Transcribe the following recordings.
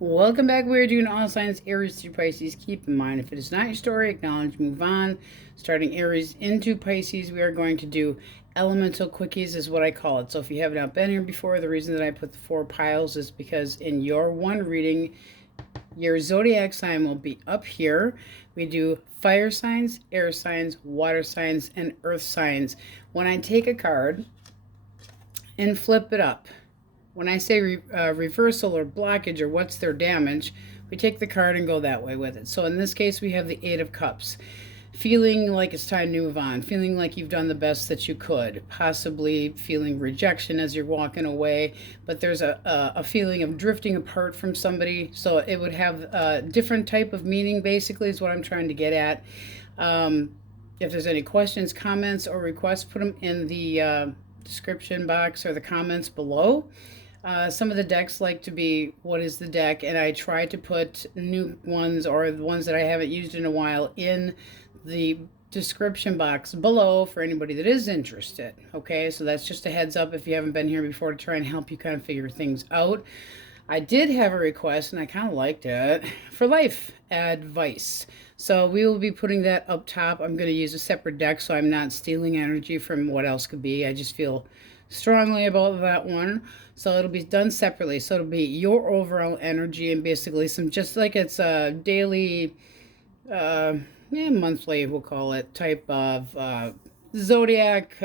Welcome back. We're doing all signs Aries through Pisces. Keep in mind, if it is not your story, acknowledge, move on. Starting Aries into Pisces, we are going to do elemental quickies is what I call it. So if you have not been here before, the reason that I put the 4 piles is because in your one reading, your zodiac sign will be up here. We do fire signs, air signs, water signs, and earth signs. When I take a card and flip it up, when I say reversal or blockage or what's their damage, we take the card and go that way with it. So in this case, we have the 8 of Cups. Feeling like it's time to move on, feeling like you've done the best that you could, possibly feeling rejection as you're walking away, but there's a feeling of drifting apart from somebody. So it would have a different type of meaning, basically, is what I'm trying to get at. If there's any questions, comments, or requests, put them in the description box or the comments below. Some of the decks like to be, what is the deck? And I try to put new ones or the ones that I haven't used in a while in the description box below for anybody that is interested. Okay, so that's just a heads up if you haven't been here before, to try and help you kind of figure things out. I did have a request, and I kind of liked it, for life advice. So we will be putting that up top. I'm going to use a separate deck so I'm not stealing energy from what else could be. I just feel strongly about that one. So it'll be done separately. So it'll be your overall energy and basically some, just like it's a daily, monthly, we'll call it, type of zodiac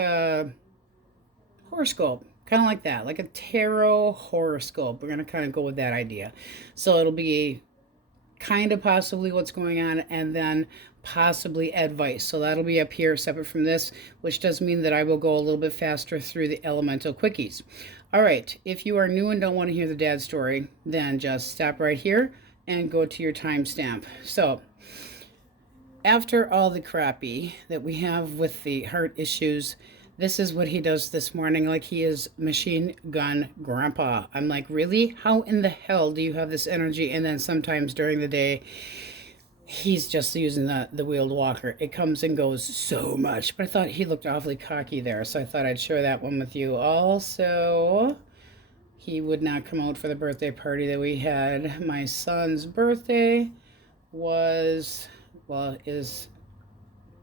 horoscope. Kind of like that, like a tarot horoscope. We're going to kind of go with that idea. So it'll be kind of possibly what's going on, and then possibly advice. So that'll be up here separate from this, which does mean that I will go a little bit faster through the elemental quickies. All right, if you are new and don't want to hear the dad story, then just stop right here and go to your timestamp. So after all the crappy that we have with the heart issues, this is what he does this morning, like he is machine gun grandpa. I'm like, really? How in the hell do you have this energy? And then sometimes during the day, he's just using the wheeled walker. It comes and goes so much. But I thought he looked awfully cocky there, so I thought I'd share that one with you. Also, he would not come out for the birthday party that we had. My son's birthday was, well, is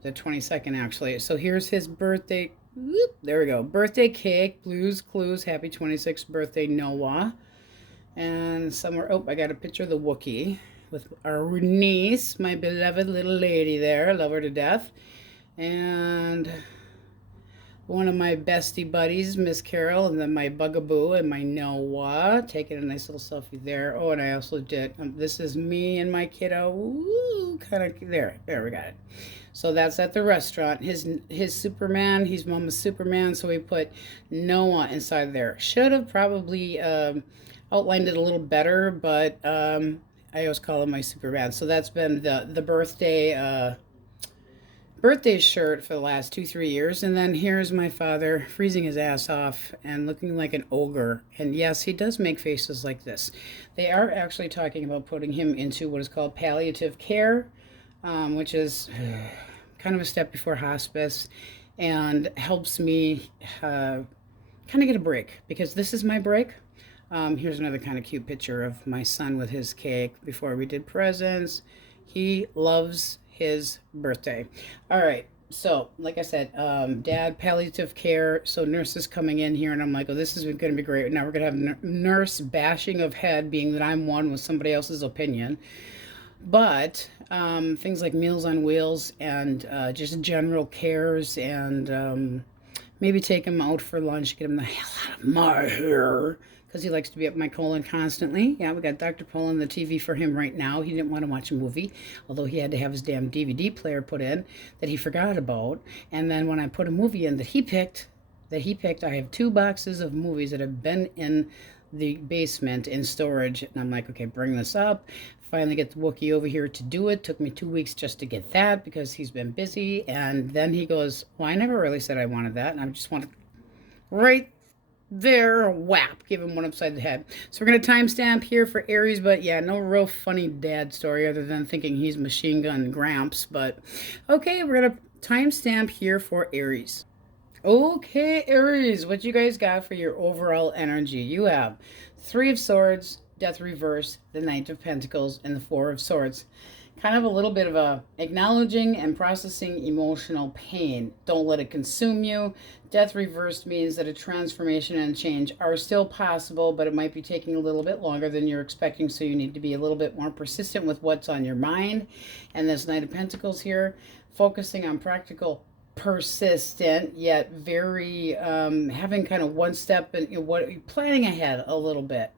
the 22nd actually. So here's his birthday. Whoop, there we go. Birthday cake, Blues Clues, happy 26th birthday, Noah. And somewhere, oh, I got a picture of the Wookiee with our niece, my beloved little lady there. Love her to death. And one of my bestie buddies, Miss Carol, and then my bugaboo and my Noah, taking a nice little selfie there. Oh, and I also did, this is me and my kiddo. Ooh, kind of, there we got it. So that's at the restaurant. His Superman, he's Mama's Superman, so we put Noah inside there. Should have probably outlined it a little better, but I always call him my Superman. So that's been the birthday shirt for the last 2-3 years. And then here's my father freezing his ass off and looking like an ogre. And yes, he does make faces like this. They are actually talking about putting him into what is called palliative care, which is kind of a step before hospice, and helps me kind of get a break, because this is my break. Here's another kind of cute picture of my son with his cake before we did presents. He loves his birthday. All right. So, like I said, dad, palliative care. So nurses coming in here, and I'm like, oh, this is going to be great. Now we're going to have nurse bashing of head, being that I'm one with somebody else's opinion. But things like Meals on Wheels and just general cares, and maybe take him out for lunch, get him the hell out of my hair, because he likes to be up my colon constantly. Yeah, we got Dr. Paul on the TV for him right now. He didn't want to watch a movie, although he had to have his damn DVD player put in that he forgot about. And then when I put a movie in that he picked, I have 2 boxes of movies that have been in the basement in storage, and I'm like, okay, bring this up. Finally get the Wookiee over here to do it. Took me 2 weeks just to get that because he's been busy. And then he goes, well, I never really said I wanted that, and I just wanted right there, whap, give him one upside the head. So we're going to timestamp here for Aries, but yeah, no real funny dad story other than thinking he's machine gun Gramps. But okay, we're going to timestamp here for Aries. Okay, Aries, what you guys got for your overall energy? You have 3 of Swords, Death reversed, the Knight of Pentacles, and the Four of Swords. Kind of a little bit of a acknowledging and processing emotional pain. Don't let it consume you. Death reversed means that a transformation and change are still possible, but it might be taking a little bit longer than you're expecting, so you need to be a little bit more persistent with what's on your mind. And this Knight of Pentacles here, focusing on practical, persistent, yet very having kind of one step and planning ahead a little bit.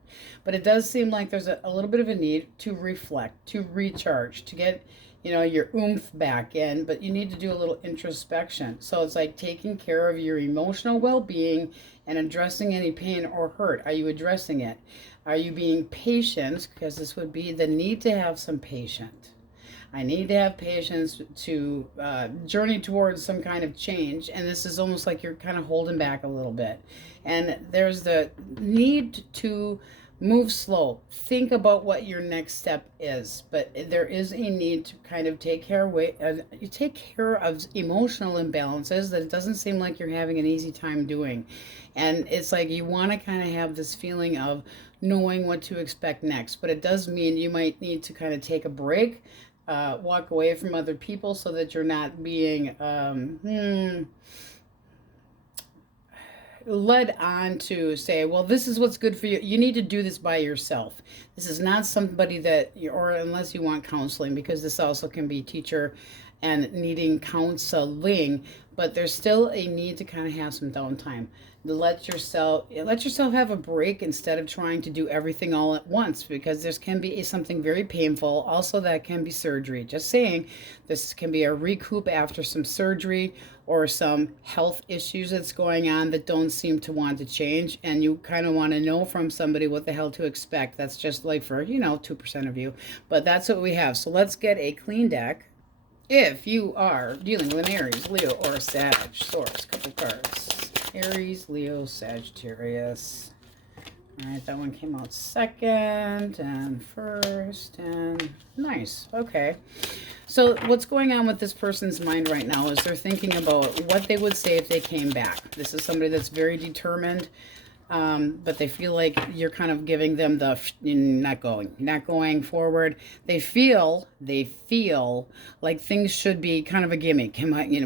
But it does seem like there's a little bit of a need to reflect, to recharge, to get your oomph back in, but you need to do a little introspection. So it's like taking care of your emotional well-being and addressing any pain or hurt. Are you addressing it? Are you being patient? Because this would be the need to have some patience. I need to have patience to journey towards some kind of change. And this is almost like you're kind of holding back a little bit. And there's the need to move slow. Think about what your next step is. But there is a need to kind of take care of emotional imbalances that it doesn't seem like you're having an easy time doing. And it's like you want to kind of have this feeling of knowing what to expect next. But it does mean you might need to kind of take a break. Walk away from other people so that you're not being led on to say, well, this is what's good for you. You need to do this by yourself. This is not somebody that, or unless you want counseling, because this also can be teacher and needing counseling, but there's still a need to kind of have some downtime. Let yourself have a break instead of trying to do everything all at once, because this can be something very painful. Also, that can be surgery. Just saying, this can be a recoup after some surgery or some health issues that's going on that don't seem to want to change, and you kind of want to know from somebody what the hell to expect. That's just like for 2% of you, but that's what we have. So let's get a clean deck. If you are dealing with an Aries, Leo, or Sag, source, couple cards. Aries, Leo, Sagittarius. All right, that one came out second and first, and nice. Okay. So what's going on with this person's mind right now is they're thinking about what they would say if they came back. This is somebody that's very determined. But they feel like you're kind of giving them the not going forward. They feel like things should be kind of a gimmick,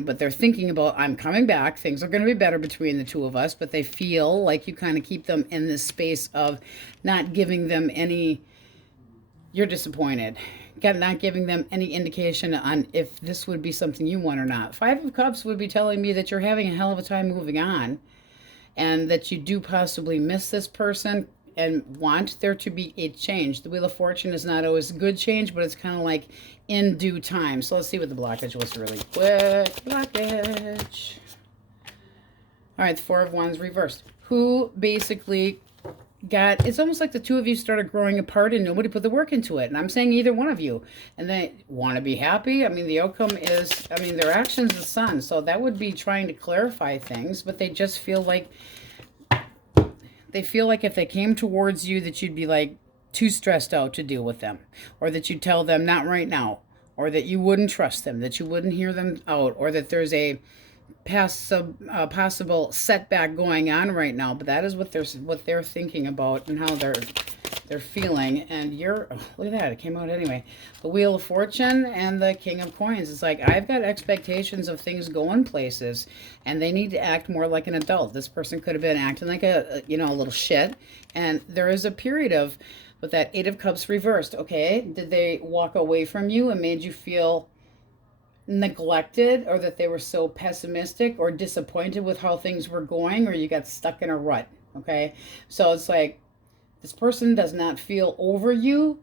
but they're thinking about, I'm coming back. Things are going to be better between the two of us, but they feel like you kind of keep them in this space of not giving them any, you're disappointed. Not giving them any indication on if this would be something you want or not. Five of Cups would be telling me that you're having a hell of a time moving on, and that you do possibly miss this person and want there to be a change. The Wheel of Fortune is not always good change, but it's kind of like in due time. So let's see what the blockage was really quick. Blockage. All right, the Four of Wands reversed. Who basically it's almost like the two of you started growing apart and nobody put the work into it. And I'm saying either one of you. And they want to be happy. I mean, the outcome is, their action's the sun. So that would be trying to clarify things, but they just feel like, if they came towards you that you'd be like too stressed out to deal with them. Or that you'd tell them not right now. Or that you wouldn't trust them, that you wouldn't hear them out. Or that there's a possible setback going on right now, but that is what they're thinking about and how they're feeling. And look at that, it came out anyway. The Wheel of Fortune and the King of Coins. It's like, I've got expectations of things going places, and they need to act more like an adult. This person could have been acting like a little shit, and there is a period of, with that Eight of Cups reversed. Okay, did they walk away from you and made you feel neglected, or that they were so pessimistic or disappointed with how things were going, or you got stuck in a rut? Okay, so it's like this person does not feel over you.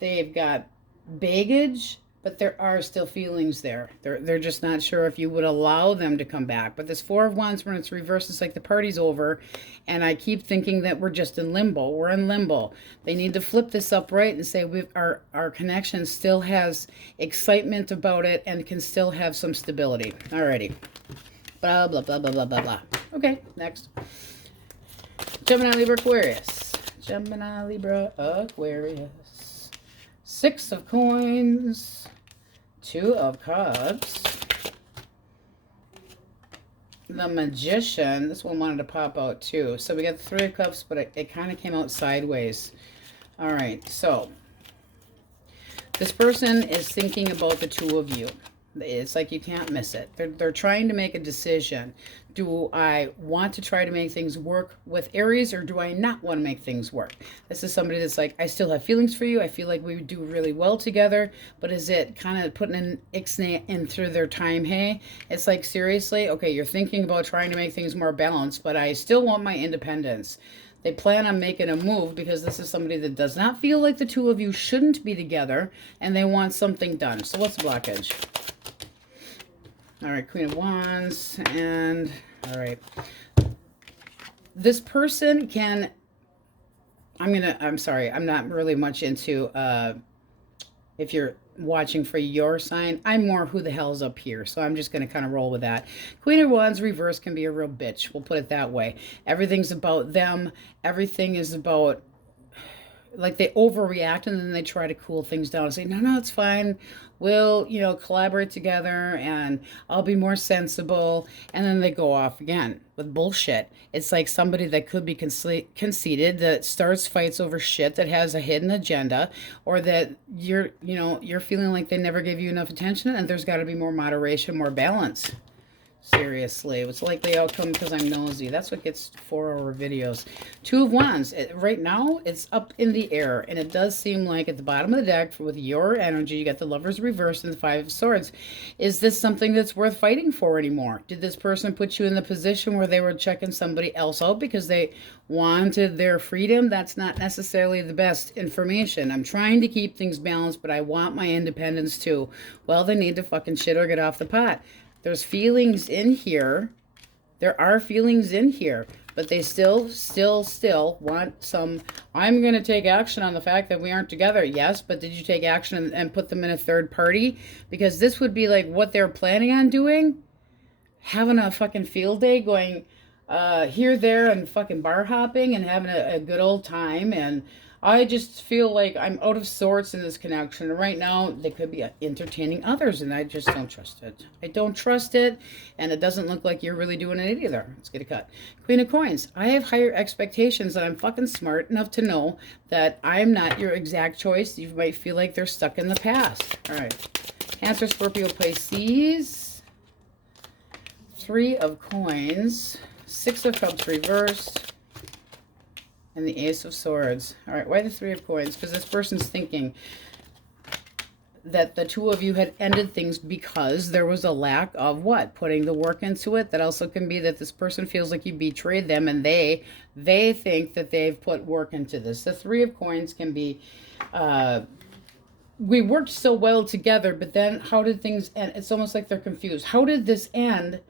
They've got baggage, but there are still feelings there. They're just not sure if you would allow them to come back. But this Four of Wands, when it's reversed, it's like the party's over, and I keep thinking that we're just in limbo. We're in limbo. They need to flip this up right and say our connection still has excitement about it and can still have some stability. Alrighty. Blah, blah, blah, blah, blah, blah, blah. Okay, next. Gemini, Libra, Aquarius. Gemini, Libra, Aquarius. Six of Coins. Two of Cups. The Magician. This one wanted to pop out too. So we got the Three of Cups, but it kind of came out sideways. All right, so this person is thinking about the two of you. It's like you can't miss it. They're trying to make a decision. Do I want to try to make things work with Aries, or do I not want to make things work? This is somebody that's like, I still have feelings for you. I feel like we would do really well together, but is it kind of putting an ixnay in through their time? Hey, it's like, seriously, okay, you're thinking about trying to make things more balanced, but I still want my independence. They plan on making a move because this is somebody that does not feel like the two of you shouldn't be together, and they want something done. So what's the blockage? All right, Queen of Wands, and all right. This person can, I'm sorry, I'm not really much into, if you're watching for your sign, I'm more who the hell's up here. So I'm just going to kind of roll with that. Queen of Wands reverse can be a real bitch. We'll put it that way. Everything's about them. Everything is about, like, they overreact and then they try to cool things down and say, no, it's fine. We'll, collaborate together and I'll be more sensible. And then they go off again with bullshit. It's like somebody that could be conceited, that starts fights over shit, that has a hidden agenda, or that you're feeling like they never give you enough attention, and there's got to be more moderation, more balance. Seriously, it's likely outcome because I'm nosy. That's what gets 4-hour videos. Two of Wands. Right now, it's up in the air, and it does seem like at the bottom of the deck, with your energy, you got the Lovers reversed and the Five of Swords. Is this something that's worth fighting for anymore? Did this person put you in the position where they were checking somebody else out because they wanted their freedom? That's not necessarily the best information. I'm trying to keep things balanced, but I want my independence too. Well, they need to fucking shit or get off the pot. There's feelings in here. There are feelings in here, but they still want some, I'm going to take action on the fact that we aren't together. Yes, but did you take action and put them in a third party? Because this would be like what they're planning on doing. Having a fucking field day, going here, there, and fucking bar hopping and having a good old time. And I just feel like I'm out of sorts in this connection. Right now, they could be entertaining others, and I just don't trust it. I don't trust it, and it doesn't look like you're really doing it either. Let's get a cut. Queen of Coins. I have higher expectations, and I'm fucking smart enough to know that I'm not your exact choice. You might feel like they're stuck in the past. All right. Cancer, Scorpio, Pisces. 3 of Coins. 6 of Cups reversed. And the Ace of Swords. All right, why the 3 of Coins? Because this person's thinking that the two of you had ended things because there was a lack of what? Putting the work into it. That also can be that this person feels like you betrayed them, and they think that they've put work into this. The 3 of Coins can be, we worked so well together, but then how did things end? It's almost like they're confused. How did this end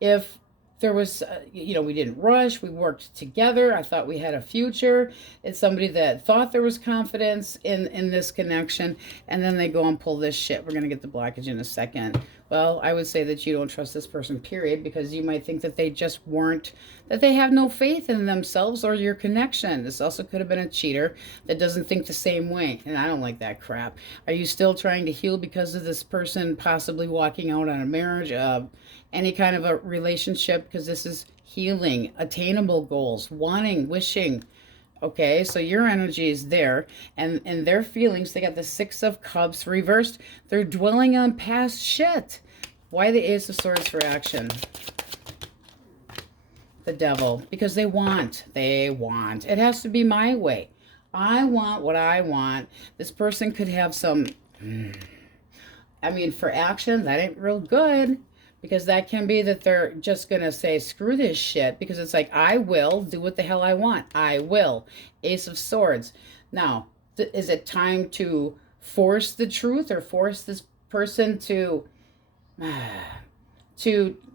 if there was, we didn't rush. We worked together. I thought we had a future. It's somebody that thought there was confidence in this connection, and then they go and pull this shit. We're going to get the blockage in a second. Well, I would say that you don't trust this person, period, because you might think that they just weren't, that they have no faith in themselves or your connection. This also could have been a cheater that doesn't think the same way, and I don't like that crap. Are you still trying to heal because of this person possibly walking out on a marriage, any kind of a relationship? Because this is healing, attainable goals, wanting, wishing. Okay, so your energy is there, and their feelings, they got the 6 of Cups reversed. They're dwelling on past shit. Why the Ace of Swords for action? The Devil. Because they want. It has to be my way. I want what I want. This person could have some, for action, that ain't real good. Because that can be that they're just going to say, screw this shit. Because it's like, I will do what the hell I want. I will. Ace of Swords. Now, is it time to force the truth, or force this person to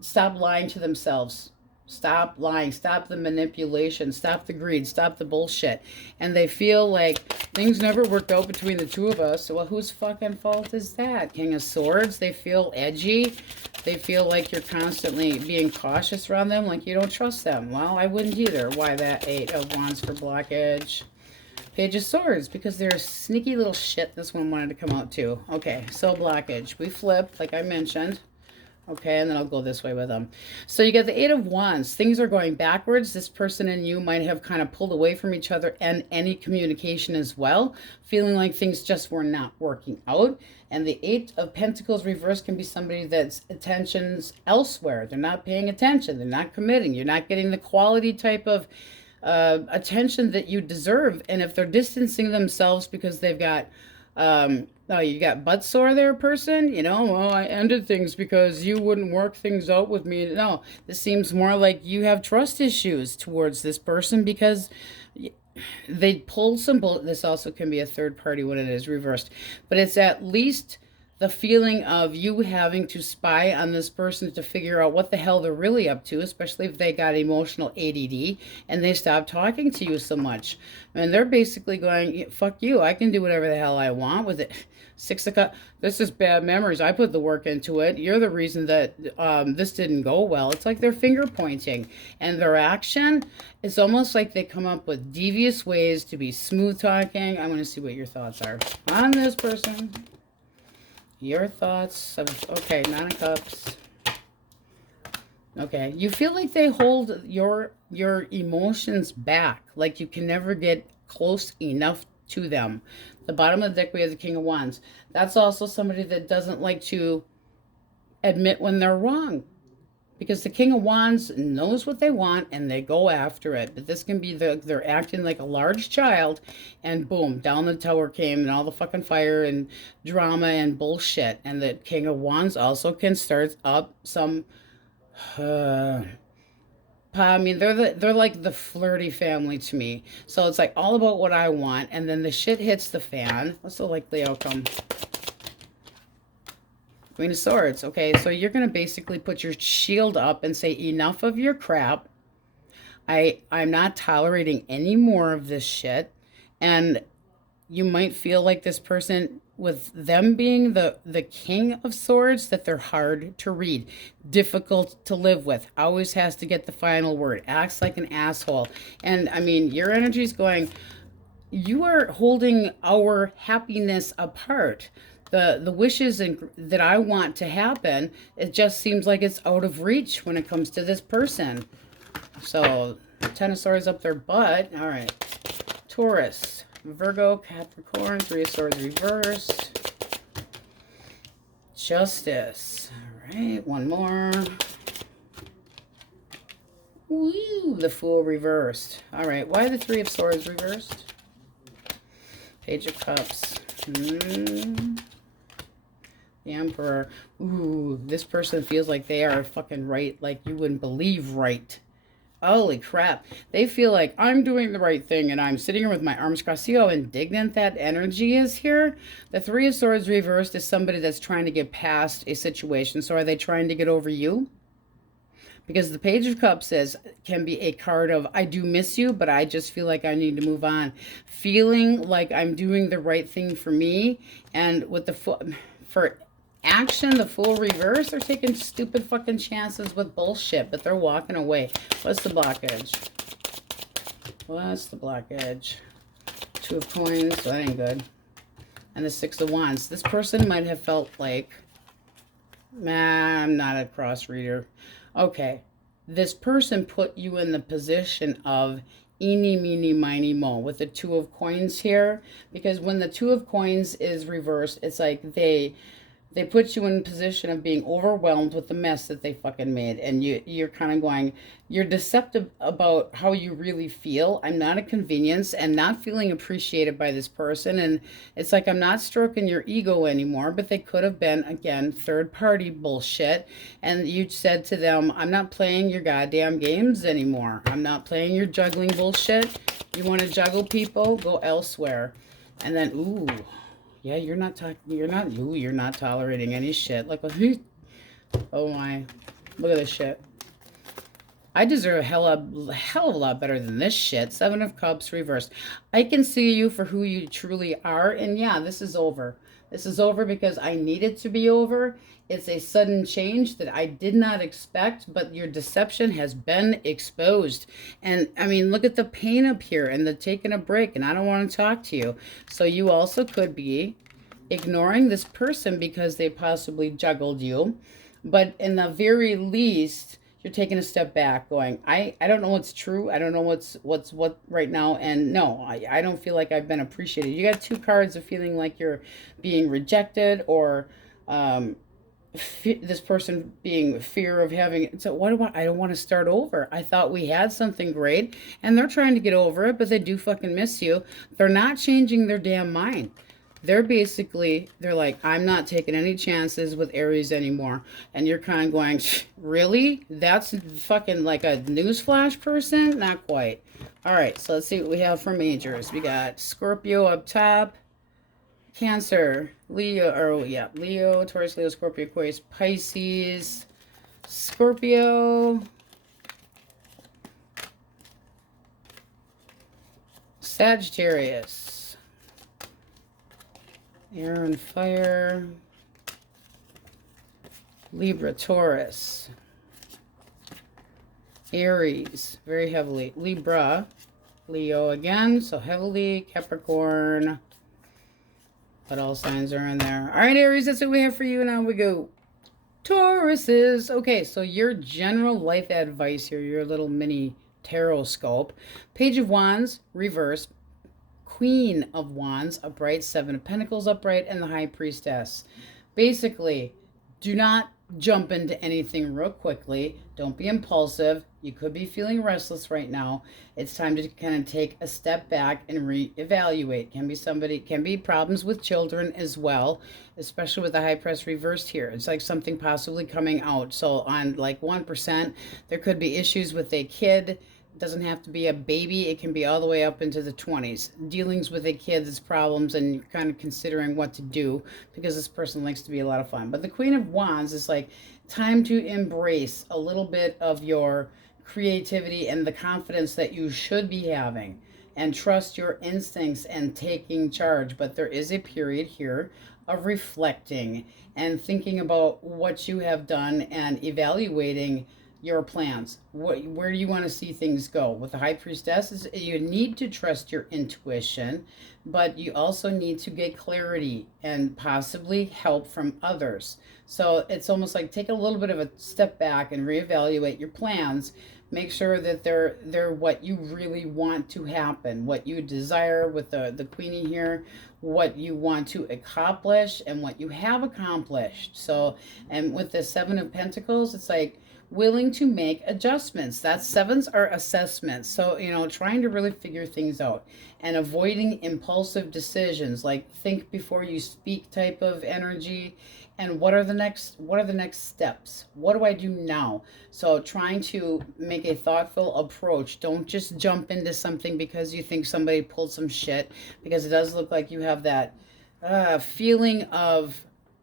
stop lying to themselves? Stop lying. Stop the manipulation. Stop the greed. Stop the bullshit. And they feel like things never worked out between the two of us. Well, whose fucking fault is that? King of Swords. They feel edgy. They feel like you're constantly being cautious around them, like you don't trust them. Well, I wouldn't either. Why that 8 of Wands for blockage? Page of Swords, because they're a sneaky little shit. This one wanted to come out too. Okay, so blockage. We flip, like I mentioned. Okay, and then I'll go this way with them. So you get the Eight of Wands. Things are going backwards. This person and you might have kind of pulled away from each other and any communication as well, feeling like things just were not working out. And the Eight of Pentacles reverse can be somebody that's attention's elsewhere. They're not paying attention. They're not committing. You're not getting the quality type of attention that you deserve. And if they're distancing themselves because they've got oh, you got butt sore there, person? You know, well, I ended things because you wouldn't work things out with me. No, this seems more like you have trust issues towards this person because they pulled some bull. This also can be a third party when it is reversed. But it's at least the feeling of you having to spy on this person to figure out what the hell they're really up to, especially if they got emotional ADD and they stop talking to you so much. And they're basically going, fuck you, I can do whatever the hell I want with it. Six of Cups, this is bad memories. I put the work into it. You're the reason that this didn't go well. It's like they're finger pointing. And their action, it's almost like they come up with devious ways to be smooth talking. I want to see what your thoughts are on this person. Your thoughts. Okay, Nine of Cups. Okay, you feel like they hold your emotions back. Like you can never get close enough to them. The bottom of the deck, we have the King of Wands. That's also somebody that doesn't like to admit when they're wrong. Because the King of Wands knows what they want and they go after it. But this can be they're acting like a large child and boom, down the tower came and all the fucking fire and drama and bullshit. And the King of Wands also can start up some... I mean, they're like the flirty family to me. So it's like all about what I want, and then the shit hits the fan. What's the likely outcome? Queen of Swords. Okay, so you're going to basically put your shield up and say, enough of your crap. I'm not tolerating any more of this shit. And you might feel like this person, with them being the King of Swords, that they're hard to read, difficult to live with, always has to get the final word, acts like an asshole. And I mean, your energy's going, you are holding our happiness apart. The wishes that I want to happen, it just seems like it's out of reach when it comes to this person. So, Ten of Swords up their butt. All right. Taurus, Virgo, Capricorn, Three of Swords reversed. Justice. All right, one more. Woo, the Fool reversed. All right, why the Three of Swords reversed? Page of Cups. The Emperor. Ooh, this person feels like they are fucking right, like you wouldn't believe right. Holy crap. They feel like I'm doing the right thing and I'm sitting here with my arms crossed. See how indignant that energy is here? The Three of Swords reversed is somebody that's trying to get past a situation. So are they trying to get over you? Because the Page of Cups can be a card of, I do miss you, but I just feel like I need to move on. Feeling like I'm doing the right thing for me. And with for action, the Fool reverse, they're taking stupid fucking chances with bullshit, but they're walking away. What's the blockage? What's the blockage? Two of Coins, so that ain't good. And the Six of Wands. This person might have felt like, nah, I'm not a cross reader. Okay, this person put you in the position of eeny, meeny, miny, mo with the Two of Coins here. Because when the Two of Coins is reversed, it's like they put you in a position of being overwhelmed with the mess that they fucking made. And you're kind of going, you're deceptive about how you really feel. I'm not a convenience and not feeling appreciated by this person. And it's like, I'm not stroking your ego anymore, but they could have been, again, third party bullshit. And you said to them, I'm not playing your goddamn games anymore. I'm not playing your juggling bullshit. You want to juggle people? Go elsewhere. And then, ooh. Yeah, you're not tolerating any shit. Like, oh my, look at this shit. I deserve a hell of a lot better than this shit. Seven of Cups reversed. I can see you for who you truly are. And yeah, this is over. This is over because I need it to be over. It's a sudden change that I did not expect, but your deception has been exposed. And I mean, look at the pain up here and the taking a break, and I don't want to talk to you. So you also could be ignoring this person because they possibly juggled you. But in the very least, you're taking a step back going, I don't know what's true. I don't know what's what right now. And no, I don't feel like I've been appreciated. You got two cards of feeling like you're being rejected, or this person being fear of having. So what do I don't want to start over. I thought we had something great, and they're trying to get over it, but they do fucking miss you. They're not changing their damn mind. They're like, I'm not taking any chances with Aries anymore. And you're kind of going, really? That's fucking like a newsflash person? Not quite. All right, so let's see what we have for majors. We got Scorpio up top, Cancer, Leo, or yeah, Leo, Taurus, Leo, Scorpio, Aquarius, Pisces, Scorpio, Sagittarius, Air and Fire, Libra, Taurus, Aries, very heavily, Libra, Leo again, so heavily, Capricorn. But all signs are in there. All right, Aries, that's what we have for you. Now we go Tauruses. Okay, so your general life advice here, your little mini tarot scope. Page of Wands, reverse. Queen of Wands, upright. Seven of Pentacles, upright. And the High Priestess. Basically, do not jump into anything real quickly. Don't be impulsive. You could be feeling restless right now. It's time to kind of take a step back and reevaluate. Can be problems with children as well, especially with the High Press reversed here. It's like something possibly coming out. So on like 1%, there could be issues with a kid. It doesn't have to be a baby. It can be all the way up into the 20s. Dealings with a kid's problems, and you're kind of considering what to do because this person likes to be a lot of fun. But the Queen of Wands is like time to embrace a little bit of your creativity and the confidence that you should be having, and trust your instincts and taking charge. But there is a period here of reflecting and thinking about what you have done and evaluating your plans. Where do you want to see things go? With the High Priestess, you need to trust your intuition, but you also need to get clarity and possibly help from others. So it's almost like take a little bit of a step back and reevaluate your plans. Make sure that they're what you really want to happen, what you desire with the Queenie here, what you want to accomplish, and what you have accomplished. So, and with the Seven of Pentacles, it's like willing to make adjustments. That sevens are assessments. So, trying to really figure things out and avoiding impulsive decisions, like think before you speak type of energy. And what are the next steps? What do I do now? So trying to make a thoughtful approach. Don't just jump into something because you think somebody pulled some shit, because it does look like you have that feeling of,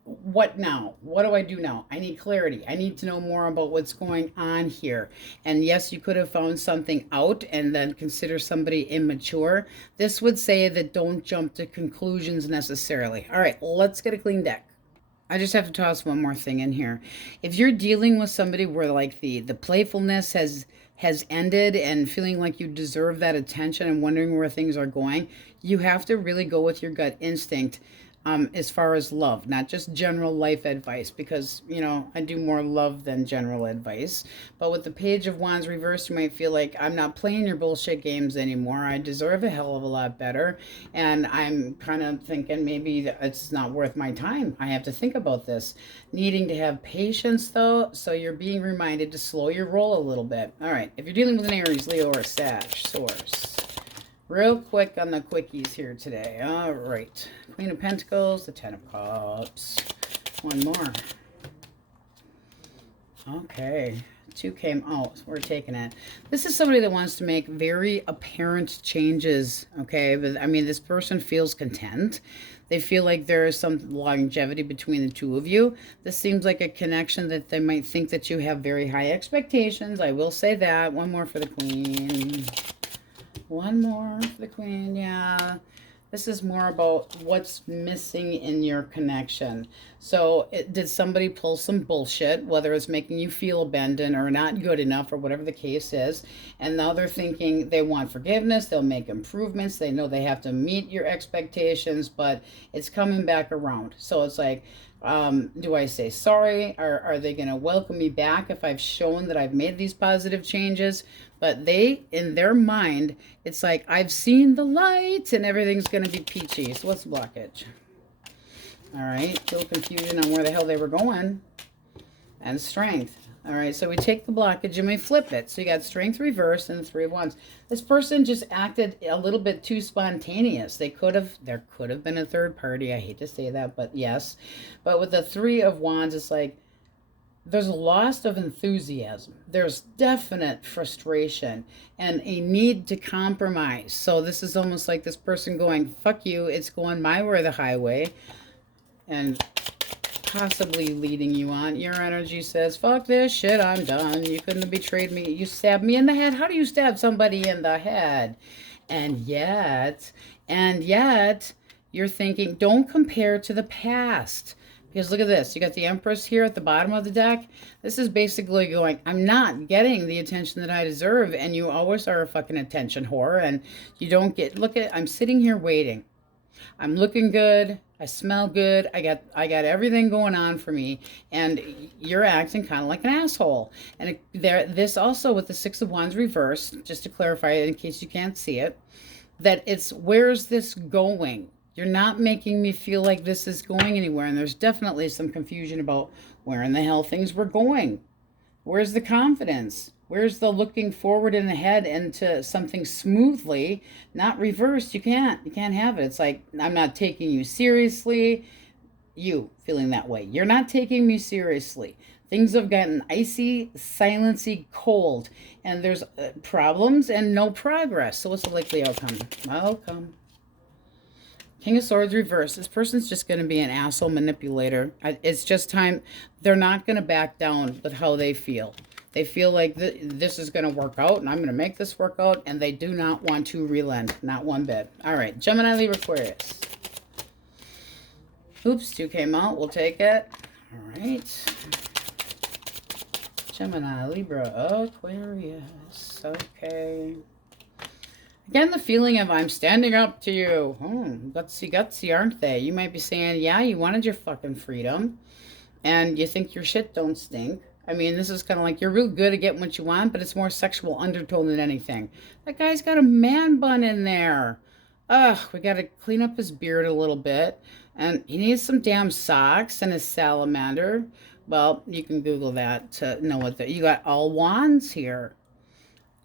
what now? What do I do now? I need clarity. I need to know more about what's going on here. And yes, you could have found something out and then consider somebody immature. This would say that don't jump to conclusions necessarily. All right, let's get a clean deck. I just have to toss one more thing in here. If you're dealing with somebody where like the playfulness has ended and feeling like you deserve that attention and wondering where things are going, you have to really go with your gut instinct. As far as love, not just general life advice, because, I do more love than general advice. But with the Page of Wands reversed, you might feel like, I'm not playing your bullshit games anymore. I deserve a hell of a lot better. And I'm kind of thinking maybe it's not worth my time. I have to think about this. Needing to have patience, though, so you're being reminded to slow your roll a little bit. All right, if you're dealing with an Aries, Leo, or Sag, source. Real quick on the quickies here today. All right. Queen of Pentacles, the Ten of Cups. One more. Okay. Two came out. We're taking it. This is somebody that wants to make very apparent changes. Okay. But I mean, this person feels content. They feel like there is some longevity between the two of you. This seems like a connection that they might think that you have very high expectations. I will say that. One more for the Queen. One more for the Queen, yeah. This is more about what's missing in your connection. So did somebody pull some bullshit, whether it's making you feel abandoned or not good enough or whatever the case is, and now they're thinking they want forgiveness, they'll make improvements, they know they have to meet your expectations, but it's coming back around. So it's like, do I say sorry? Are they going to welcome me back if I've shown that I've made these positive changes? But they, in their mind, it's like, I've seen the light and everything's going to be peachy. So what's the blockage? All right, little confusion on where the hell they were going. And strength. All right, so we take the blockage and we flip it. So you got strength reversed and the Three of Wands. This person just acted a little bit too spontaneous. There could have been a third party. I hate to say that, but yes. But with the Three of Wands, it's like there's a loss of enthusiasm. There's definite frustration and a need to compromise. So this is almost like this person going, fuck you, it's going my way or the highway. And possibly leading you on. Your energy says, fuck this shit, I'm done. You couldn't have betrayed me. You stabbed me in the head. How do you stab somebody in the head? And yet, you're thinking, don't compare to the past. Because look at this. You got the Empress here at the bottom of the deck. This is basically going, I'm not getting the attention that I deserve. And you always are a fucking attention whore. And you don't get, I'm sitting here waiting. I'm looking good. I smell good. I got everything going on for me, and you're acting kind of like an asshole. And this also with the Six of Wands reversed, just to clarify it in case you can't see it, that it's, where's this going? You're not making me feel like this is going anywhere, and there's definitely some confusion about where in the hell things were going. Where's the confidence? Where's the looking forward and ahead into something smoothly, not reversed? You can't have it. It's like, I'm not taking you seriously. You feeling that way. You're not taking me seriously. Things have gotten icy, silency, cold, and there's problems and no progress. So what's the likely outcome? Outcome. King of Swords reversed. This person's just going to be an asshole manipulator. It's just time. They're not going to back down with how they feel. They feel like this is going to work out, and I'm going to make this work out, and they do not want to relent. Not one bit. All right, Gemini, Libra, Aquarius. Oops, 2 came out. We'll take it. All right. Gemini, Libra, Aquarius. Okay. Again, the feeling of I'm standing up to you. Gutsy, aren't they? You might be saying, yeah, you wanted your fucking freedom, and you think your shit don't stink. I mean, this is kind of like you're real good at getting what you want, but it's more sexual undertone than anything. That guy's got a man bun in there. Ugh, we got to clean up his beard a little bit. And he needs some damn socks and a salamander. Well, you can Google that to know what you got all wands here.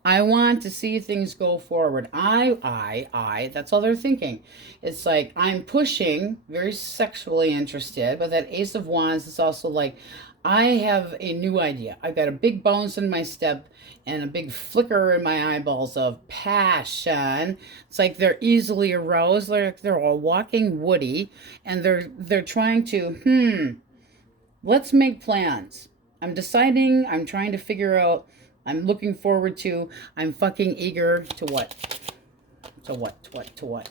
I want to see things go forward. That's all they're thinking. It's like, I'm pushing, very sexually interested, but that Ace of Wands is also like, I have a new idea. I've got a big bounce in my step and a big flicker in my eyeballs of passion. It's like they're easily aroused. They're a walking Woody, and they're trying to, let's make plans. I'm deciding, I'm trying to figure out, I'm looking forward to, I'm fucking eager to what? To what?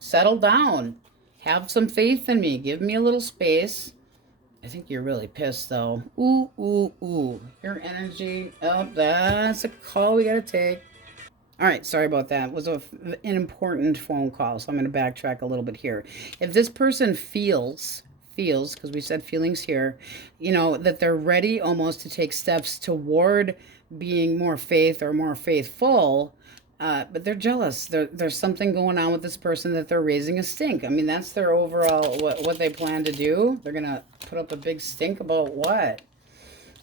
Settle down. Have some faith in me. Give me a little space. I think you're really pissed, though. Ooh. Your energy. Oh, that's a call we gotta take. All right, sorry about that. It was an important phone call, so I'm going to backtrack a little bit here. If this person feels, because we said feelings here, that they're ready almost to take steps toward being more faith or more faithful, but they're jealous. There's something going on with this person that they're raising a stink. I mean, that's their overall, what they plan to do. They're going to put up a big stink about what?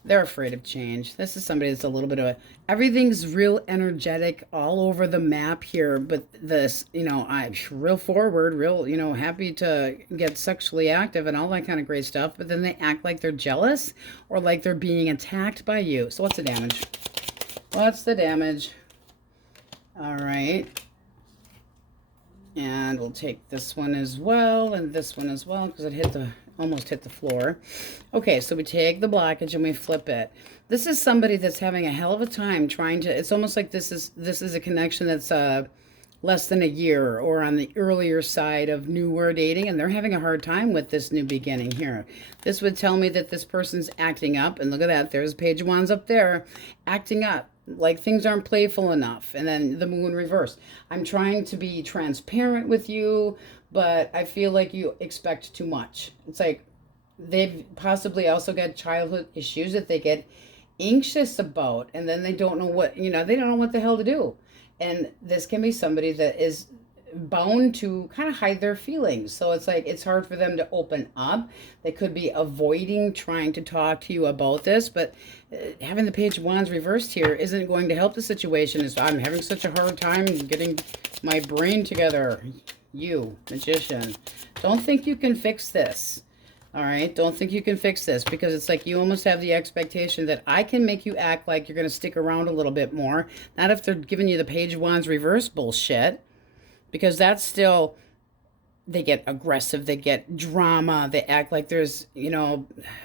They're afraid of change. This is somebody that's a little bit of everything's real energetic all over the map here. But this, I'm real forward, real, happy to get sexually active and all that kind of great stuff. But then they act like they're jealous or like they're being attacked by you. So what's the damage? What's the damage? All right. And we'll take this one as well and this one as well because it almost hit the floor. Okay, so we take the blockage and we flip it. This is somebody that's having a hell of a time trying to, it's almost like this is a connection that's less than a year or on the earlier side of newer dating, and they're having a hard time with this new beginning here. This would tell me that this person's acting up, and look at that, there's Page of Wands up there, acting up, like things aren't playful enough. And then the Moon reversed. I'm trying to be transparent with you, but I feel like you expect too much. It's like they've possibly also got childhood issues that they get anxious about, and then they don't know what, they don't know what the hell to do. And this can be somebody that is bound to kind of hide their feelings. So it's like it's hard for them to open up. They could be avoiding trying to talk to you about this, but having the Page of Wands reversed here isn't going to help the situation. Is I'm having such a hard time getting my brain together. You, Magician, don't think you can fix this. All right, don't think you can fix this, because it's like you almost have the expectation that I can make you act like you're going to stick around a little bit more. Not if they're giving you the Page of Wands reverse bullshit, because that's still, they get aggressive, they get drama, they act like there's,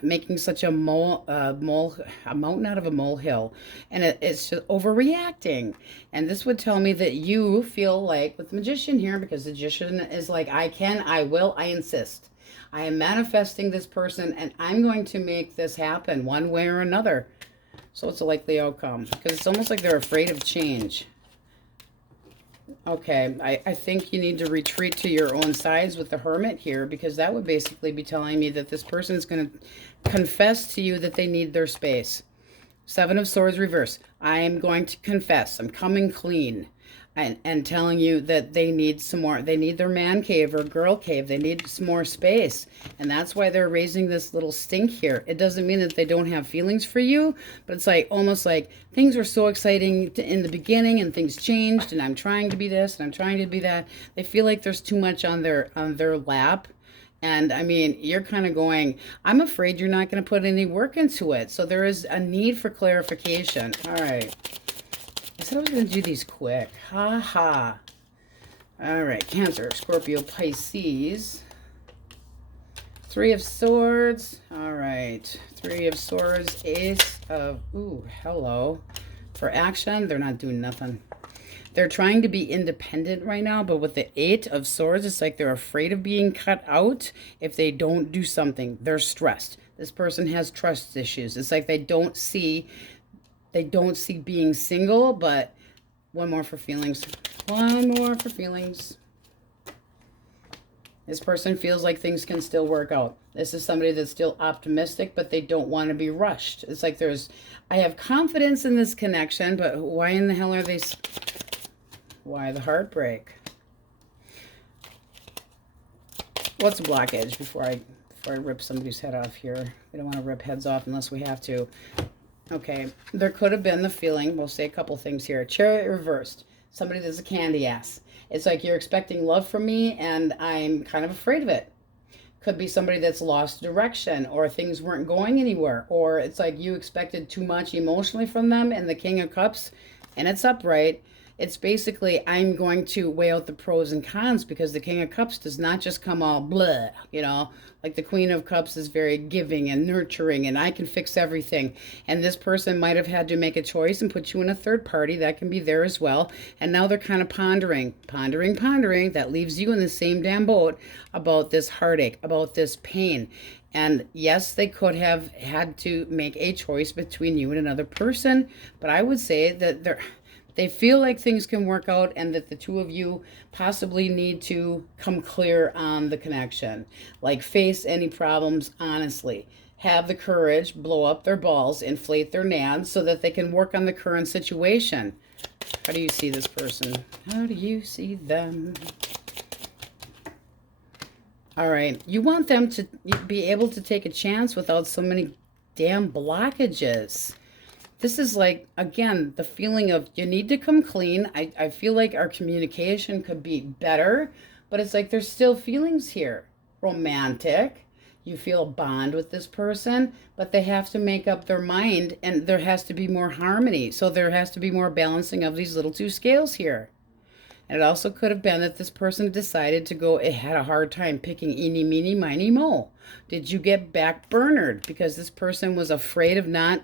making such a mountain out of a molehill, and it's just overreacting. And this would tell me that you feel like, with the Magician here, because the Magician is like, I can, I will, I insist. I am manifesting this person, and I'm going to make this happen one way or another. So it's a likely outcome, because it's almost like they're afraid of change. Okay, I think you need to retreat to your own sides with the Hermit here, because that would basically be telling me that this person is going to confess to you that they need their space. Seven of Swords reverse. I am going to confess. I'm coming clean. And telling you that they need some more, they need their man cave or girl cave, they need some more space. And that's why they're raising this little stink here. It doesn't mean that they don't have feelings for you, but it's like almost like things were so exciting in the beginning and things changed, and I'm trying to be this and I'm trying to be that. They feel like there's too much on their lap. And I mean, you're kind of going, I'm afraid you're not going to put any work into it. So there is a need for clarification. All right. I said I was going to do these quick. Ha ha. All right. Cancer, Scorpio, Pisces. Three of Swords. All right. Three of Swords. Ace of... Ooh, hello. For action, they're not doing nothing. They're trying to be independent right now, but with the Eight of Swords, it's like they're afraid of being cut out if they don't do something. They're stressed. This person has trust issues. It's like they don't see being single, but one more for feelings. One more for feelings. This person feels like things can still work out. This is somebody that's still optimistic, but they don't want to be rushed. It's like I have confidence in this connection, but why in the hell are they... Why the heartbreak? What's a blockage before I rip somebody's head off here? We don't want to rip heads off unless we have to. Okay, there could have been the feeling, we'll say a couple things here. Chariot reversed. Somebody that's a candy ass. It's like you're expecting love from me, and I'm kind of afraid of it. Could be somebody that's lost direction, or things weren't going anywhere, or it's like you expected too much emotionally from them, and the King of Cups, and it's upright. It's basically, I'm going to weigh out the pros and cons, because the King of Cups does not just come all blah, like the Queen of Cups is very giving and nurturing, and I can fix everything. And this person might have had to make a choice and put you in a third party. That can be there as well. And now they're kind of pondering. That leaves you in the same damn boat about this heartache, about this pain. And yes, they could have had to make a choice between you and another person, but I would say that they feel like things can work out, and that the two of you possibly need to come clear on the connection. Like, face any problems honestly. Have the courage, blow up their balls, inflate their nads so that they can work on the current situation. How do you see this person? How do you see them? All right. You want them to be able to take a chance without so many damn blockages. This is like, again, the feeling of you need to come clean. I feel like our communication could be better, but it's like there's still feelings here. Romantic. You feel a bond with this person, but they have to make up their mind, and there has to be more harmony. So there has to be more balancing of these little two scales here. And it also could have been that this person decided to go, it had a hard time picking eeny, meeny, miny, mo. Did you get backburnered because this person was afraid of not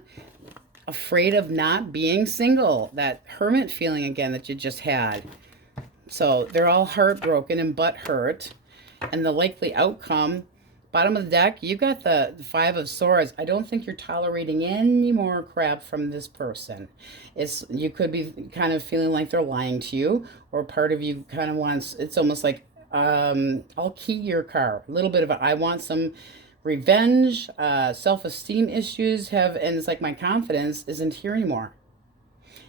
being single? That hermit feeling again that you just had. So they're all heartbroken and butthurt. And the likely outcome, bottom of the deck, you got the Five of Swords. I don't think you're tolerating any more crap from this person. You could be kind of feeling like they're lying to you, or part of you kind of wants, it's almost like, I'll key your car. A little bit of I want some revenge, self-esteem issues and it's like my confidence isn't here anymore.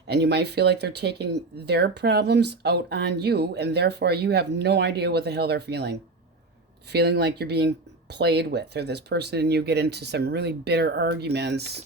And you might feel like they're taking their problems out on you, and therefore you have no idea what the hell they're feeling. Feeling like you're being played with, or this person and you get into some really bitter arguments,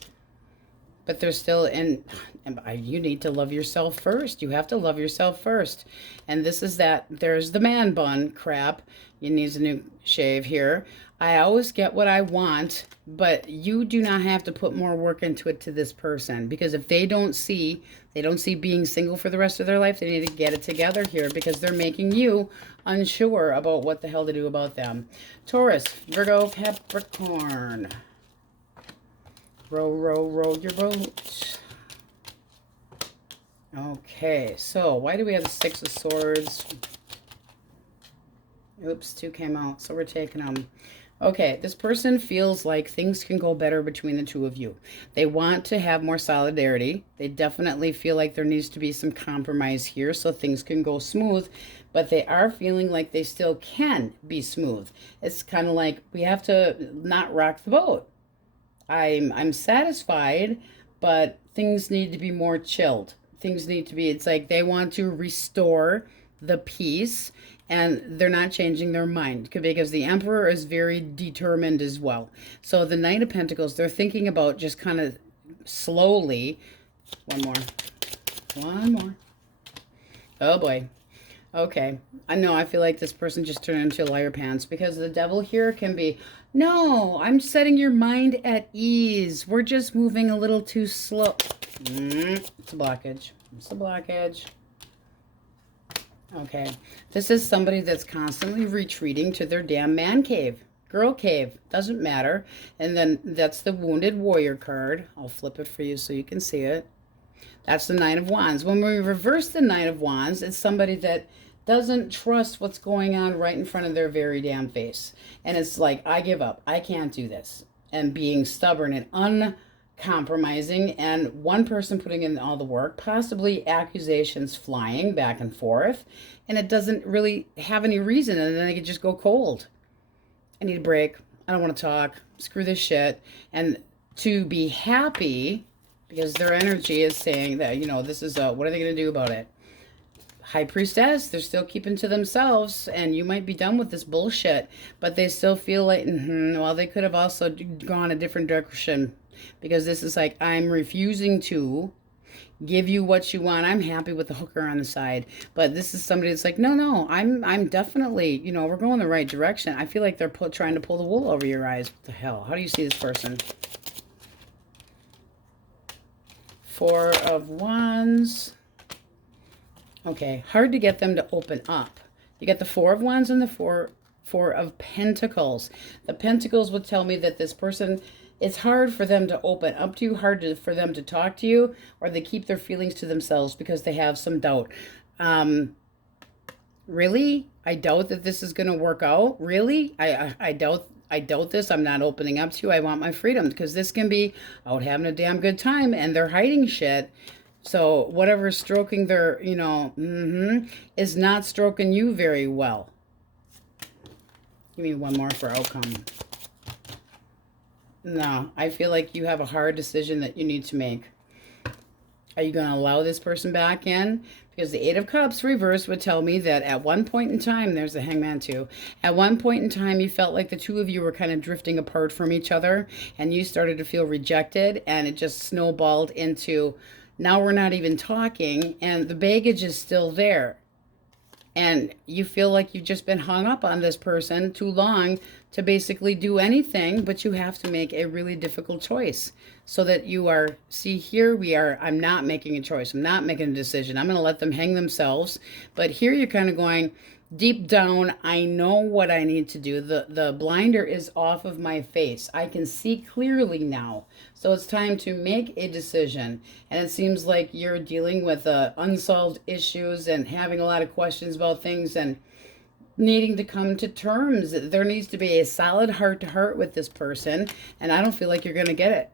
but they're still in. And you need to love yourself first. You have to love yourself first. And this is that, there's the man bun crap. You need a new shave here. I always get what I want, but you do not have to put more work into it to this person, because if they don't see being single for the rest of their life, they need to get it together here, because they're making you unsure about what the hell to do about them. Taurus, Virgo, Capricorn. Row, row, row your boat. Okay, so why do we have the Six of Swords? Oops, 2 came out, so we're taking them. Okay, this person feels like things can go better between the two of you. They want to have more solidarity. They definitely feel like there needs to be some compromise here so things can go smooth, but they are feeling like they still can be smooth. It's kind of like we have to not rock the boat. I'm satisfied, but things need to be more chilled. Things need to be, it's like they want to restore the peace, and they're not changing their mind because the Emperor is very determined as well. So the Knight of Pentacles, they're thinking about just kind of slowly. One more. Oh boy. Okay. I know, I feel like this person just turned into liar pants, because the Devil here can be, no, I'm setting your mind at ease. We're just moving a little too slow. It's a blockage. It's a blockage. Okay. This is somebody that's constantly retreating to their damn man cave. Girl cave. Doesn't matter. And then that's the Wounded Warrior card. I'll flip it for you so you can see it. That's the Nine of Wands. When we reverse the Nine of Wands, it's somebody that doesn't trust what's going on right in front of their very damn face. And it's like, I give up. I can't do this. And being stubborn and uncompromising, and one person putting in all the work, possibly accusations flying back and forth, and it doesn't really have any reason, and then they could just go cold. I need a break. I don't want to talk. Screw this shit. And to be happy, because their energy is saying that, you know, this is what are they going to do about it? High Priestess, they're still keeping to themselves, and you might be done with this bullshit, but they still feel like, well, they could have also gone a different direction, because this is like, I'm refusing to give you what you want. I'm happy with the hooker on the side, but this is somebody that's like, no, I'm definitely, you know, we're going the right direction. I feel like they're trying to pull the wool over your eyes. What the hell? How do you see this person? Four of Wands. Okay, hard to get them to open up. You got the Four of Wands and the Four of Pentacles. The Pentacles would tell me that this person, it's hard for them to open up to you, for them to talk to you, or they keep their feelings to themselves because they have some doubt. Really? I doubt that this is going to work out. Really? I doubt this. I'm not opening up to you. I want my freedom, because this can be out having a damn good time and they're hiding shit. So whatever's stroking their, you know, is not stroking you very well. Give me one more for outcome. No, I feel like you have a hard decision that you need to make. Are you going to allow this person back in? Because the Eight of Cups reversed would tell me that at one point in time, there's the Hangman too. At one point in time, you felt like the two of you were kind of drifting apart from each other, and you started to feel rejected, and it just snowballed into, now we're not even talking, and the baggage is still there. And you feel like you've just been hung up on this person too long to basically do anything, but you have to make a really difficult choice. So that you are, see, here we are, I'm not making a choice. I'm not making a decision. I'm going to let them hang themselves. But here you're kind of going, deep down, I know what I need to do. The blinder is off of my face. I can see clearly now. So it's time to make a decision. And it seems like you're dealing with unsolved issues and having a lot of questions about things and needing to come to terms. There needs to be a solid heart-to-heart with this person, and I don't feel like you're going to get it.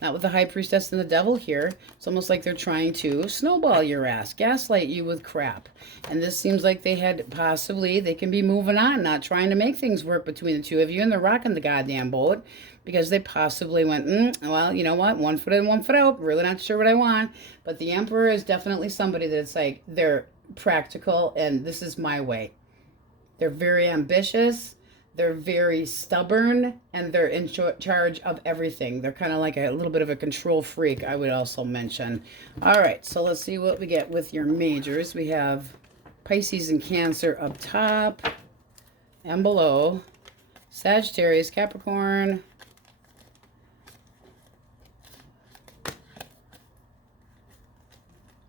Not with the High Priestess and the Devil here. It's almost like they're trying to snowball your ass, gaslight you with crap. And this seems like they can be moving on, not trying to make things work between the two of you, and they're rocking the goddamn boat because they possibly went, well, you know what, 1 foot in, 1 foot out, really not sure what I want. But the Emperor is definitely somebody that's like, they're practical, and this is my way. They're very ambitious. They're very stubborn, and they're in charge of everything. They're kind of like a little bit of a control freak, I would also mention. All right, so let's see what we get with your majors. We have Pisces and Cancer up top and below. Sagittarius, Capricorn.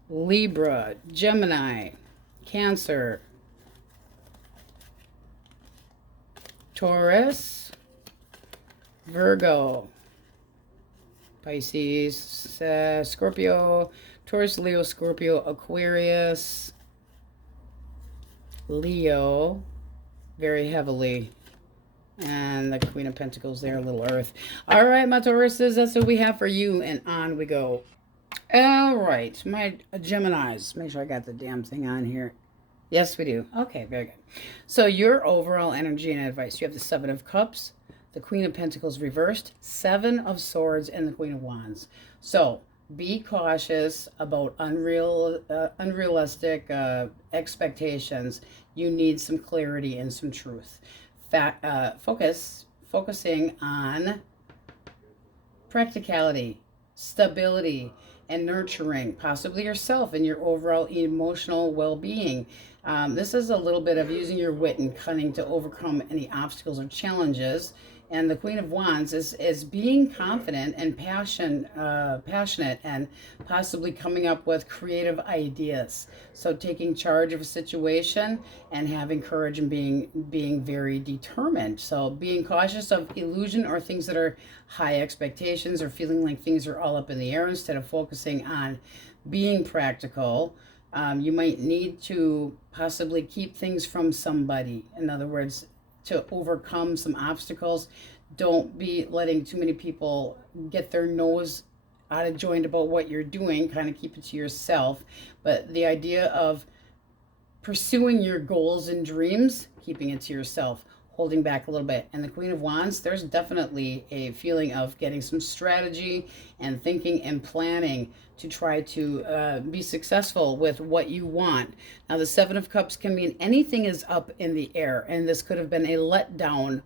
Libra, Gemini, Cancer, Taurus, Virgo, Pisces, Scorpio, Taurus, Leo, Scorpio, Aquarius, Leo, very heavily, and the Queen of Pentacles there, a little Earth. All right, my Tauruses, that's what we have for you, and on we go. All right, my Geminis. Make sure I got the damn thing on here. Yes, we do. Okay, very good. So your overall energy and advice. You have the Seven of Cups, the Queen of Pentacles reversed, Seven of Swords, and the Queen of Wands. So be cautious about unrealistic expectations. You need some clarity and some truth. Focusing on practicality, stability, and nurturing, possibly yourself and your overall emotional well-being. This is a little bit of using your wit and cunning to overcome any obstacles or challenges. And the Queen of Wands is being confident and passionate and possibly coming up with creative ideas. So taking charge of a situation and having courage and being very determined. So being cautious of illusion or things that are high expectations or feeling like things are all up in the air instead of focusing on being practical. You might need to possibly keep things from somebody. In other words, to overcome some obstacles. Don't be letting too many people get their nose out of joint about what you're doing. Kind of keep it to yourself. But the idea of pursuing your goals and dreams, keeping it to yourself, holding back a little bit. And the Queen of Wands, there's definitely a feeling of getting some strategy and thinking and planning to try to be successful with what you want. Now, the Seven of Cups can mean anything is up in the air, and this could have been a letdown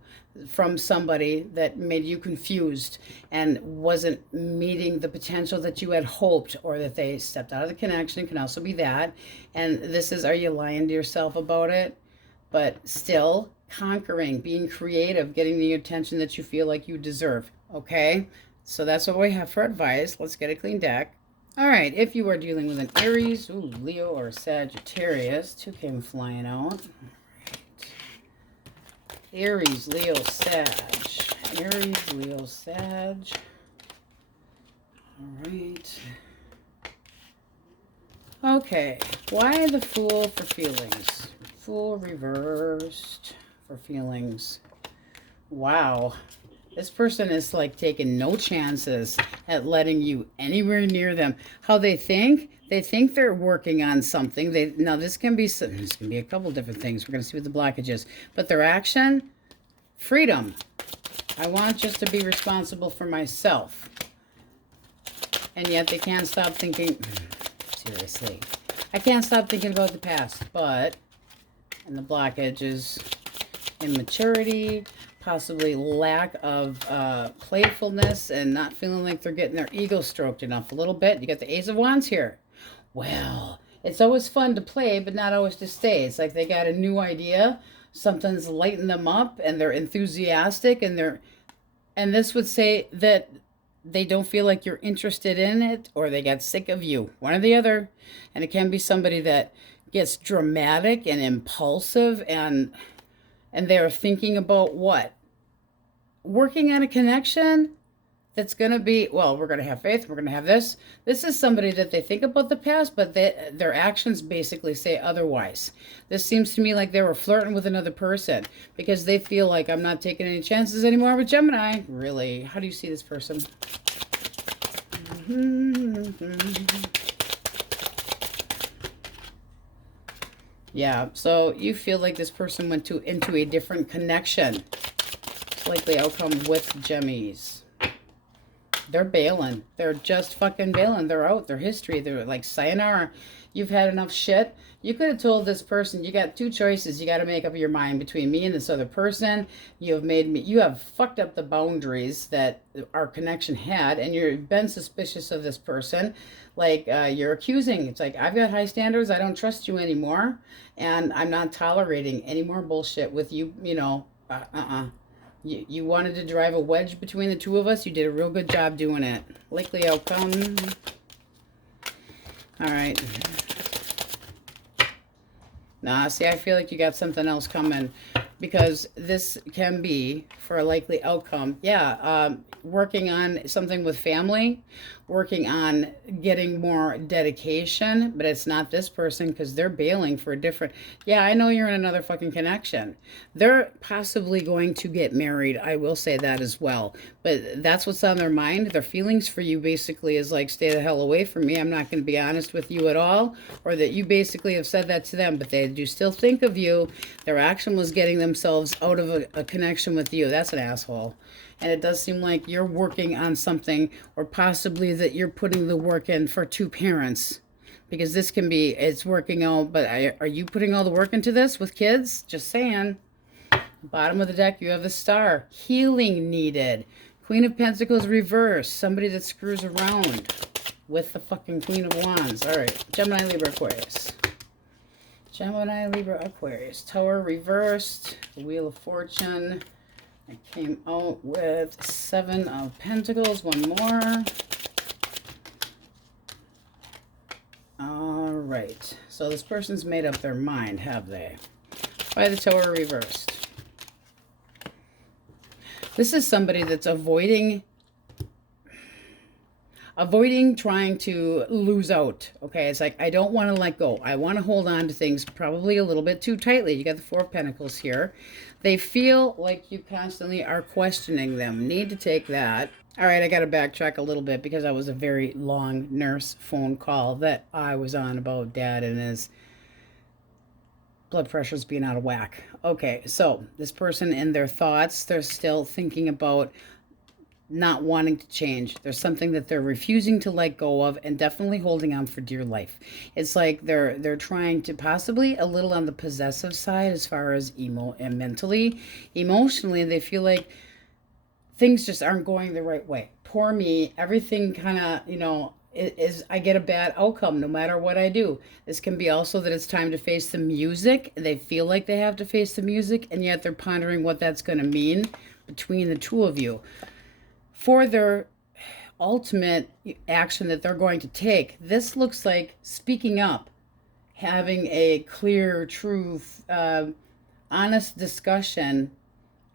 from somebody that made you confused and wasn't meeting the potential that you had hoped, or that they stepped out of the connection. It can also be that. And this is, are you lying to yourself about it? But still conquering, being creative, getting the attention that you feel like you deserve. Okay, so that's what we have for advice. Let's get a clean deck. All right, if you are dealing with an Aries, Leo, or Sagittarius, two came flying out. All right. Aries, Leo, Sag. Aries, Leo, Sag. All right. Okay, why the Fool for feelings? Fool reversed for feelings. Wow. This person is like taking no chances at letting you anywhere near them. How they think they're working on something. Now this can be a couple different things. We're going to see what the blockage is. But their action, freedom. I want just to be responsible for myself. And yet they can't stop thinking, seriously. I can't stop thinking about the past, but, and the blockage is immaturity, possibly lack of playfulness, and not feeling like they're getting their ego stroked enough a little bit. You got the Ace of Wands here. Well, it's always fun to play, but not always to stay. It's like they got a new idea, something's lighting them up, and they're enthusiastic, and this would say that they don't feel like you're interested in it, or they got sick of you, one or the other. And it can be somebody that gets dramatic and impulsive, and they're thinking about what? Working on a connection that's going to be, well, we're going to have faith, we're going to have this. This is somebody that they think about the past, but their actions basically say otherwise. This seems to me like they were flirting with another person because they feel like, I'm not taking any chances anymore with Gemini. Really? How do you see this person? Yeah, so you feel like this person went into a different connection. It's likely outcome with Gemmies. They're bailing. They're just fucking bailing. They're out. They're history. They're like, sayonara. You've had enough shit. You could have told this person, you got two choices. You got to make up your mind between me and this other person. You have fucked up the boundaries that our connection had, and you've been suspicious of this person. Like, you're accusing. It's like, I've got high standards. I don't trust you anymore. And I'm not tolerating any more bullshit with you, You wanted to drive a wedge between the two of us. You did a real good job doing it. Likely outcome. All right. Nah, see, I feel like you got something else coming, because this can be for a likely outcome. Yeah, working on something with family, working on getting more dedication, but it's not this person because they're bailing for a different. Yeah, I know you're in another fucking connection. They're possibly going to get married. I will say that as well. But that's what's on their mind. Their feelings for you basically is like, stay the hell away from me. I'm not going to be honest with you at all. Or that you basically have said that to them, but they do still think of you. Their action was getting themselves out of a connection with you. That's an asshole. And it does seem like you're working on something, or possibly that you're putting the work in for two parents. Because this can be, it's working out, but are you putting all the work into this with kids? Just saying. Bottom of the deck, you have the Star. Healing needed. Queen of Pentacles reverse. Somebody that screws around with the fucking Queen of Wands. All right. Gemini, Libra, Aquarius. Gemini, Libra, Aquarius. Tower reversed. The Wheel of Fortune. I came out with 7 of Pentacles. One more. All right. So this person's made up their mind, have they? By the Tower reversed. This is somebody that's avoiding trying to lose out. Okay, it's like, I don't want to let go. I want to hold on to things probably a little bit too tightly. You got the 4 of Pentacles here. They feel like you constantly are questioning them. Need to take that. All right, I got to backtrack a little bit because that was a very long nurse phone call that I was on about Dad and his blood pressure's being out of whack. Okay, so this person in their thoughts, they're still thinking about not wanting to change. There's something that they're refusing to let go of and definitely holding on for dear life. It's like they're trying to, possibly a little on the possessive side as far as mentally. Emotionally, they feel like things just aren't going the right way. Poor me. Everything kind of, I get a bad outcome no matter what I do. This can be also that it's time to face the music. They feel like they have to face the music, and yet they're pondering what that's going to mean between the two of you. For their ultimate action that they're going to take, this looks like speaking up, having a clear, true, honest discussion,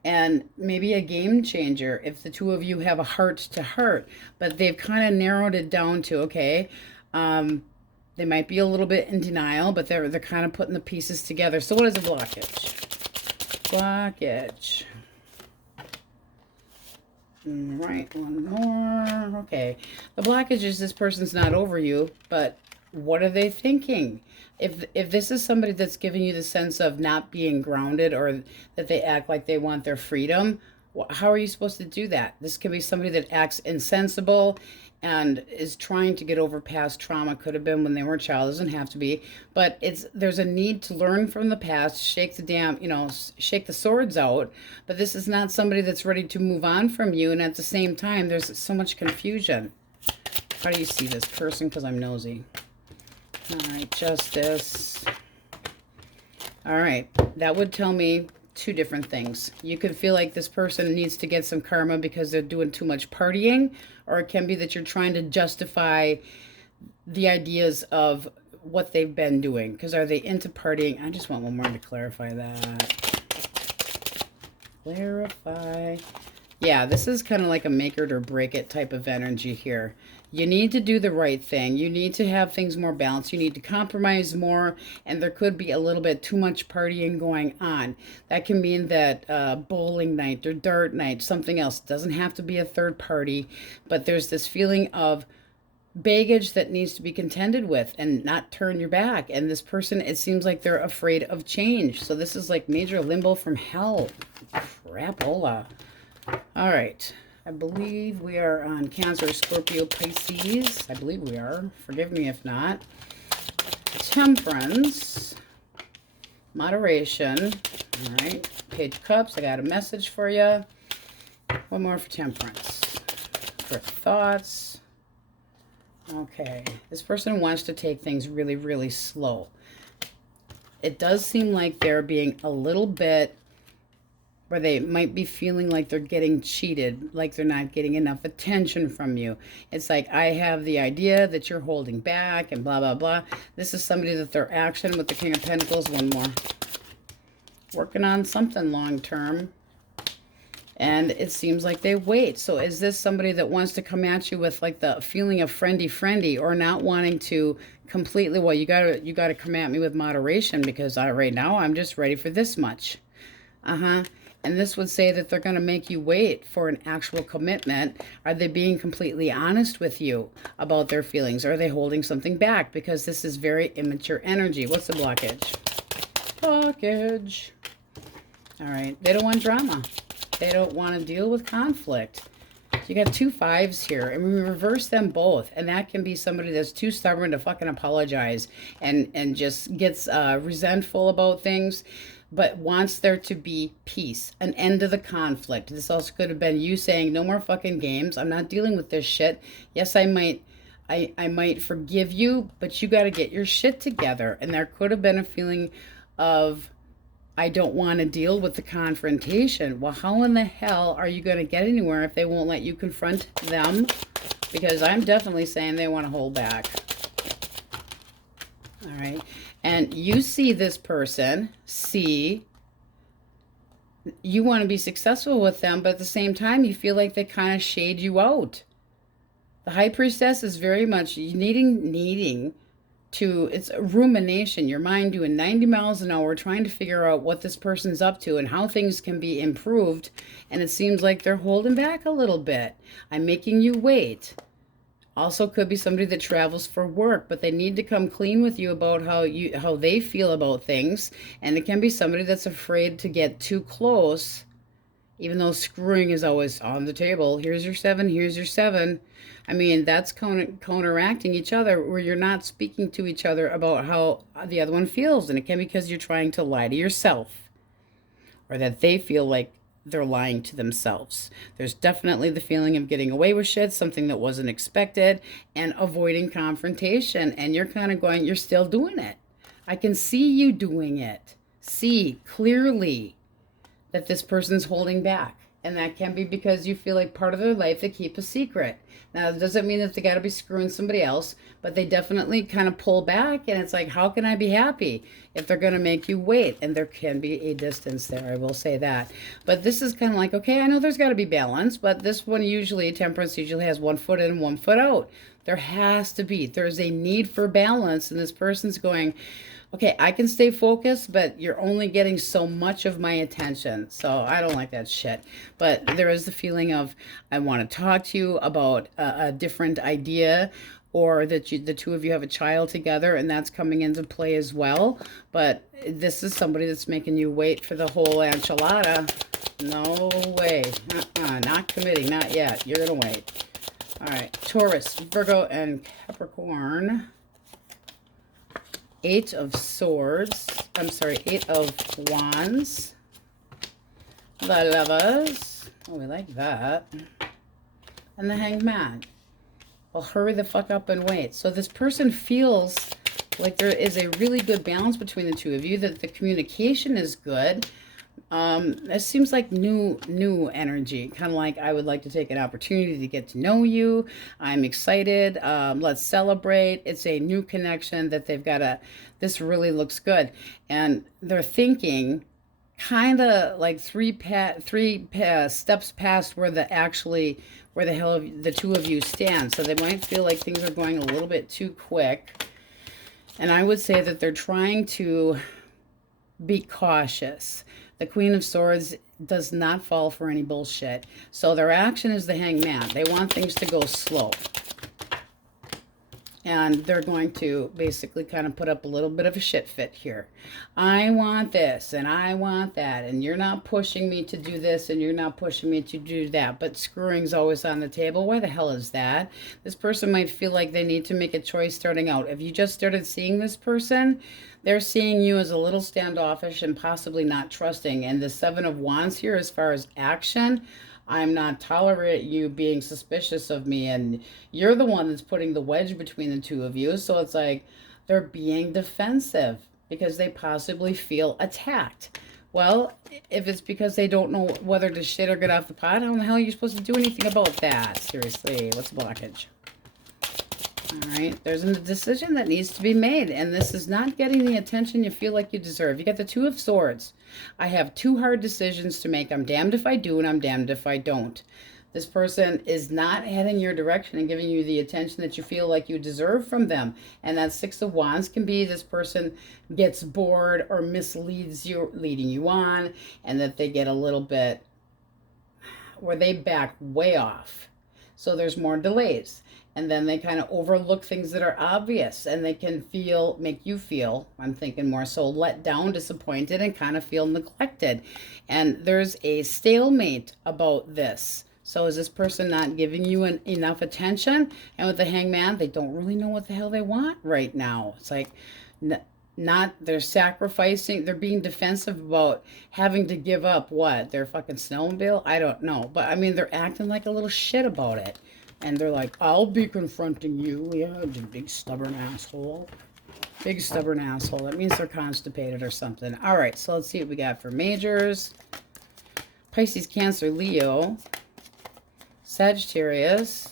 and maybe a game changer if the two of you have a heart to heart. But they've kind of narrowed it down to, okay, they might be a little bit in denial, but they're kind of putting the pieces together. So what is a blockage? Blockage. Right, one more. Okay. The blockage is this person's not over you, but what are they thinking? If this is somebody that's giving you the sense of not being grounded, or that they act like they want their freedom, how are you supposed to do that? This could be somebody that acts insensible and is trying to get over past trauma. Could have been when they were a child, doesn't have to be, but there's a need to learn from the past, shake the swords out. But this is not somebody that's ready to move on from you, and at the same time there's so much confusion. How do you see this person? Because I'm nosy. All right, Justice. All right, that would tell me 2 different things. You could feel like this person needs to get some karma because they're doing too much partying, or it can be that you're trying to justify the ideas of what they've been doing. Because are they into partying? I just want one more to clarify that. Clarify. Yeah, this is kind of like a make it or break it type of energy here. You need to do the right thing. You need to have things more balanced. You need to compromise more, and there could be a little bit too much partying going on. That can mean that bowling night or dart night, something else. It doesn't have to be a third party, but there's this feeling of baggage that needs to be contended with and not turn your back. And this person, it seems like they're afraid of change. So this is like major limbo from hell. Crapola. All right. I believe we are on Cancer, Scorpio, Pisces. I believe we are. Forgive me if not. Temperance. Moderation. All right. Page of Cups. I got a message for you. One more for Temperance. For thoughts. Okay. This person wants to take things really, really slow. It does seem like they're being a little bit, where they might be feeling like they're getting cheated, like they're not getting enough attention from you. It's like, I have the idea that you're holding back and blah, blah, blah. This is somebody that their action with the King of Pentacles, one more. Working on something long term. And it seems like they wait. So is this somebody that wants to come at you with like the feeling of friendly or not wanting to completely, well, you gotta come at me with moderation because right now I'm just ready for this much. And this would say that they're going to make you wait for an actual commitment. Are they being completely honest with you about their feelings? Are they holding something back? Because this is very immature energy. What's the blockage? Blockage. All right. They don't want drama. They don't want to deal with conflict. You got 2 5s here, and we reverse them both. And that can be somebody that's too stubborn to fucking apologize and just gets resentful about things, but wants there to be peace, an end to the conflict. This also could have been you saying, no more fucking games. I'm not dealing with this shit. Yes, I might forgive you, but you got to get your shit together. And there could have been a feeling of, I don't want to deal with the confrontation. Well, how in the hell are you going to get anywhere if they won't let you confront them? Because I'm definitely saying they want to hold back. All right. And you see this person, you want to be successful with them, but at the same time, you feel like they kind of shade you out. The High Priestess is very much needing to, it's a rumination, your mind doing 90 miles an hour, trying to figure out what this person's up to and how things can be improved. And it seems like they're holding back a little bit. I'm making you wait. Also could be somebody that travels for work, but they need to come clean with you about how they feel about things. And it can be somebody that's afraid to get too close, even though screwing is always on the table. Here's your 7, here's your 7. I mean, that's counteracting each other, where you're not speaking to each other about how the other one feels. And it can be because you're trying to lie to yourself, or that they feel like they're lying to themselves. There's definitely the feeling of getting away with shit, something that wasn't expected, and avoiding confrontation. And you're kind of going, you're still doing it. I can see you doing it. See clearly that this person's holding back. And that can be because you feel like part of their life they keep a secret. Now, it doesn't mean that they got to be screwing somebody else, but they definitely kind of pull back. And it's like, how can I be happy if they're going to make you wait? And there can be a distance there, I will say that. But this is kind of like, okay, I know there's got to be balance, but this one usually, Temperance usually has 1 foot in, 1 foot out. There has to be. There's a need for balance. And this person's going, okay, I can stay focused, but you're only getting so much of my attention. So I don't like that shit. But there is the feeling of, I want to talk to you about a different idea, or that the two of you have a child together, and that's coming into play as well. But this is somebody that's making you wait for the whole enchilada. No way. Not committing, not yet. You're going to wait. All right, Taurus, Virgo, and Capricorn. 8 of Swords. I'm sorry, 8 of Wands. The Lovers. Oh, we like that. And the Hanged Man. Well, hurry the fuck up and wait. So this person feels like there is a really good balance between the two of you, that the communication is good. It seems like new energy, kind of like I would like to take an opportunity to get to know you. I'm excited. Let's celebrate. It's a new connection that they've got this really looks good. And they're thinking kind of like three steps past where where the hell the two of you stand. So they might feel like things are going a little bit too quick. And I would say that they're trying to be cautious. The Queen of Swords does not fall for any bullshit. So their action is the Hangman. They want things to go slow. And they're going to basically kind of put up a little bit of a shit fit here. I want this and I want that. And you're not pushing me to do this and you're not pushing me to do that. But screwing's always on the table. Why the hell is that? This person might feel like they need to make a choice starting out. If you just started seeing this person, they're seeing you as a little standoffish and possibly not trusting. And the Seven of Wands here, as far as action, I'm not tolerate you being suspicious of me, and you're the one that's putting the wedge between the two of you. So it's like they're being defensive because they possibly feel attacked. Well, if it's because they don't know whether to shit or get off the pot, how the hell are you supposed to do anything about that? Seriously, what's the blockage? All right, there's a decision that needs to be made, and this is not getting the attention you feel like you deserve. You got the Two of Swords. I have two hard decisions to make. I'm damned if I do, and I'm damned if I don't. This person is not heading your direction and giving you the attention that you feel like you deserve from them. And that Six of Wands can be this person gets bored or misleads you, leading you on, and that they get a little bit where they back way off. So there's more delays. And then they kind of overlook things that are obvious, and they can make you feel, I'm thinking more so, let down, disappointed, and kind of feel neglected. And there's a stalemate about this. So is this person not giving you enough attention? And with the Hangman, they don't really know what the hell they want right now. It's like, they're sacrificing, they're being defensive about having to give up what? Their fucking snowmobile? I don't know. But I mean, they're acting like a little shit about it. And they're like, I'll be confronting you. Yeah, you big stubborn asshole. Big stubborn asshole. That means they're constipated or something. All right, so let's see what we got for majors. Pisces, Cancer, Leo. Sagittarius.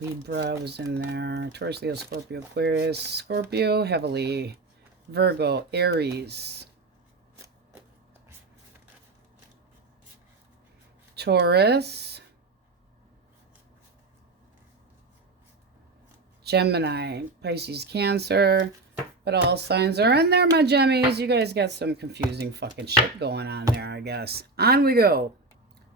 Libra was in there. Taurus, Leo, Scorpio, Aquarius. Scorpio, heavily. Virgo, Aries. Taurus, Gemini, Pisces, Cancer, but all signs are in there, my Gemmies. You guys got some confusing fucking shit going on there, I guess. On we go.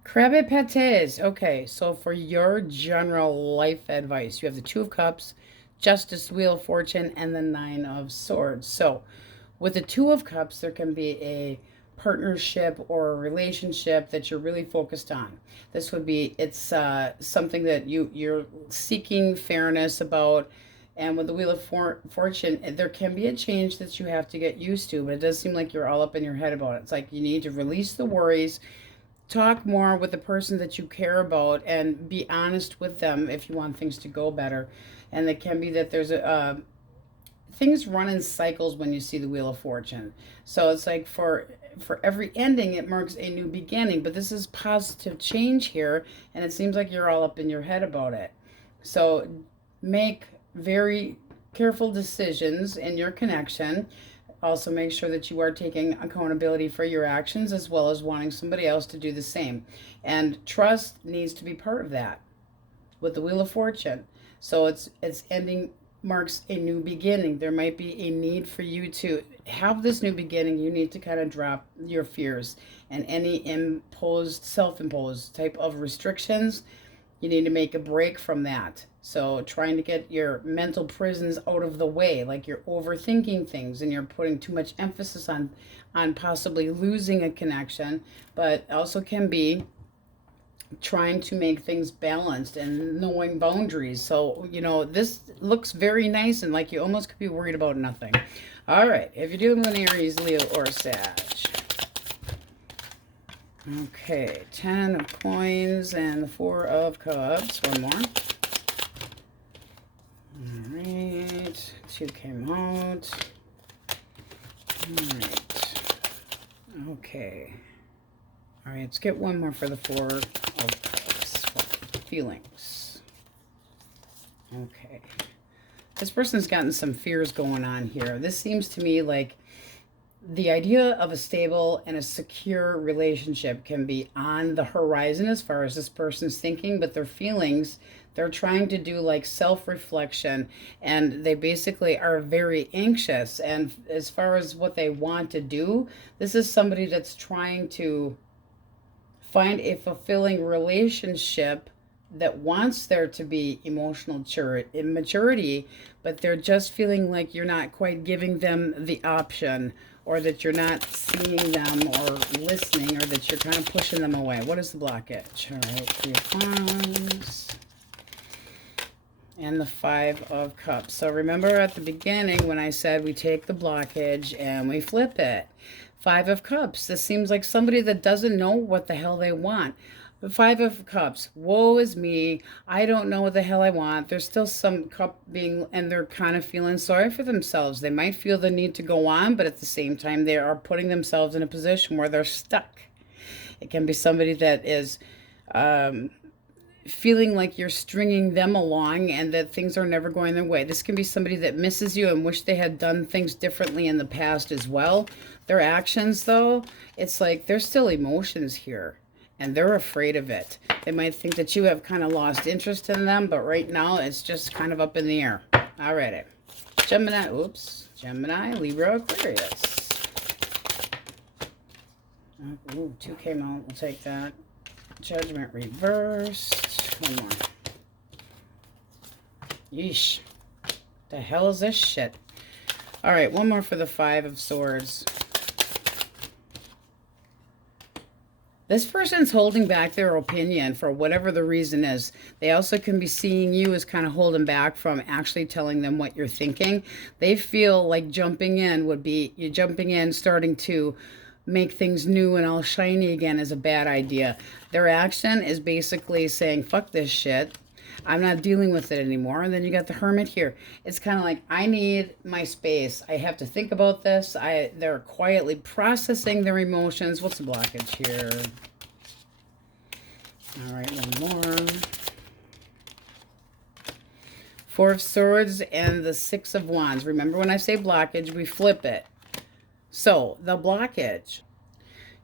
Crabbe Pates. Okay, so for your general life advice, you have the Two of Cups, Justice, Wheel of Fortune, and the Nine of Swords. So with the Two of Cups, there can be a partnership or a relationship that you're really focused on. This would be, it's something that you're seeking fairness about. And with the Wheel of Fortune, there can be a change that you have to get used to, but it does seem like you're all up in your head about it. It's like you need to release the worries, talk more with the person that you care about, and be honest with them if you want things to go better. And it can be that there's things run in cycles when you see the Wheel of Fortune. So it's like for every ending, it marks a new beginning. But this is positive change here, and it seems like you're all up in your head about it. So make very careful decisions in your connection. Also make sure that you are taking accountability for your actions, as well as wanting somebody else to do the same. And trust needs to be part of that with the Wheel of Fortune. So it's ending marks a new beginning. There might be a need for you to have this new beginning. You need to kind of drop your fears and any self-imposed type of restrictions. You need to make a break from that. So trying to get your mental prisons out of the way, like you're overthinking things and you're putting too much emphasis on possibly losing a connection, but also can be trying to make things balanced and knowing boundaries. So, you know, this looks very nice and like you almost could be worried about nothing. All right, if you're dealing with an Aries, Leo, or Sag. Okay, 10 of coins and the 4 of cups. One more. All right, 2 came out. right. Okay. All right, let's get one more for the Four of Cups. Feelings. Okay. This person's gotten some fears going on here. This seems to me like the idea of a stable and a secure relationship can be on the horizon as far as this person's thinking, but their feelings, they're trying to do like self-reflection, and they basically are very anxious. And as far as what they want to do, this is somebody that's trying to find a fulfilling relationship that wants there to be emotional maturity, but they're just feeling like you're not quite giving them the option, or that you're not seeing them or listening, or that you're kind of pushing them away. What is the blockage? All right, Three of Wands and the Five of Cups. So remember at the beginning when I said we take the blockage and we flip it. Five of Cups. This seems like somebody that doesn't know what the hell they want. The Five of Cups. Woe is me. I don't know what the hell I want. There's still some cup being, and they're kind of feeling sorry for themselves. They might feel the need to go on, but at the same time, they are putting themselves in a position where they're stuck. It can be somebody that is feeling like you're stringing them along and that things are never going their way. This can be somebody that misses you and wish they had done things differently in the past as well. Their actions, though, it's like there's still emotions here, and they're afraid of it. They might think that you have kind of lost interest in them, but right now it's just kind of up in the air. Alrighty. Gemini, Libra, Aquarius. Ooh, 2 came out. We'll take that. Judgment reversed. One more. Yeesh. The hell is this shit? Alright, one more for the Five of Swords. This person's holding back their opinion for whatever the reason is. They also can be seeing you as kind of holding back from actually telling them what you're thinking. They feel like jumping in would be, you jumping in, starting to make things new and all shiny again is a bad idea. Their action is basically saying, fuck this shit. I'm not dealing with it anymore. And then you got the Hermit here. It's kind of like, I need my space. I have to think about this. They're quietly processing their emotions. What's the blockage here? All right, one more. Four of Swords and the Six of Wands. Remember when I say blockage, we flip it. So, the blockage.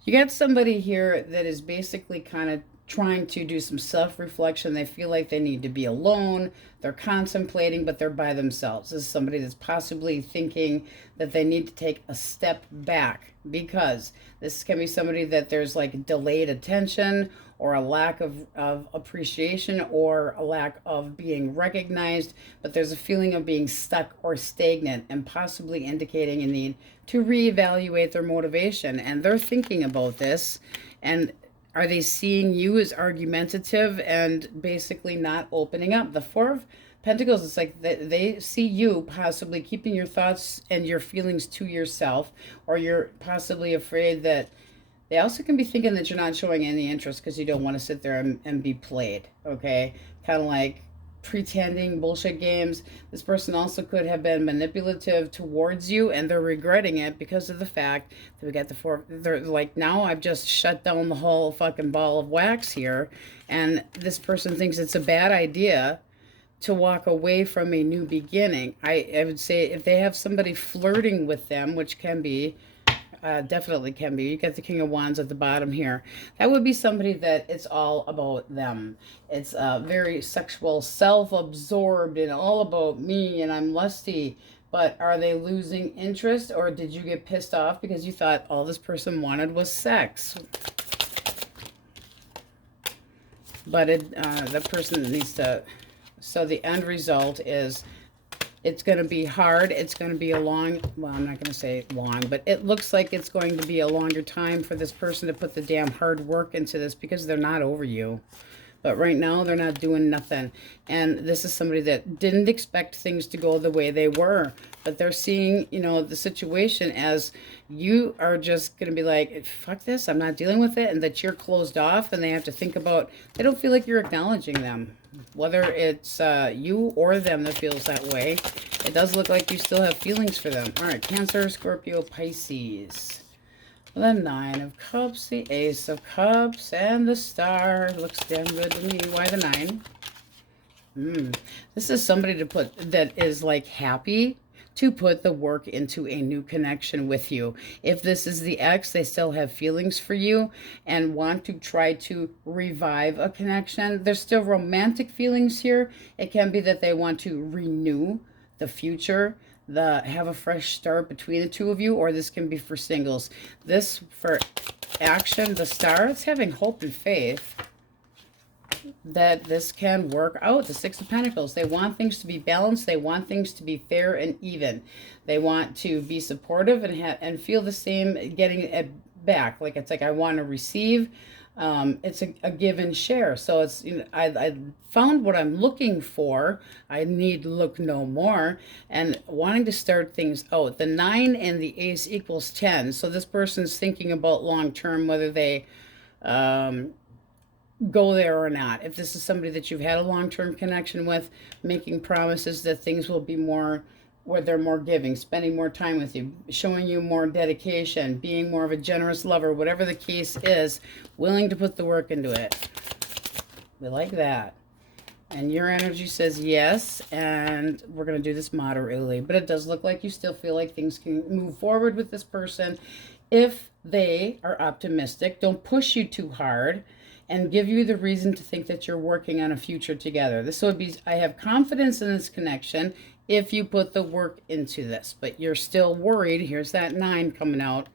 You got somebody here that is basically kind of trying to do some self-reflection. They feel like they need to be alone. They're contemplating, but they're by themselves. This is somebody that's possibly thinking that they need to take a step back, because this can be somebody that there's like delayed attention, or a lack of appreciation, or a lack of being recognized, but there's a feeling of being stuck or stagnant, and possibly indicating a need to reevaluate their motivation. And they're thinking about this, and are they seeing you as argumentative and basically not opening up? The Four of Pentacles, it's like they see you possibly keeping your thoughts and your feelings to yourself, or you're possibly afraid that they also can be thinking that you're not showing any interest because you don't want to sit there and be played, okay? Kind of like pretending bullshit games. This person also could have been manipulative towards you, and they're regretting it because of the fact that we got the Four. They're like, now I've just shut down the whole fucking ball of wax here, and this person thinks it's a bad idea to walk away from a new beginning. I would say if they have somebody flirting with them, which can be, definitely can be. You get the King of Wands at the bottom here. That would be somebody that it's all about them. It's very sexual, self-absorbed, and all about me, and I'm lusty. But are they losing interest, or did you get pissed off because you thought all this person wanted was sex? But the person needs to... So the end result is... It's going to be hard. It's going to be a long, well, I'm not going to say long, but it looks like it's going to be a longer time for this person to put the damn hard work into this, because they're not over you. But right now, they're not doing nothing. And this is somebody that didn't expect things to go the way they were. But they're seeing, you know, the situation as you are just going to be like, fuck this, I'm not dealing with it, and that you're closed off, and they have to think about, they don't feel like you're acknowledging them, whether it's you or them that feels that way. It does look like you still have feelings for them. All right, Cancer, Scorpio, Pisces. The Nine of Cups, the Ace of Cups, and the Star. Looks damn good to me. Why the 9? This is somebody to put that is like happy to put the work into a new connection with you. If this is the ex, they still have feelings for you and want to try to revive a connection. There's still romantic feelings here. It can be that they want to renew the future, have a fresh start between the two of you, or this can be for singles. This for action, the Star, it's having hope and faith that this can work out. The Six of Pentacles, they want things to be balanced. They want things to be fair and even. They want to be supportive and feel the same, getting it back. Like, it's like, I want to receive. It's a give and share. So it's, you know, I found what I'm looking for. I need look no more, and wanting to start things out. The 9 and the Ace equals 10. So this person's thinking about long term, whether they go there or not. If this is somebody that you've had a long-term connection with, making promises that things will be more, where they're more giving, spending more time with you, showing you more dedication, being more of a generous lover, whatever the case is, willing to put the work into it. We like that. And your energy says yes, and we're going to do this moderately. But it does look like you still feel like things can move forward with this person if they are optimistic. Don't push you too hard and give you the reason to think that you're working on a future together. This would be, I have confidence in this connection if you put the work into this, but you're still worried. Here's that 9 coming out.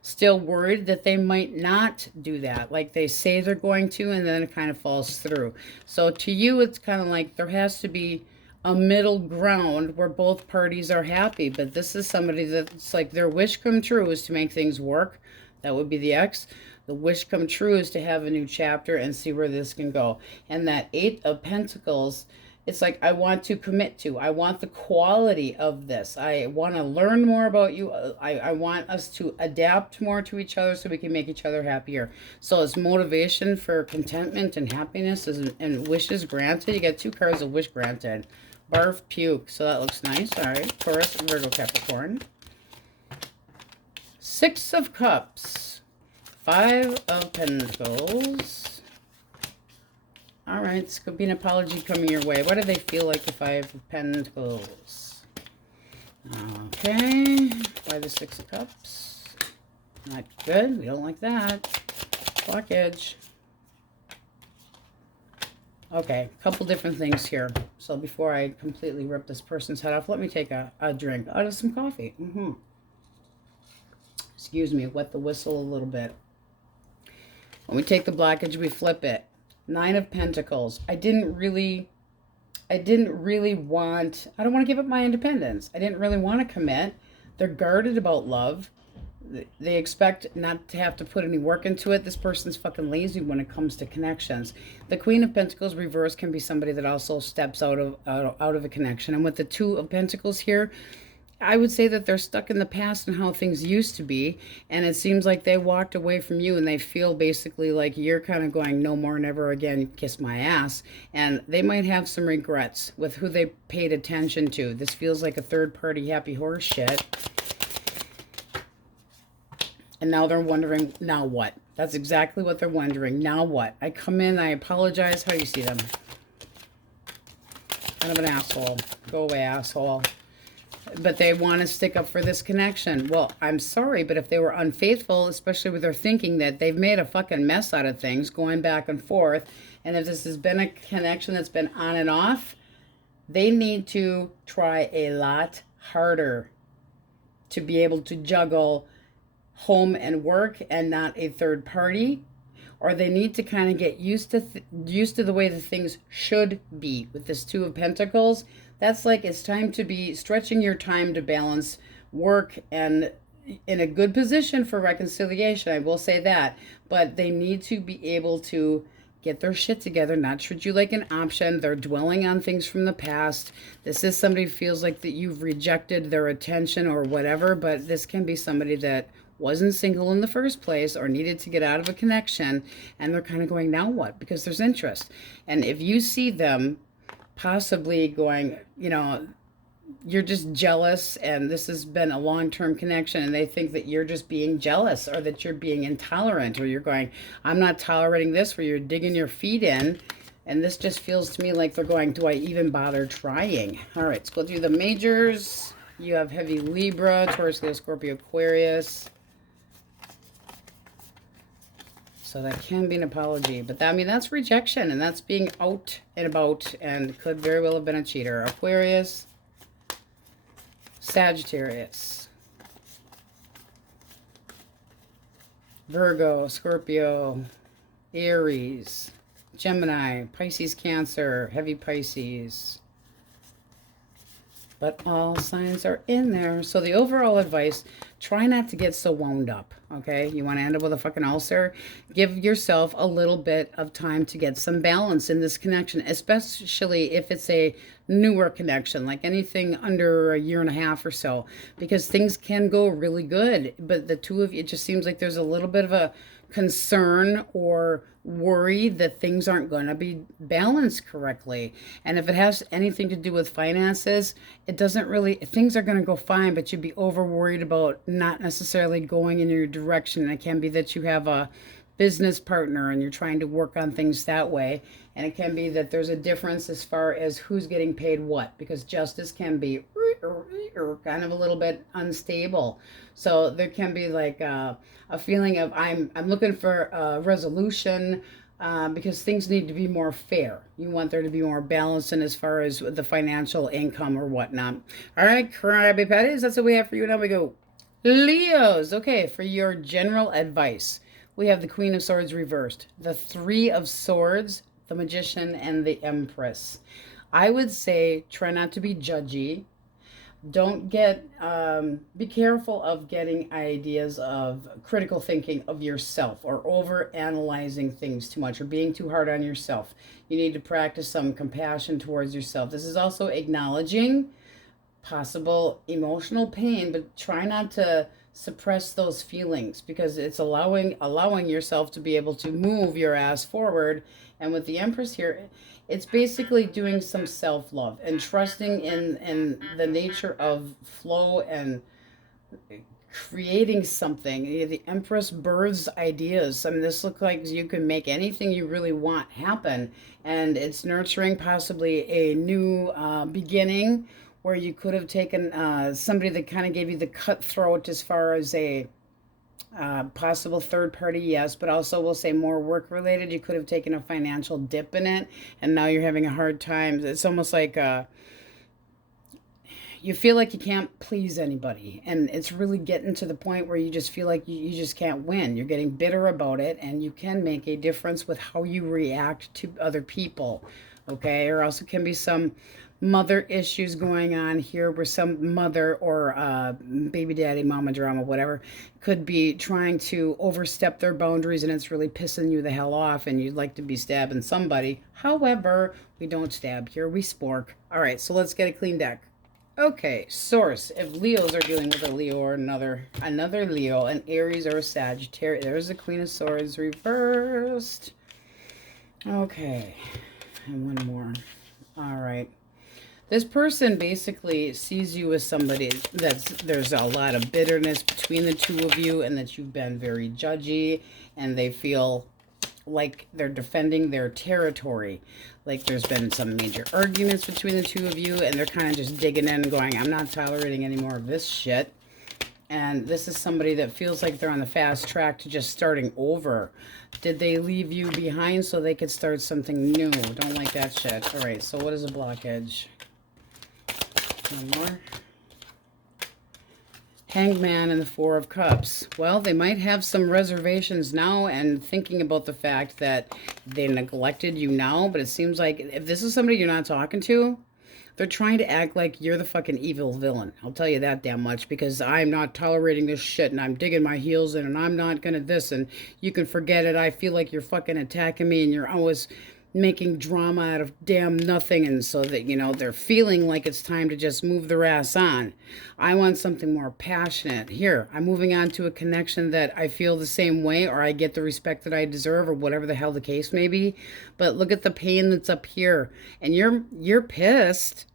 Still worried that they might not do that. Like they say they're going to, and then it kind of falls through. So to you, it's kind of like there has to be a middle ground where both parties are happy. But this is somebody that's like their wish come true is to make things work. That would be the ex. The wish come true is to have a new chapter and see where this can go. And that 8 of Pentacles, it's like, I want to commit to. I want the quality of this. I want to learn more about you. I want us to adapt more to each other so we can make each other happier. So it's motivation for contentment and happiness and wishes granted. You get 2 cards of wish granted. Barf, puke. So that looks nice. All right. Taurus, Virgo, Capricorn. 6 of Cups. 5 of Pentacles. All right, it's going to be an apology coming your way. What do they feel like, the 5 of Pentacles? Okay, by the 6 of Cups. Not good. We don't like that. Blockage. Okay, a couple different things here. So before I completely rip this person's head off, let me take a drink out of some coffee. Excuse me, wet the whistle a little bit. When we take the blockage, we flip it. 9 of Pentacles. I don't want to give up my independence. I didn't really want to commit. They're guarded about love. They expect not to have to put any work into it. This person's fucking lazy when it comes to connections. The Queen of Pentacles reverse can be somebody that also steps out of a connection. And with the 2 of Pentacles here, I would say that they're stuck in the past and how things used to be, and it seems like they walked away from you and they feel basically like you're kind of going, no more, never again, kiss my ass, and they might have some regrets with who they paid attention to. This feels like a third-party happy horse shit, and now they're wondering, now what? That's exactly what they're wondering. Now what? I come in, I apologize. How do you see them? Kind of an asshole. Go away, asshole. But they want to stick up for this connection. Well, I'm sorry, but if they were unfaithful, especially with their thinking that they've made a fucking mess out of things, going back and forth, and if this has been a connection that's been on and off, they need to try a lot harder to be able to juggle home and work and not a third party, or they need to kind of get used to the way the things should be. With this 2 of Pentacles, that's like, it's time to be stretching your time to balance work and in a good position for reconciliation. I will say that, but they need to be able to get their shit together, not treat you like an option. They're dwelling on things from the past. This is somebody who feels like that you've rejected their attention or whatever, but this can be somebody that wasn't single in the first place or needed to get out of a connection, and they're kind of going, now what? Because there's interest. And if you see them possibly going, you know, you're just jealous and this has been a long-term connection and they think that you're just being jealous or that you're being intolerant, or you're going, I'm not tolerating this, where you're digging your feet in, and this just feels to me like they're going, do I even bother trying? All right, let's go through the majors. You have heavy Libra, Taurus, Leo, Scorpio, Aquarius. So that can be an apology, but that, I mean, that's rejection, and that's being out and about, and could very well have been a cheater. Aquarius, Sagittarius, Virgo, Scorpio, Aries, Gemini, Pisces, Cancer, heavy Pisces. But all signs are in there. So the overall advice, try not to get so wound up, okay? You want to end up with a fucking ulcer? Give yourself a little bit of time to get some balance in this connection, especially if it's a newer connection, like anything under a year and a half or so, because things can go really good. But the two of you, it just seems like there's a little bit of a concern or worry that things aren't going to be balanced correctly. And if it has anything to do with finances, it doesn't really, things are going to go fine, but you'd be over worried about not necessarily going in your direction. And it can be that you have a business partner and you're trying to work on things that way. And it can be that there's a difference as far as who's getting paid what, because justice can be kind of a little bit unstable. So there can be like a feeling of I'm looking for a resolution because things need to be more fair. You want there to be more balance in as far as the financial income or whatnot. All right, Krabby Patties, that's what we have for you. Now we go Leos. Okay, for your general advice, we have the Queen of Swords reversed, the Three of Swords, the Magician, and the Empress. I would say try not to be judgy. Don't get, be careful of getting ideas of critical thinking of yourself or over analyzing things too much or being too hard on yourself. You need to practice some compassion towards yourself. This is also acknowledging possible emotional pain, but try not to suppress those feelings, because it's allowing yourself to be able to move your ass forward. And with the Empress here, it's basically doing some self-love and trusting in the nature of flow and creating something. The Empress births ideas. I mean, this looks like you can make anything you really want happen, and it's nurturing possibly a new beginning, where you could have taken somebody that kind of gave you the cutthroat as far as a possible third party, yes, but also we'll say more work related. You could have taken a financial dip in it, and now you're having a hard time. It's almost like you feel like you can't please anybody, and it's really getting to the point where you just feel like you just can't win. You're getting bitter about it, and you can make a difference with how you react to other people, okay? Or also can be some mother issues going on here, where some mother or baby daddy mama drama, whatever, could be trying to overstep their boundaries, and it's really pissing you the hell off, and you'd like to be stabbing somebody. However, we don't stab here, we spork. All right, so let's get a clean deck. Okay, source. If Leos are dealing with a Leo or another Leo, an Aries or a Sagittarius, there's the Queen of Swords reversed. Okay, and one more. All right. This person basically sees you as somebody there's a lot of bitterness between the two of you, and that you've been very judgy, and they feel like they're defending their territory. Like there's been some major arguments between the two of you, and they're kind of just digging in and going, I'm not tolerating any more of this shit. And this is somebody that feels like they're on the fast track to just starting over. Did they leave you behind so they could start something new? Don't like that shit. All right, so what is a blockage? One more. Hanged Man and the Four of Cups. Well, they might have some reservations now and thinking about the fact that they neglected you now, but it seems like if this is somebody you're not talking to, They're trying to act like you're the fucking evil villain. I'll tell you that damn much, because I'm not tolerating this shit and I'm digging my heels in and I'm not gonna this and you can forget it. I feel like you're fucking attacking me and you're always making drama out of damn nothing, and so that, you know, they're feeling like it's time to just move their ass on. I want something more passionate. Here, I'm moving on to a connection that I feel the same way, or I get the respect that I deserve, or whatever the hell the case may be. But look at the pain that's up here, and you're pissed.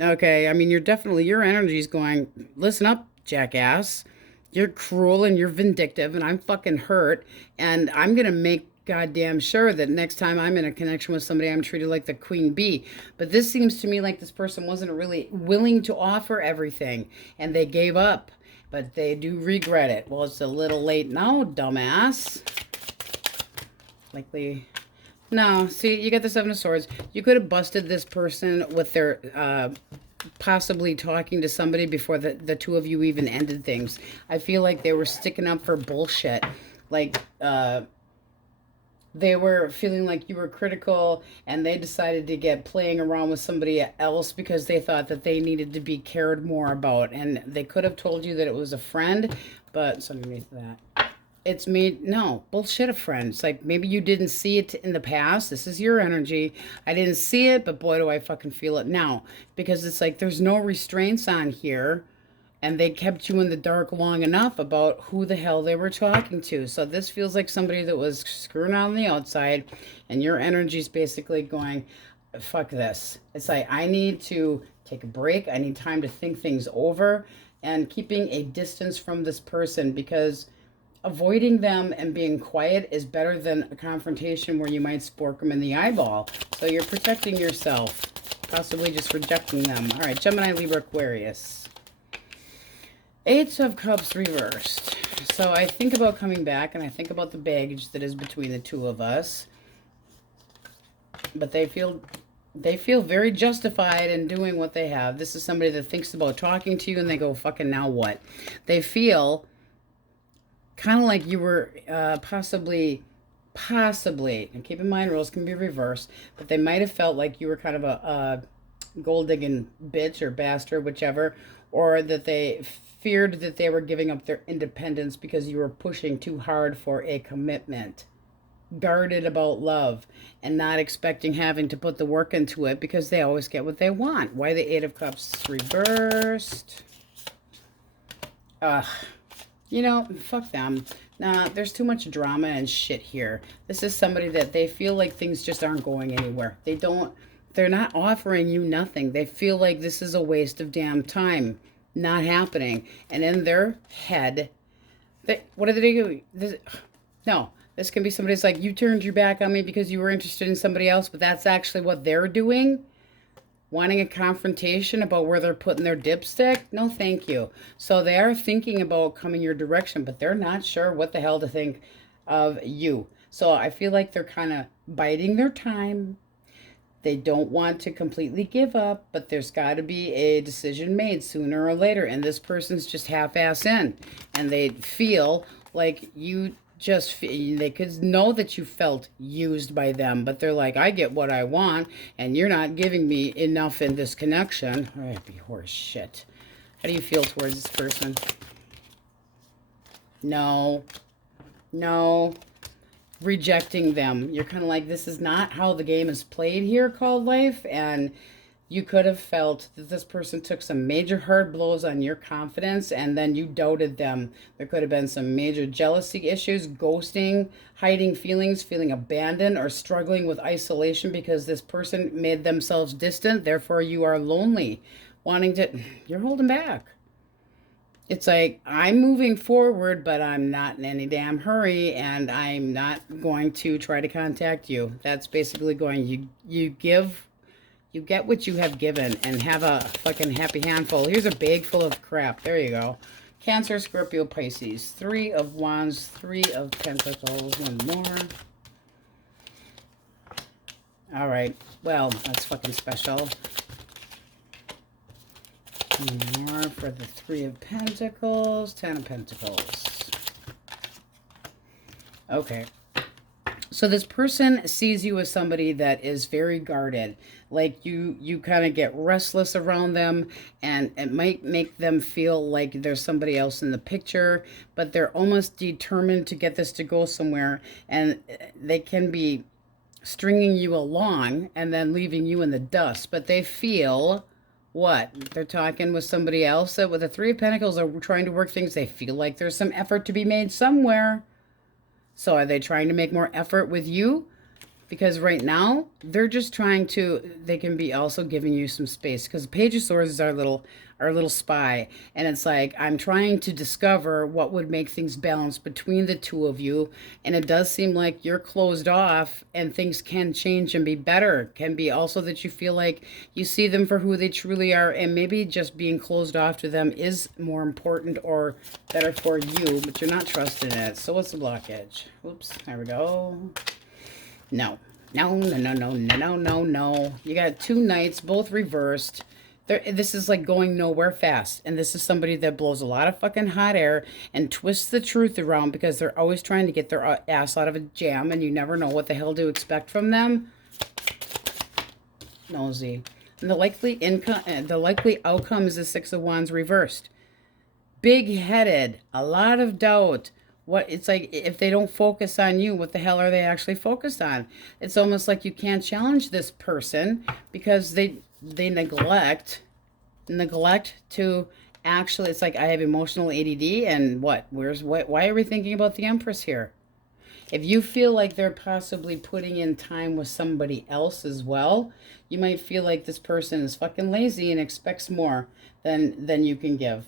Okay, I mean, you're definitely, your energy's going, listen up, jackass. You're cruel and you're vindictive, and I'm fucking hurt, and I'm gonna make goddamn sure that next time I'm in a connection with somebody, I'm treated like the queen bee. But this seems to me like this person wasn't really willing to offer everything, and they gave up, but they do regret it. Well, it's a little late now, dumbass. Likely. No, see, you got the Seven of Swords. You could have busted this person with their possibly talking to somebody before the two of you even ended things. I feel like they were sticking up for bullshit. Like, they were feeling like you were critical, and they decided to get playing around with somebody else because they thought that they needed to be cared more about. And they could have told you that it was a friend, but it's underneath that. It's made, no, bullshit, a friend. It's like, maybe you didn't see it in the past. This is your energy. I didn't see it, but boy, do I fucking feel it now. Because it's like, there's no restraints on here. And they kept you in the dark long enough about who the hell they were talking to. So this feels like somebody that was screwing on the outside, and your energy's basically going, fuck this. It's like, I need to take a break. I need time to think things over, and keeping a distance from this person, because avoiding them and being quiet is better than a confrontation where you might spork them in the eyeball. So you're protecting yourself, possibly just rejecting them. All right, Gemini, Libra, Aquarius. Eight of Cups reversed. So I think about coming back, and I think about the baggage that is between the two of us. But they feel very justified in doing what they have. This is somebody that thinks about talking to you, and they go, fucking now what? They feel kind of like you were possibly, and keep in mind roles can be reversed, but they might have felt like you were kind of a gold digging bitch or bastard, whichever, or that they feared that they were giving up their independence because you were pushing too hard for a commitment. Guarded about love and not expecting having to put the work into it because they always get what they want. Why the Eight of Cups reversed? You know, fuck them. Nah, there's too much drama and shit here. This is somebody that they feel like things just aren't going anywhere. They're not offering you nothing. They feel like this is a waste of damn time. Not happening. And in their head, what are they doing? This can be somebody's like, you turned your back on me because you were interested in somebody else, but that's actually what they're doing. Wanting a confrontation about where they're putting their dipstick? No, thank you. So they are thinking about coming your direction, but they're not sure what the hell to think of you. So I feel like they're kind of biding their time. They don't want to completely give up, but there's got to be a decision made sooner or later. And this person's just half-ass in. And they feel like they could know that you felt used by them. But they're like, I get what I want, and you're not giving me enough in this connection. Oh, that'd be horse shit. How do you feel towards this person? No. Rejecting them. You're kind of like, this is not how the game is played here called life, and you could have felt that this person took some major hard blows on your confidence, and then you doubted them. There could have been some major jealousy issues, ghosting, hiding feelings, feeling abandoned, or struggling with isolation because this person made themselves distant. Therefore, you are lonely, you're holding back. It's like, I'm moving forward, but I'm not in any damn hurry, and I'm not going to try to contact you. That's basically going, you get what you have given, and have a fucking happy handful. Here's a bag full of crap. There you go. Cancer, Scorpio, Pisces. Three of Wands, Three of Pentacles. One more. All right. Well, that's fucking special. One more for the Three of Pentacles, Ten of Pentacles. Okay. So this person sees you as somebody that is very guarded. Like you kind of get restless around them, and it might make them feel like there's somebody else in the picture, but they're almost determined to get this to go somewhere, and they can be stringing you along and then leaving you in the dust, but they feel what? They're talking with somebody else that with the Three of Pentacles are trying to work things. They feel like there's some effort to be made somewhere. So are they trying to make more effort with you? Because right now, they're just trying to, they can be also giving you some space. Because Page of Swords is our little spy. And it's like, I'm trying to discover what would make things balance between the two of you. And it does seem like you're closed off and things can change and be better. Can be also that you feel like you see them for who they truly are. And maybe just being closed off to them is more important or better for you. But you're not trusting it. So what's the blockage? Oops, there we go. No. No, no, no, no, no, no, no, no. You got two knights, both reversed. This is like going nowhere fast. And this is somebody that blows a lot of fucking hot air and twists the truth around because they're always trying to get their ass out of a jam and you never know what the hell to expect from them. Nosy. And the likely outcome is the Six of Wands reversed. Big-headed, a lot of doubt. What it's like, if they don't focus on you, what the hell are they actually focused on? It's almost like you can't challenge this person because they neglect to actually, it's like I have emotional ADD and what? Why are we thinking about the Empress here? If you feel like they're possibly putting in time with somebody else as well, you might feel like this person is fucking lazy and expects more than you can give.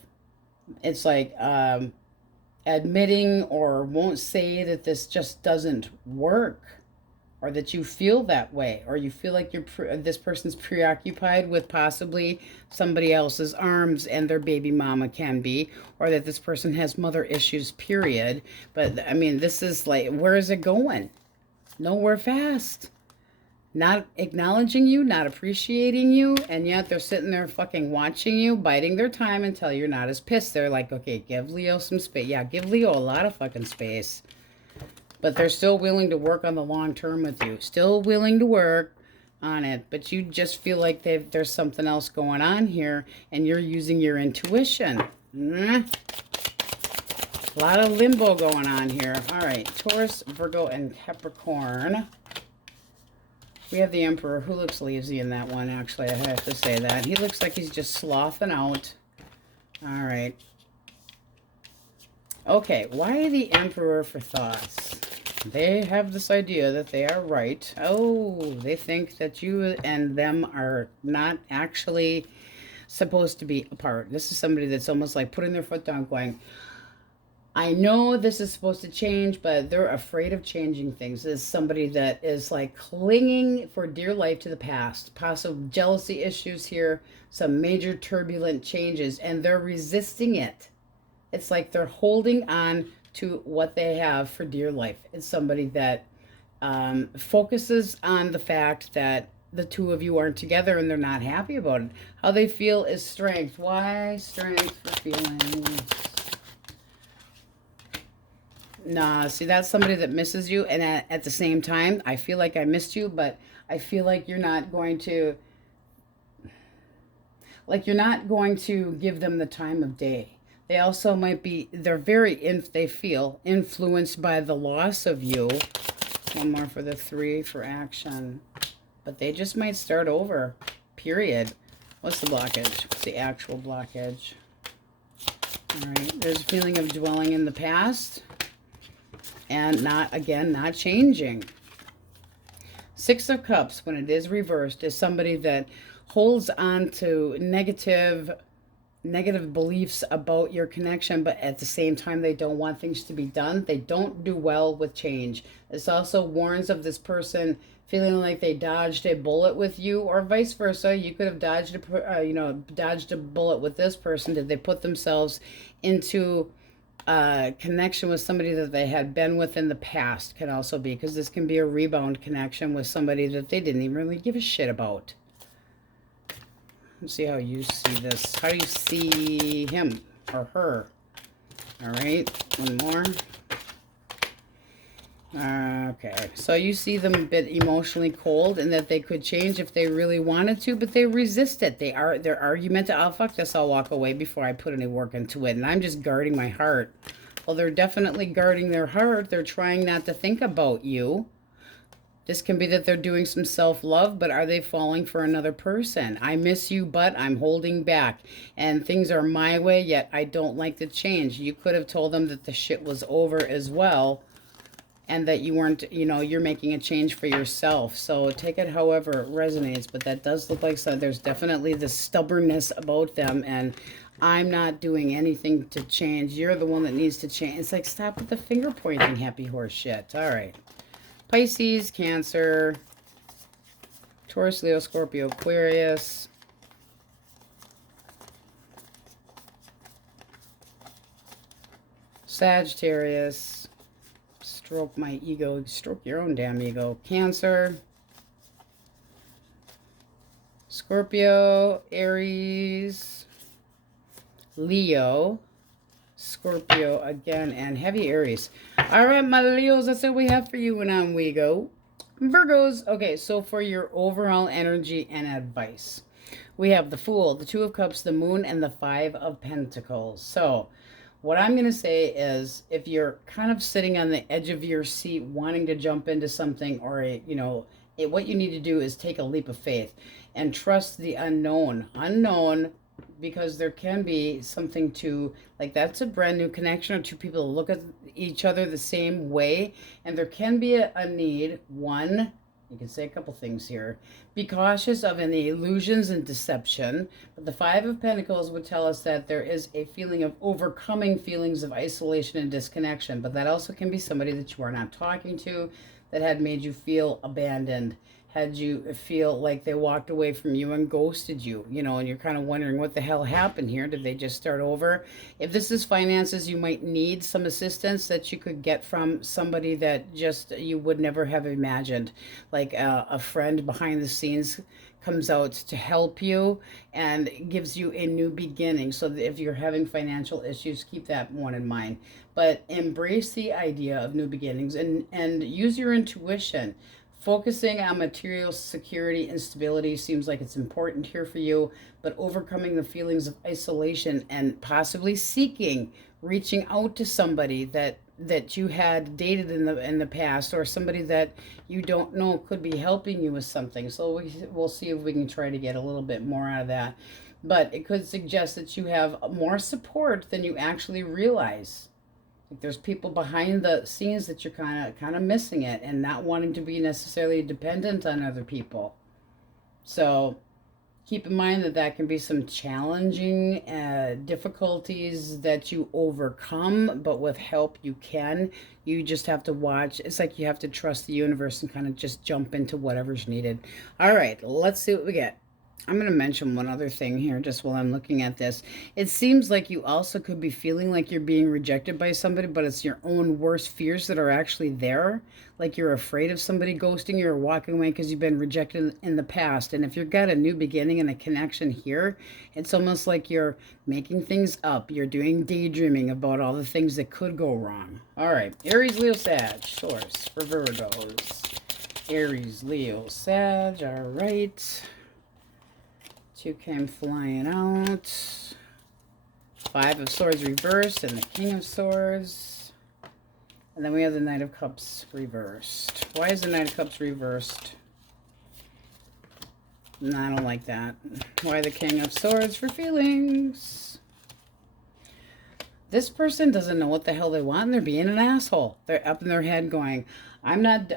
It's like, admitting or won't say that this just doesn't work, or that you feel that way, or you feel like this person's preoccupied with possibly somebody else's arms and their baby mama can be, or that this person has mother issues, period. But I mean, this is like, where is it going? Nowhere fast. Not acknowledging you, not appreciating you, and yet they're sitting there fucking watching you, biding their time until you're not as pissed. They're like, okay, give Leo some space. Yeah, give Leo a lot of fucking space. But they're still willing to work on the long term with you. Still willing to work on it. But you just feel like there's something else going on here, and you're using your intuition. A lot of limbo going on here. All right, Taurus, Virgo, and Capricorn. We have the Emperor, who looks lazy in that one, actually. I have to say that. He looks like he's just sloughing out. All right. Okay, why the Emperor for thoughts? They have this idea that they are right. Oh, they think that you and them are not actually supposed to be apart. This is somebody that's almost like putting their foot down, going, I know this is supposed to change, but they're afraid of changing things. This is somebody that is like clinging for dear life to the past. Possible jealousy issues here, some major turbulent changes, and they're resisting it. It's like they're holding on to what they have for dear life. It's somebody that focuses on the fact that the two of you aren't together and they're not happy about it. How they feel is strength. Why strength for feelings? Nah, see, that's somebody that misses you, and at the same time, I feel like I missed you, but I feel like you're not going to, give them the time of day. They also might be, they feel influenced by the loss of you. One more for the 3 for action. But they just might start over, period. What's the blockage? What's the actual blockage? All right, there's a feeling of dwelling in the past. And not changing. 6 of Cups, when it is reversed, is somebody that holds on to negative beliefs about your connection, but at the same time, they don't want things to be done. They don't do well with change. This also warns of this person feeling like they dodged a bullet with you, or vice versa. You could have dodged a bullet with this person. Did they put themselves into connection with somebody that they had been with in the past? Can also be, because this can be a rebound connection with somebody that they didn't even really give a shit about. Let's see how you see this. How do you see him or her? All right, one more. Okay, so you see them a bit emotionally cold, and that they could change if they really wanted to, but they resist it. They're argumentative. Oh, fuck this, I'll walk away before I put any work into it, and I'm just guarding my heart. Well, they're definitely guarding their heart. They're trying not to think about you. This can be that they're doing some self-love, but are they falling for another person? I miss you, but I'm holding back. And things are my way, yet I don't like the change. You could have told them that the shit was over as well, and that you weren't, you're making a change for yourself. So take it however it resonates, but that does look like there's definitely this stubbornness about them, and I'm not doing anything to change. You're the one that needs to change. It's like, stop with the finger pointing, happy horse shit. All right. Pisces, Cancer, Taurus, Leo, Scorpio, Aquarius, Sagittarius, stroke my ego, stroke your own damn ego, Cancer, Scorpio, Aries, Leo, Scorpio again, and heavy Aries. All right, my Leos, that's what we have for you, and on we go. Virgos. Okay, so for your overall energy and advice, we have the Fool, the Two of Cups, the Moon, and the Five of Pentacles. So what I'm going to say is, if you're kind of sitting on the edge of your seat wanting to jump into something, or what you need to do is take a leap of faith and trust the unknown. Because there can be something to, like, that's a brand new connection, or two people look at each other the same way, and there can be a need. One, you can say a couple things here. Be cautious of any illusions and deception. But the Five of Pentacles would tell us that there is a feeling of overcoming feelings of isolation and disconnection. But that also can be somebody that you are not talking to, that had made you feel abandoned, had you feel like they walked away from you and ghosted you, and you're kind of wondering what the hell happened here. Did they just start over? If this is finances, you might need some assistance that you could get from somebody that just you would never have imagined, like a friend behind the scenes comes out to help you and gives you a new beginning. So if you're having financial issues, keep that one in mind, but embrace the idea of new beginnings, and use your intuition. Focusing on material security and stability seems like it's important here for you, but overcoming the feelings of isolation and possibly reaching out to somebody that you had dated in the past, or somebody that you don't know could be helping you with something. So we'll see if we can try to get a little bit more out of that. But it could suggest that you have more support than you actually realize. Like, there's people behind the scenes that you're kind of missing it, and not wanting to be necessarily dependent on other people. So keep in mind that can be some challenging difficulties that you overcome, but with help you can. You just have to watch. It's like you have to trust the universe and kind of just jump into whatever's needed. All right, let's see what we get. I'm going to mention one other thing here just while I'm looking at this. It seems like you also could be feeling like you're being rejected by somebody, but it's your own worst fears that are actually there. Like you're afraid of somebody ghosting you or walking away because you've been rejected in the past. And if you've got a new beginning and a connection here, it's almost like you're making things up. You're doing daydreaming about all the things that could go wrong. All right, Aries, Leo, Sag, source for Virgos. Aries, Leo, Sag, all right. Two came flying out. Five of Swords reversed and the King of Swords. And then we have the Knight of Cups reversed. Why is the Knight of Cups reversed? No, I don't like that. Why the King of Swords for feelings? This person doesn't know what the hell they want, and they're being an asshole. They're up in their head going, I'm not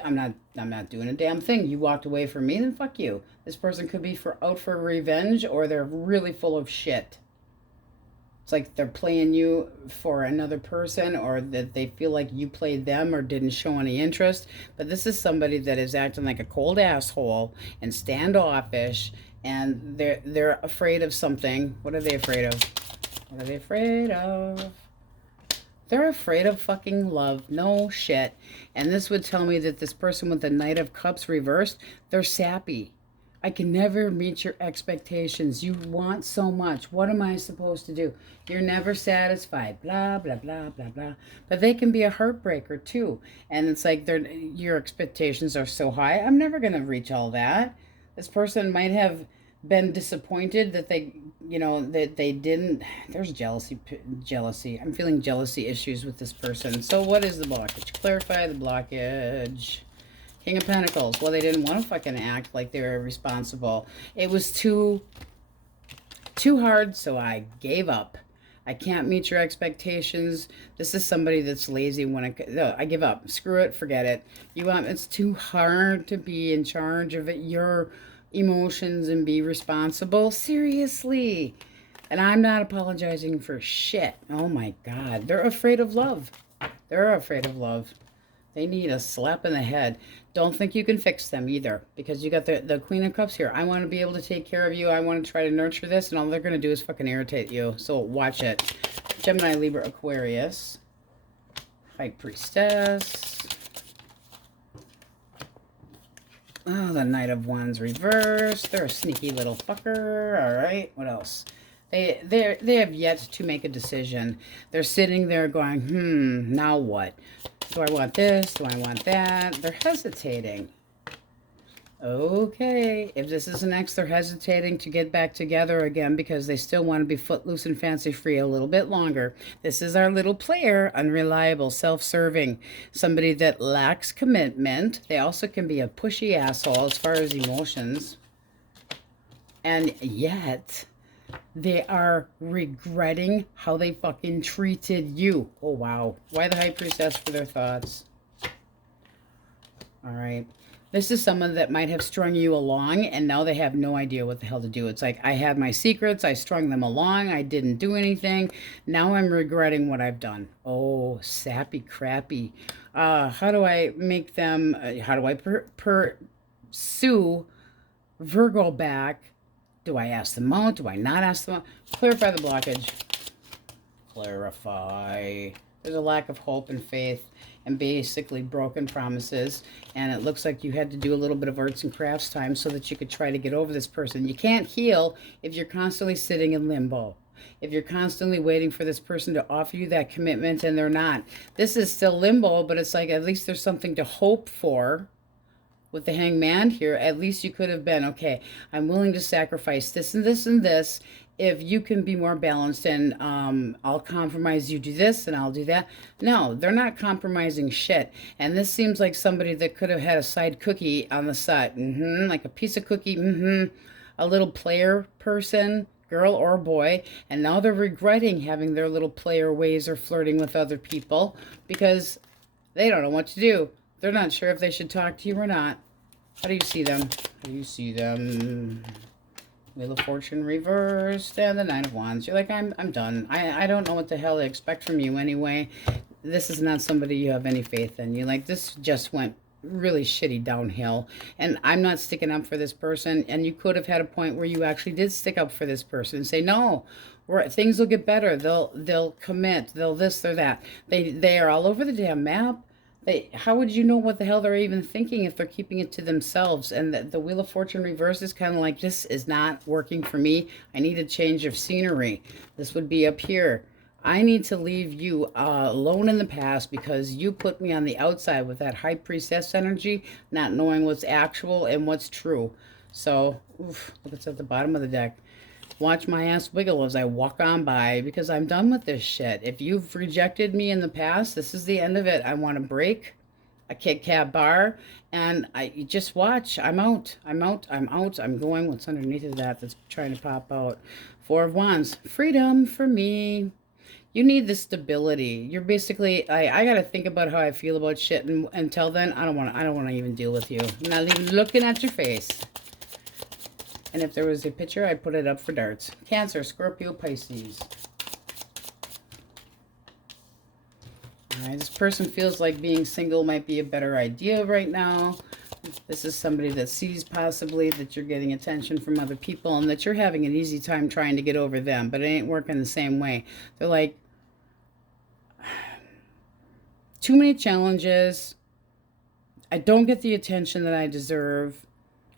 doing a damn thing. You walked away from me, then fuck you. This person could be out for revenge, or they're really full of shit. It's like they're playing you for another person, or that they feel like you played them or didn't show any interest. But this is somebody that is acting like a cold asshole and standoffish, and they're afraid of something. What are they afraid of? What are they afraid of? They're afraid of fucking love. No shit. And this would tell me that this person with the Knight of Cups reversed, they're sappy. I can never meet your expectations. You want so much. What am I supposed to do? You're never satisfied. Blah, blah, blah, blah, blah. But they can be a heartbreaker too. And it's like your expectations are so high. I'm never going to reach all that. This person might have been disappointed that that they didn't. There's jealousy. I'm feeling jealousy issues with this person. So what is the blockage? Clarify the blockage. King of Pentacles. Well, they didn't want to fucking act like they were responsible. It was too hard, so I gave up. I can't meet your expectations. This is somebody that's lazy when I give up. Screw it, forget it. It's too hard to be in charge of your emotions and be responsible. Seriously. And I'm not apologizing for shit. Oh my God. They're afraid of love. They're afraid of love. They need a slap in the head. Don't think you can fix them either, because you got the Queen of Cups here. I want to be able to take care of you. I want to try to nurture this, and all they're going to do is fucking irritate you. So watch it. Gemini, Libra, Aquarius. High Priestess. Oh, the Knight of Wands reversed. They're a sneaky little fucker. All right, what else? They have yet to make a decision. They're sitting there going, now what? Do I want this? Do I want that? They're hesitating. Okay, if this is an ex, they're hesitating to get back together again because they still want to be footloose and fancy-free a little bit longer. This is our little player, unreliable, self-serving, somebody that lacks commitment. They also can be a pushy asshole as far as emotions. And yet, they are regretting how they fucking treated you. Oh, wow. Why the High Priestess for their thoughts? All right. This is someone that might have strung you along, and now they have no idea what the hell to do. It's like, I had my secrets. I strung them along. I didn't do anything. Now I'm regretting what I've done. Oh, sappy, crappy. How do I make them, how do I pursue Virgo back? Do I ask them out? Do I not ask them out? Clarify the blockage. Clarify. There's a lack of hope and faith and basically broken promises. And it looks like you had to do a little bit of arts and crafts time so that you could try to get over this person. You can't heal if you're constantly sitting in limbo. If you're constantly waiting for this person to offer you that commitment and they're not. This is still limbo, but it's like at least there's something to hope for. With the Hangman here, at least you could have been, okay, I'm willing to sacrifice this and this and this if you can be more balanced, and I'll compromise, you do this and I'll do that. No, they're not compromising shit. And this seems like somebody that could have had a side cookie on the side. Like a piece of cookie, a little player person, girl or boy, and now they're regretting having their little player ways or flirting with other people because they don't know what to do. They're not sure if they should talk to you or not. How do you see them? How do you see them? Wheel of Fortune reversed and the Nine of Wands. You're like, I'm done. I don't know what the hell they expect from you anyway. This is not somebody you have any faith in. You're like, this just went really shitty downhill. And I'm not sticking up for this person. And you could have had a point where you actually did stick up for this person and say, no, things will get better. They'll commit. They'll this, they're that. They are all over the damn map. How would you know what the hell they're even thinking if they're keeping it to themselves? And the Wheel of Fortune reverse is kind of like, this is not working for me. I need a change of scenery. This would be up here. I need to leave you alone in the past because you put me on the outside with that High Priestess energy, not knowing what's actual and what's true. So, look, it's at the bottom of the deck. Watch my ass wiggle as I walk on by because I'm done with this shit. If you've rejected me in the past, this is the end of it. I want to break a Kit Kat bar, and you just watch. I'm out. I'm out. I'm out. I'm going. What's underneath of that that's trying to pop out? Four of Wands. Freedom for me. You need the stability. You're basically, I got to think about how I feel about shit, and until then, I don't want to even deal with you. I'm not even looking at your face. And if there was a picture, I'd put it up for darts. Cancer, Scorpio, Pisces. All right, this person feels like being single might be a better idea right now. This is somebody that sees possibly that you're getting attention from other people and that you're having an easy time trying to get over them, but it ain't working the same way. They're like, too many challenges. I don't get the attention that I deserve.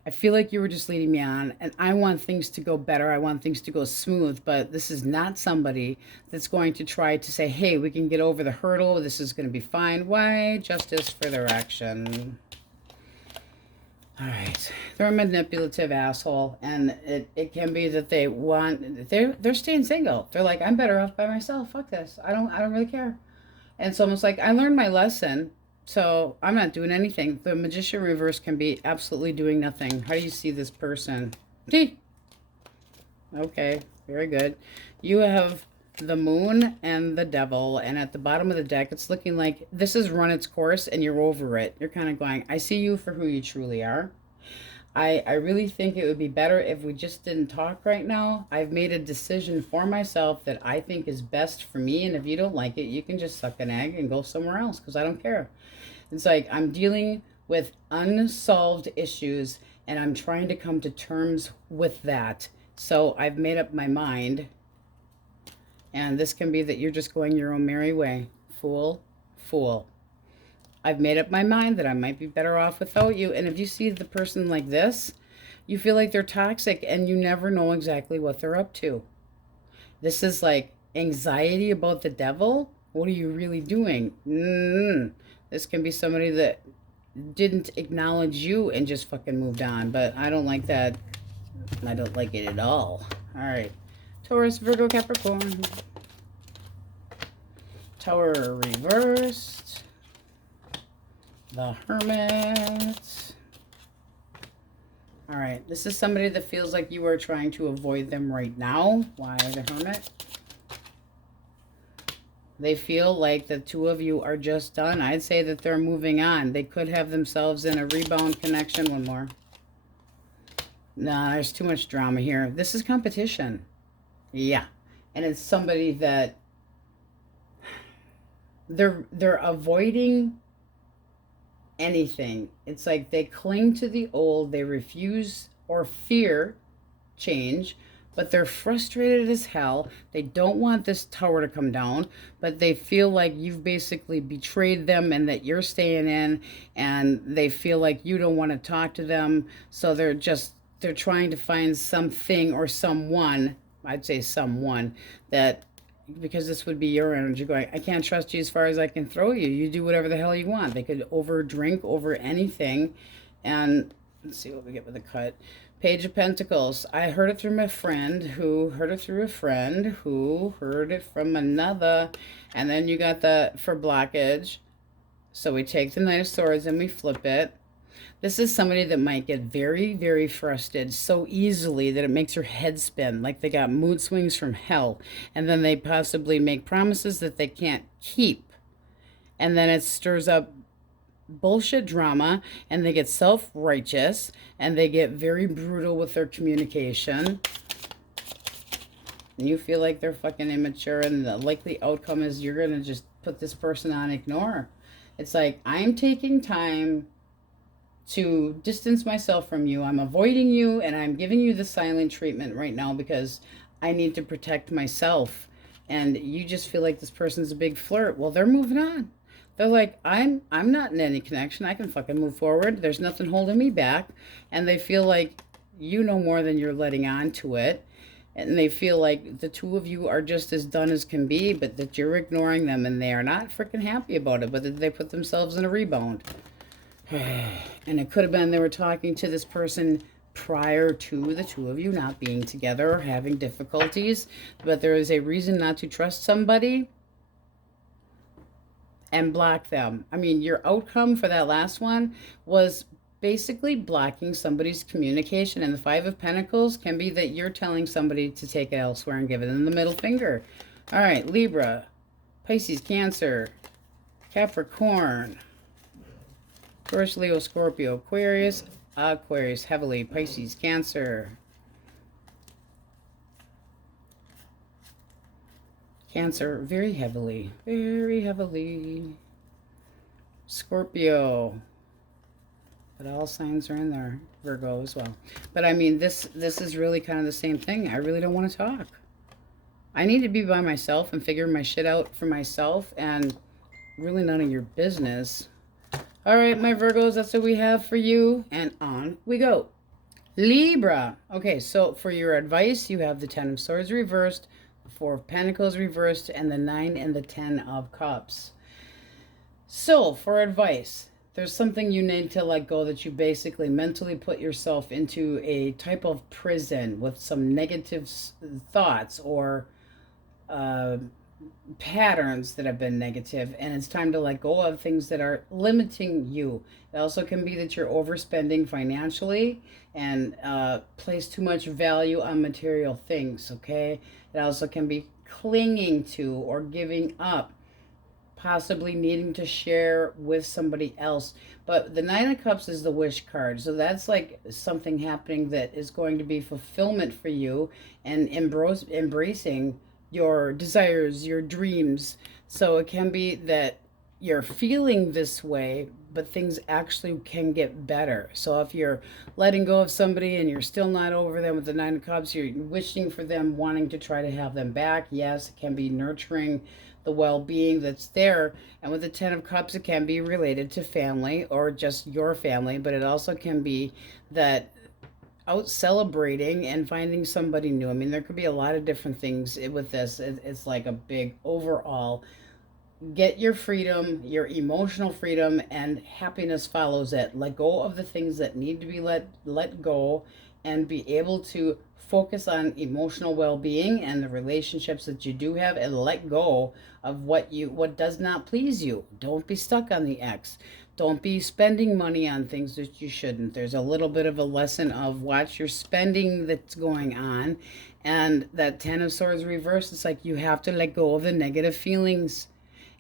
I feel like you were just leading me on, and I want things to go better. I want things to go smooth, but this is not somebody that's going to try to say, hey, we can get over the hurdle. This is going to be fine. Why? Justice for their action. All right. They're a manipulative asshole, and it can be that they want, they're staying single. They're like, I'm better off by myself. Fuck this. I don't really care. And it's almost like, I learned my lesson. So I'm not doing anything. The Magician reverse can be absolutely doing nothing. How do you see this person? See? Okay, very good. You have the moon and the devil. And at the bottom of the deck, it's looking like this has run its course and you're over it. You're kind of going, I see you for who you truly are. I really think it would be better if we just didn't talk right now. I've made a decision for myself that I think is best for me. And if you don't like it, you can just suck an egg and go somewhere else because I don't care. It's like I'm dealing with unsolved issues and I'm trying to come to terms with that. So I've made up my mind. And this can be that you're just going your own merry way. Fool, fool. I've made up my mind that I might be better off without you. And if you see the person like this, you feel like they're toxic and you never know exactly what they're up to. This is like anxiety about the devil. What are you really doing? This can be somebody that didn't acknowledge you and just fucking moved on. But I don't like that. I don't like it at all. All right. Taurus, Virgo, Capricorn. Tower reversed. The Hermit. All right. This is somebody that feels like you are trying to avoid them right now. Why the Hermit? They feel like the two of you are just done. I'd say that they're moving on. They could have themselves in a rebound connection. One more. Nah, there's too much drama here. This is competition. Yeah. And it's somebody that they're avoiding anything. It's like they cling to the old. They refuse or fear change. But they're frustrated as hell. They don't want this tower to come down, but they feel like you've basically betrayed them and that you're staying in, and they feel like you don't want to talk to them. So they're trying to find something or someone, I'd say someone, that, because this would be your energy going, I can't trust you as far as I can throw you. You do whatever the hell you want. They could over drink over anything. And let's see what we get with the cut. Page of Pentacles. I heard it through my friend who heard it through a friend who heard it from another. And then you got the for blockage. So we take the Knight of Swords and we flip it. This is somebody that might get very, very frustrated so easily that it makes your head spin. Like they got mood swings from hell. And then they possibly make promises that they can't keep. And then it stirs up bullshit drama, and they get self-righteous, and they get very brutal with their communication, and you feel like they're fucking immature, and the likely outcome is you're gonna just put this person on ignore. It's like, I'm taking time to distance myself from you. I'm avoiding you, and I'm giving you the silent treatment right now because I need to protect myself. And you just feel like this person's a big flirt. Well, they're moving on. They're like, I'm not in any connection. I can fucking move forward. There's nothing holding me back. And they feel like you know more than you're letting on to it. And they feel like the two of you are just as done as can be, but that you're ignoring them and they are not freaking happy about it, but that they put themselves in a rebound. And it could have been they were talking to this person prior to the two of you not being together or having difficulties, but there is a reason not to trust somebody and block them. I mean, your outcome for that last one was basically blocking somebody's communication. And the Five of Pentacles can be that you're telling somebody to take it elsewhere and give it in the middle finger. All right, Libra, Pisces, Cancer, Capricorn, Taurus, Leo, Scorpio, Aquarius, Aquarius heavily, Pisces, Cancer, Cancer very heavily, Scorpio, but all signs are in there, Virgo as well. But I mean, this is really kind of the same thing. I really don't want to talk. I need to be by myself and figure my shit out for myself, and really none of your business. All right, my Virgos, that's what we have for you, and on we go. Libra. Okay, so for your advice, you have the Ten of Swords reversed, the Four of Pentacles reversed, and the Nine and the Ten of Cups. So for advice, there's something you need to let go, that you basically mentally put yourself into a type of prison with some negative thoughts or patterns that have been negative, and it's time to let go of things that are limiting you. It also can be that you're overspending financially and place too much value on material things, okay? It also can be clinging to or giving up, possibly needing to share with somebody else. But the Nine of Cups is the wish card, so that's like something happening that is going to be fulfillment for you, and embracing your desires, your dreams. So it can be that you're feeling this way, but things actually can get better. So if you're letting go of somebody and you're still not over them with the Nine of Cups, you're wishing for them, wanting to try to have them back. Yes, it can be nurturing the well-being that's there. And with the Ten of Cups, it can be related to family or just your family, but it also can be that out celebrating and finding somebody new. I mean, there could be a lot of different things with this. It's like a big overall get your freedom, your emotional freedom, and happiness follows it. Let go of the things that need to be let go, and be able to focus on emotional well-being and the relationships that you do have, and let go of what does not please you. Don't be stuck on the ex. Don't be spending money on things that you shouldn't. There's a little bit of a lesson of watch your spending that's going on. And that Ten of Swords reverse, it's like you have to let go of the negative feelings,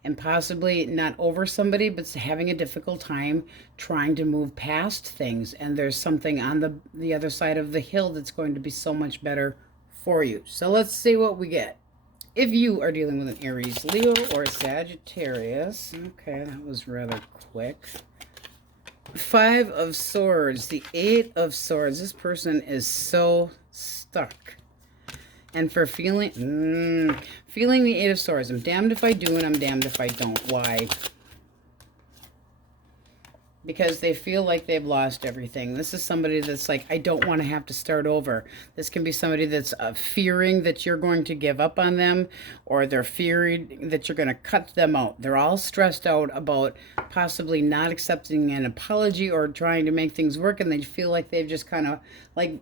and possibly not over somebody, but having a difficult time trying to move past things. And there's something on the other side of the hill that's going to be so much better for you. So let's see what we get. If you are dealing with an Aries, Leo, or Sagittarius. Okay, that was rather quick. Five of Swords, the Eight of Swords. This person is so stuck. And for feeling the Eight of Swords, I'm damned if I do and I'm damned if I don't. Why? Because they feel like they've lost everything. This is somebody that's like, I don't want to have to start over. This can be somebody that's fearing that you're going to give up on them, or they're fearing that you're going to cut them out. They're all stressed out about possibly not accepting an apology or trying to make things work, and they feel like they've just kind of, like,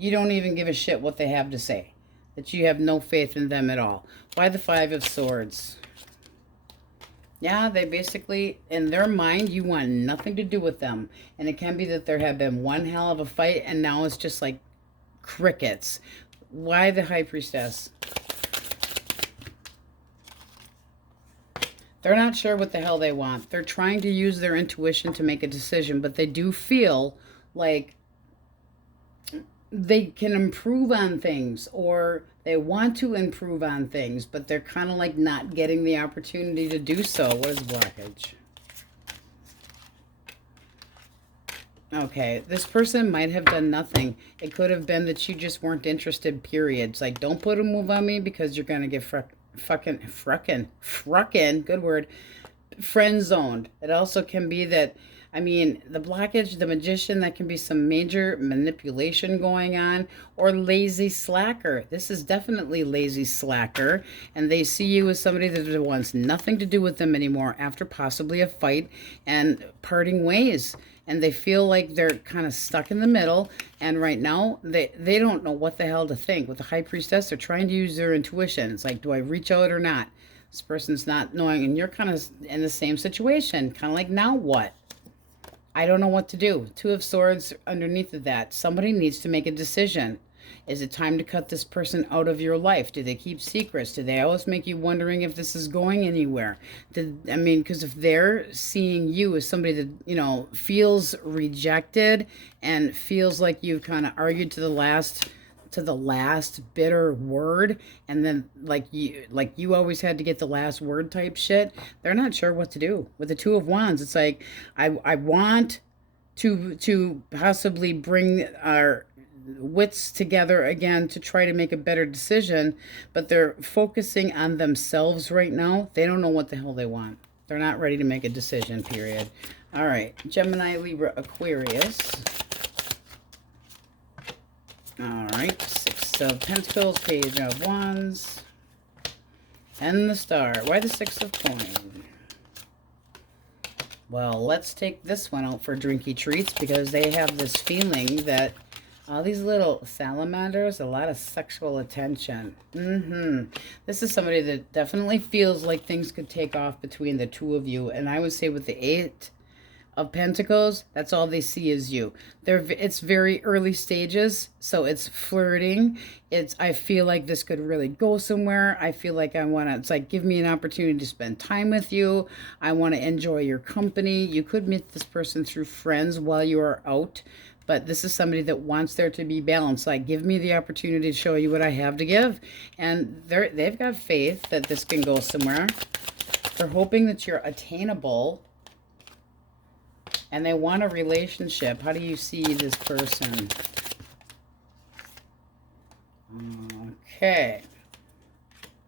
you don't even give a shit what they have to say. That you have no faith in them at all. Why the Five of Swords? Yeah, they basically, in their mind, you want nothing to do with them. And it can be that there have been one hell of a fight, and now it's just like crickets. Why the High Priestess? They're not sure what the hell they want. They're trying to use their intuition to make a decision, but they do feel like they can improve on things, or they want to improve on things, but they're kind of like not getting the opportunity to do so. What is blockage? Okay, this person might have done nothing. It could have been that you just weren't interested, period. It's like, don't put a move on me because you're going to get fruckin', good word, friend zoned. It also can be that, I mean, the blockage, the Magician, that can be some major manipulation going on, or lazy slacker. This is definitely lazy slacker, and they see you as somebody that wants nothing to do with them anymore after possibly a fight and parting ways. And they feel like they're kind of stuck in the middle, and right now they don't know what the hell to think. With the High Priestess, they're trying to use their intuition. It's like, do I reach out or not? This person's not knowing, and you're kind of in the same situation, kind of like, now what? I don't know what to do. Two of Swords underneath of that. Somebody needs to make a decision. Is it time to cut this person out of your life? Do they keep secrets? Do they always make you wondering if this is going anywhere? I mean, because if they're seeing you as somebody that, you know, feels rejected and feels like you've kind of argued to the last bitter word, and then like you always had to get the last word type shit, they're not sure what to do. With the Two of Wands, it's like, I want to possibly bring our wits together again to try to make a better decision, but they're focusing on themselves right now. They don't know what the hell they want. They're not ready to make a decision, period. All right, Gemini, Libra, Aquarius. All right, Six of Pentacles, Page of Wands, and the Star. Why the Six of Coins? Well, let's take this one out for drinky treats because they have this feeling that all these little salamanders, a lot of sexual attention. This is somebody that definitely feels like things could take off between the two of you. And I would say with the Eight of Pentacles, that's all they see is you. It's very early stages, so it's flirting. I feel like this could really go somewhere. I feel like it's like, give me an opportunity to spend time with you. I want to enjoy your company. You could meet this person through friends while you are out, but this is somebody that wants there to be balance. Like, give me the opportunity to show you what I have to give. And they've got faith that this can go somewhere. They're hoping that you're attainable. And they want a relationship. How do you see this person? Okay.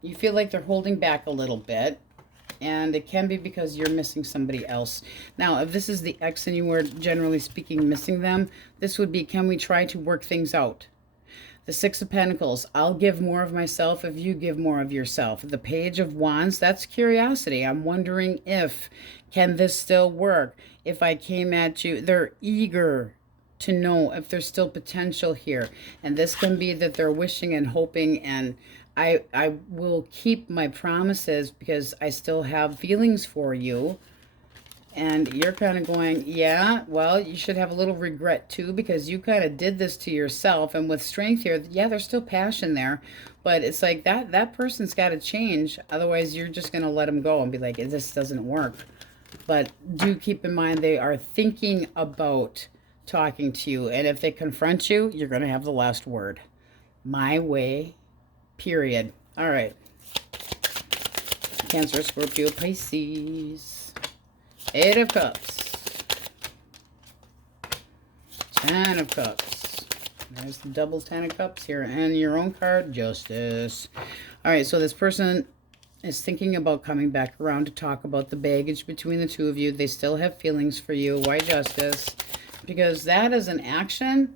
You feel like they're holding back a little bit. And it can be because you're missing somebody else. Now, if this is the ex and you were generally speaking missing them, this would be, can we try to work things out? The Six of Pentacles, I'll give more of myself if you give more of yourself. The Page of Wands, that's curiosity. I'm wondering if, can this still work? If I came at you, they're eager to know if there's still potential here. And this can be that they're wishing and hoping, and I will keep my promises because I still have feelings for you. And you're kind of going, yeah, well, you should have a little regret too because you kind of did this to yourself. And with Strength here, yeah, there's still passion there. But it's like that person's got to change. Otherwise, you're just going to let them go and be like, this doesn't work. But do keep in mind they are thinking about talking to you. And if they confront you, you're going to have the last word. My way, period. All right. Cancer, Scorpio, Pisces. Eight of Cups. Ten of Cups. There's the double Ten of Cups here. And your own card, Justice. All right, so this person is thinking about coming back around to talk about the baggage between the two of you. They still have feelings for you. Why Justice? Because that is an action.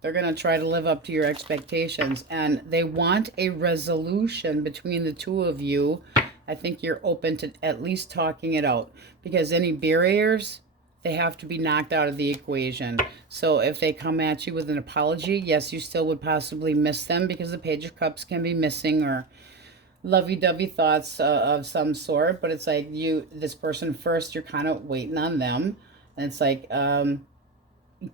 They're going to try to live up to your expectations. And they want a resolution between the two of you. I think you're open to at least talking it out, because any barriers, they have to be knocked out of the equation. So if they come at you with an apology, yes, you still would possibly miss them because the Page of Cups can be missing, or lovey-dovey thoughts of some sort. But it's like this person first, you're kind of waiting on them. And it's like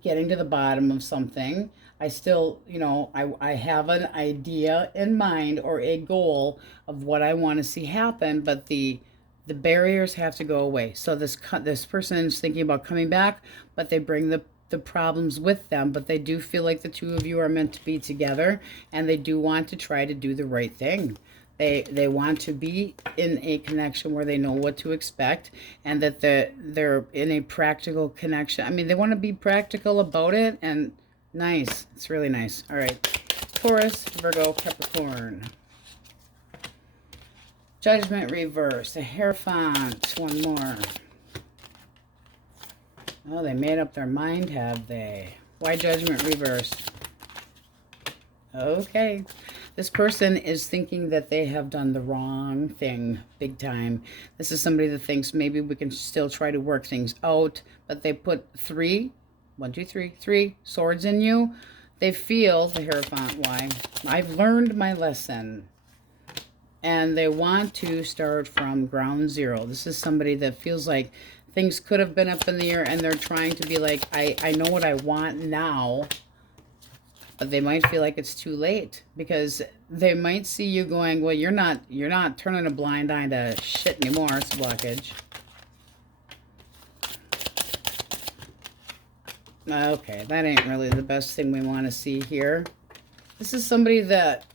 getting to the bottom of something. I still, I have an idea in mind or a goal of what I want to see happen, but the barriers have to go away. So this person is thinking about coming back, but they bring the problems with them, but they do feel like the two of you are meant to be together, and they do want to try to do the right thing. They want to be in a connection where they know what to expect, and that they're in a practical connection. I mean, they want to be practical about it, and nice. It's really nice. All right. Taurus, Virgo, Capricorn. Judgment reversed. A Hierophant. One more. Oh, they made up their mind, have they? Why Judgment reversed? Okay. This person is thinking that they have done the wrong thing big time. This is somebody that thinks maybe we can still try to work things out, but they put three swords in you. They feel, the Hierophant, why? I've learned my lesson. And they want to start from ground zero. This is somebody that feels like things could have been up in the air, and they're trying to be like, I know what I want now. But they might feel like it's too late, because they might see you going, well, you're not turning a blind eye to shit anymore. It's a blockage. Okay, that ain't really the best thing we want to see here. This is somebody that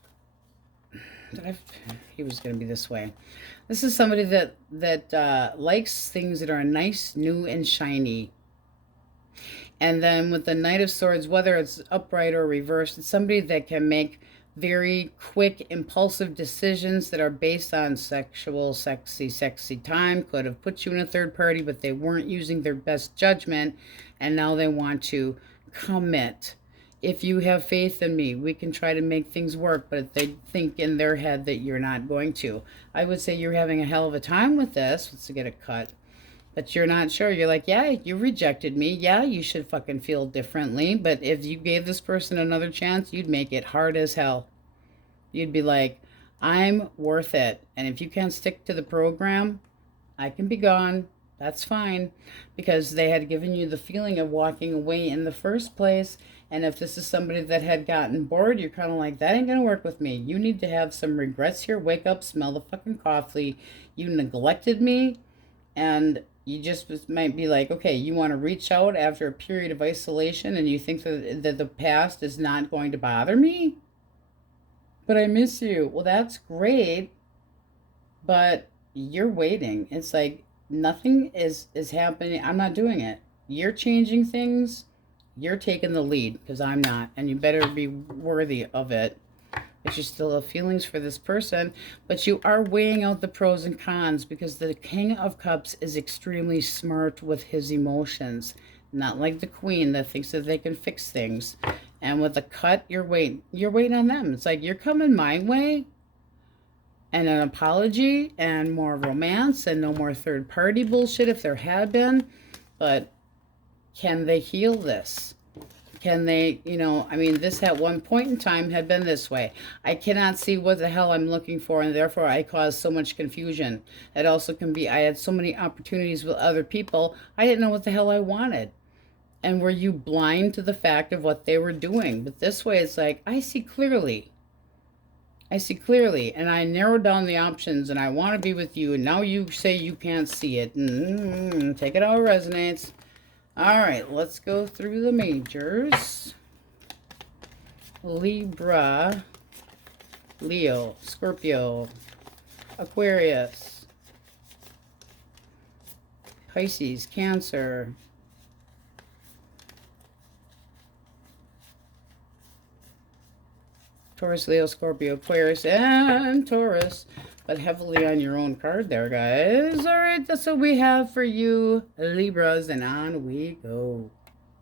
he was going to be this way. This is somebody that likes things that are nice, new, and shiny. And then with the Knight of Swords, whether it's upright or reversed, it's somebody that can make very quick, impulsive decisions that are based on sexual, sexy time. Could have put you in a third party, but they weren't using their best judgment, and now they want to commit. If you have faith in me, we can try to make things work. But if they think in their head that you're not going to, I would say you're having a hell of a time with this. Let's get a cut. But you're not sure. You're like, yeah, you rejected me. Yeah, you should fucking feel differently. But if you gave this person another chance, you'd make it hard as hell. You'd be like, I'm worth it. And if you can't stick to the program, I can be gone. That's fine. Because they had given you the feeling of walking away in the first place. And if this is somebody that had gotten bored, you're kind of like, that ain't going to work with me. You need to have some regrets here. Wake up, smell the fucking coffee. You neglected me. And you just might be like, okay, you want to reach out after a period of isolation and you think that the past is not going to bother me? But I miss you. Well, that's great. But you're waiting. It's like nothing is happening. I'm not doing it. You're changing things. You're taking the lead because I'm not. And you better be worthy of it. But you still have feelings for this person. But you are weighing out the pros and cons because the King of Cups is extremely smart with his emotions. Not like the Queen that thinks that they can fix things. And with the cut, you're waiting on them. It's like, you're coming my way. And an apology and more romance and no more third party bullshit if there had been. But can they heal this? Can they, I mean, this at one point in time had been this way. I cannot see what the hell I'm looking for, and therefore I caused so much confusion. It also can be I had so many opportunities with other people, I didn't know what the hell I wanted. And were you blind to the fact of what they were doing? But this way it's like, I see clearly. I see clearly, and I narrowed down the options, and I want to be with you, and now you say you can't see it. Take it how it resonates. All right, let's go through the majors. Libra, Leo, Scorpio, Aquarius, Pisces, Cancer, Taurus, Leo, Scorpio, Aquarius, and Taurus. But heavily on your own card there, guys. All right, that's what we have for you, Libras, and on we go.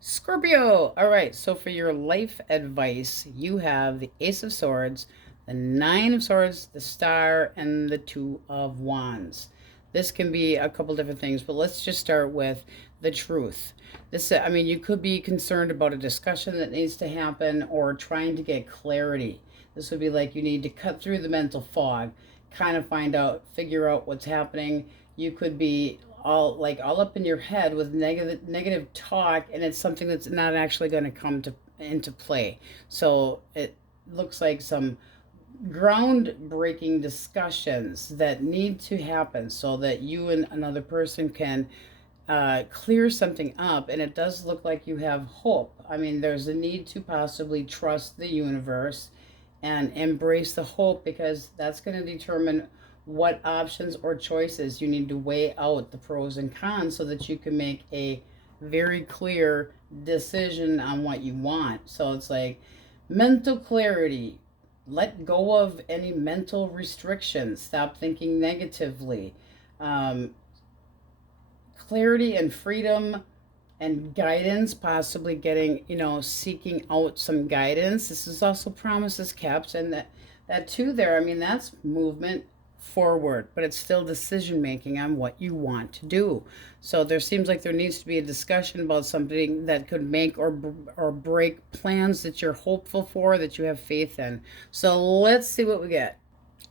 Scorpio. All right, so for your life advice, you have the Ace of Swords, the Nine of Swords, the Star, and the Two of Wands. This can be a couple different things, but let's just start with the truth. This, I mean, you could be concerned about a discussion that needs to happen or trying to get clarity. This would be like you need to cut through the mental fog, kind of figure out what's happening. You could be all up in your head with negative talk, and it's something that's not actually going to come into play. So it looks like some groundbreaking discussions that need to happen so that you and another person can clear something up. And it does look like you have hope. I mean, there's a need to possibly trust the universe and embrace the hope, because that's going to determine what options or choices you need to weigh out the pros and cons so that you can make a very clear decision on what you want. So it's like mental clarity. Let go of any mental restrictions. Stop thinking negatively. Clarity and freedom and guidance, possibly getting, seeking out some guidance. This is also promises kept, and that too there, I mean, that's movement forward, but it's still decision making on what you want to do. So there seems like there needs to be a discussion about something that could make or break plans that you're hopeful for, that you have faith in. So let's see what we get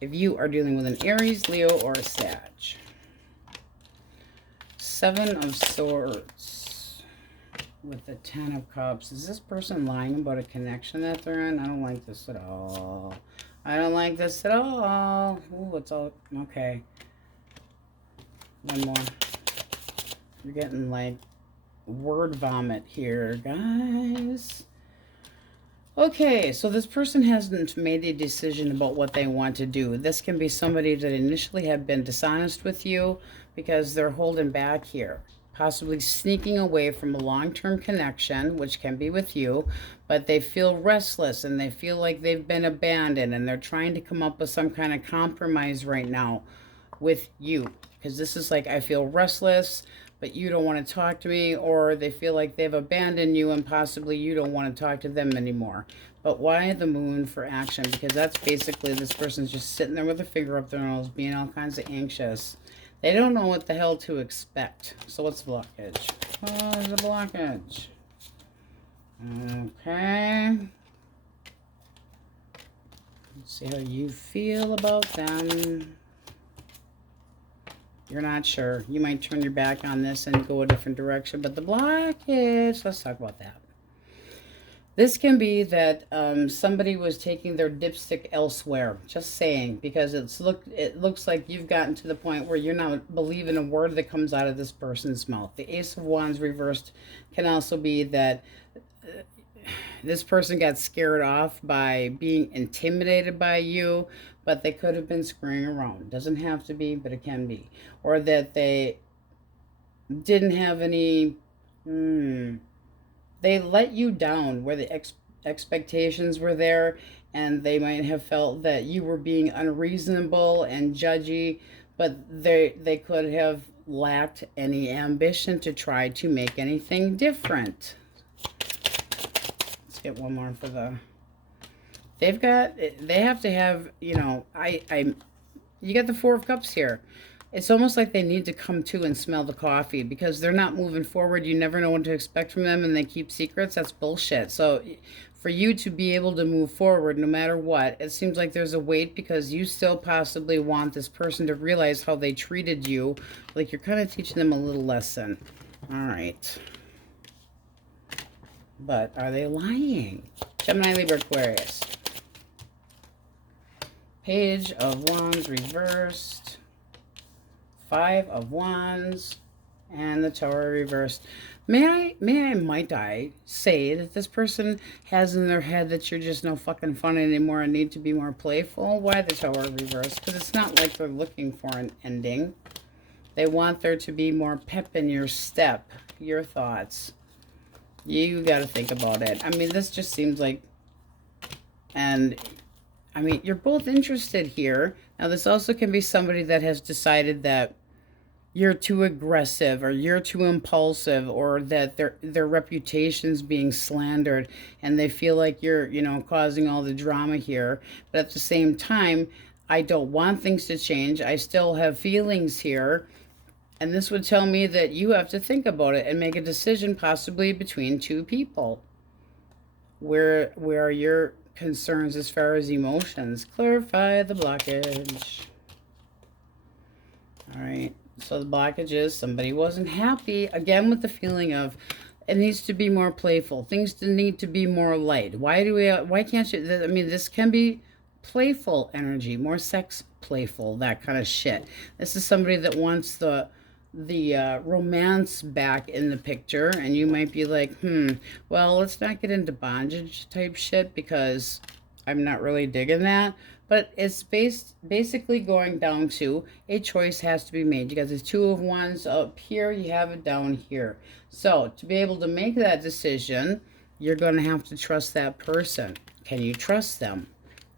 if you are dealing with an Aries, Leo, or a Sag. Seven of Swords with the Ten of Cups. Is this person lying about a connection that they're in? I don't like this at all. I don't like this at all. Ooh, it's all okay. One more. We're getting like word vomit here, guys. Okay, so this person hasn't made a decision about what they want to do. This can be somebody that initially had been dishonest with you because they're holding back here, possibly sneaking away from a long-term connection, which can be with you, but they feel restless and they feel like they've been abandoned, and they're trying to come up with some kind of compromise right now with you, because this is like, I feel restless, but you don't want to talk to me, or they feel like they've abandoned you and possibly you don't want to talk to them anymore. But why the moon for action? Because that's basically this person's just sitting there with a finger up their nose, being all kinds of anxious. They don't know what the hell to expect. So what's the blockage? What's the blockage? Okay. Let's see how you feel about them. You're not sure. You might turn your back on this and go a different direction. But the blockage, let's talk about that. This can be that somebody was taking their dipstick elsewhere. Just saying, because it looks like you've gotten to the point where you're not believing a word that comes out of this person's mouth. The Ace of Wands reversed can also be that this person got scared off by being intimidated by you, but they could have been screwing around. Doesn't have to be, but it can be. Or that they didn't have any... They let you down where the expectations were there, and they might have felt that you were being unreasonable and judgy, but they could have lacked any ambition to try to make anything different. Let's get one more for the... They have to have, you know, you got the Four of Cups here. It's almost like they need to come to and smell the coffee because they're not moving forward. You never know what to expect from them, and they keep secrets. That's bullshit. So for you to be able to move forward no matter what, it seems like there's a weight because you still possibly want this person to realize how they treated you. Like you're kind of teaching them a little lesson. All right. But are they lying? Gemini, Libra, Aquarius. Page of Wands reversed. Five of Wands and the Tower reversed. Might I say that this person has in their head that you're just no fucking fun anymore and need to be more playful? Why the Tower reversed? Because it's not like they're looking for an ending. They want there to be more pep in your step, your thoughts. You got to think about it. I mean, this just seems like, and I mean, you're both interested here. Now, this also can be somebody that has decided that you're too aggressive or you're too impulsive or that their reputation's being slandered and they feel like you're, you know, causing all the drama here. But at the same time, I don't want things to change. I still have feelings here. And this would tell me that you have to think about it and make a decision possibly between two people. Where are your concerns as far as emotions? Clarify the blockage. All right. So the blockage is somebody wasn't happy. Again, with the feeling of it needs to be more playful. Things need to be more light. Why can't you? I mean, this can be playful energy, more sex playful, that kind of shit. This is somebody that wants the romance back in the picture, and you might be like, well, let's not get into bondage type shit because I'm not really digging that. But it's basically going down to a choice has to be made. You got the Two of Wands up here, you have it down here. So to be able to make that decision, you're going to have to trust that person. Can you trust them?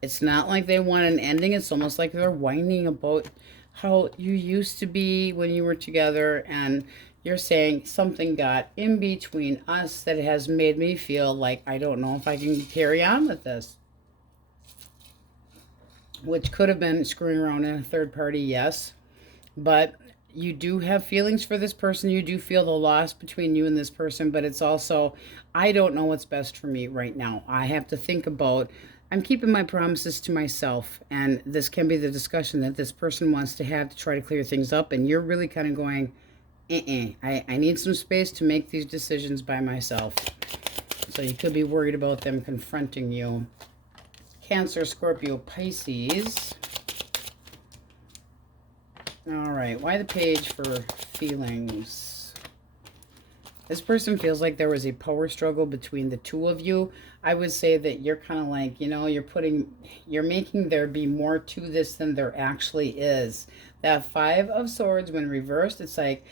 It's not like they want an ending. It's almost like they're whining about how you used to be when you were together, and you're saying something got in between us that has made me feel like I don't know if I can carry on with this. Which could have been screwing around in a third party, yes. But you do have feelings for this person. You do feel the loss between you and this person, but it's also, I don't know what's best for me right now. I have to think about, I'm keeping my promises to myself, and this can be the discussion that this person wants to have to try to clear things up, and you're really kind of going, I need some space to make these decisions by myself. So you could be worried about them confronting you. Cancer, Scorpio, Pisces. All right, why the page for feelings? This person feels like there was a power struggle between the two of you. I would say that you're kind of like, you know, you're making there be more to this than there actually is. That Five of Swords, when reversed, it's like,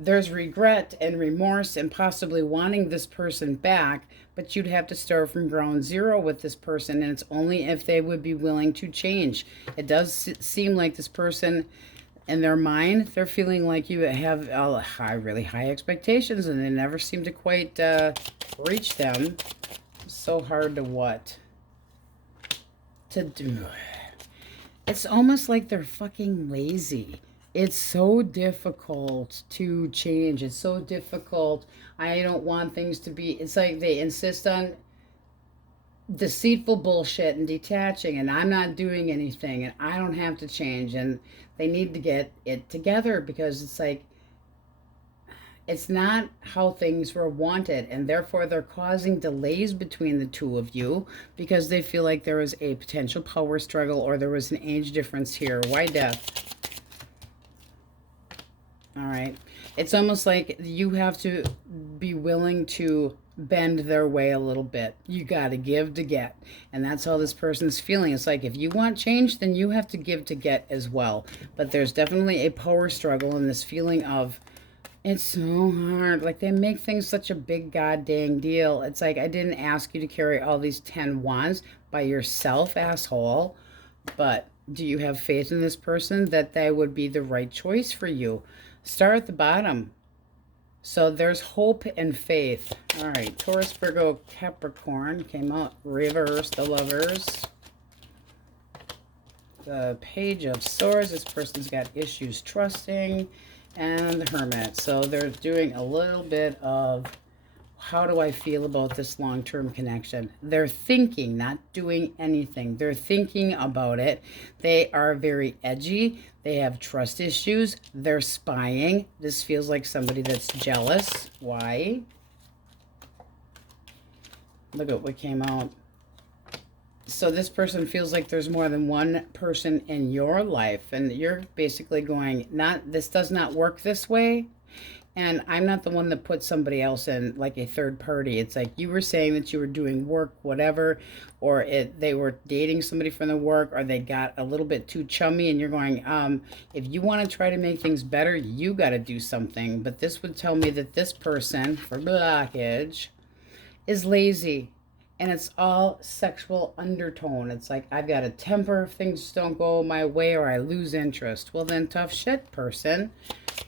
there's regret and remorse and possibly wanting this person back, but you'd have to start from ground zero with this person, and it's only if they would be willing to change. It does seem like this person In their mind, they're feeling like you have really high expectations, and they never seem to quite reach them. It's so hard to do. It's almost like they're fucking lazy. It's so difficult to change. It's so difficult. I don't want things to be. It's like they insist on deceitful bullshit and detaching, and I'm not doing anything, and I don't have to change, and they need to get it together, because it's like it's not how things were wanted, and therefore they're causing delays between the two of you because they feel like there is a potential power struggle, or there was an age difference here. Why death? All right. It's almost like you have to be willing to bend their way a little bit. You got to give to get. And that's how this person's feeling. It's like if you want change, then you have to give to get as well. But there's definitely a power struggle and this feeling of, it's so hard. Like they make things such a big goddamn deal. It's like, I didn't ask you to carry all these 10 wands by yourself, asshole. But do you have faith in this person that they would be the right choice for you? Start at the bottom. So there's hope and faith. All right, Taurus, Virgo, Capricorn came out reverse, the Lovers. The Page of Swords, this person's got issues trusting, and the Hermit. So they're doing a little bit of, how do I feel about this long-term connection? They're thinking, not doing anything. They're thinking about it. They are very edgy. They have trust issues. They're spying. This feels like somebody that's jealous. Why? Look at what came out. So this person feels like there's more than one person in your life, and you're basically going, this does not work this way. And I'm not the one that put somebody else in, like a third party. It's like you were saying that you were doing work, whatever, or they were dating somebody from the work, or they got a little bit too chummy, and you're going, if you want to try to make things better, you got to do something. But this would tell me that this person, for blockage, is lazy. And it's all sexual undertone. It's like, I've got a temper if things don't go my way, or I lose interest. Well, then tough shit, person.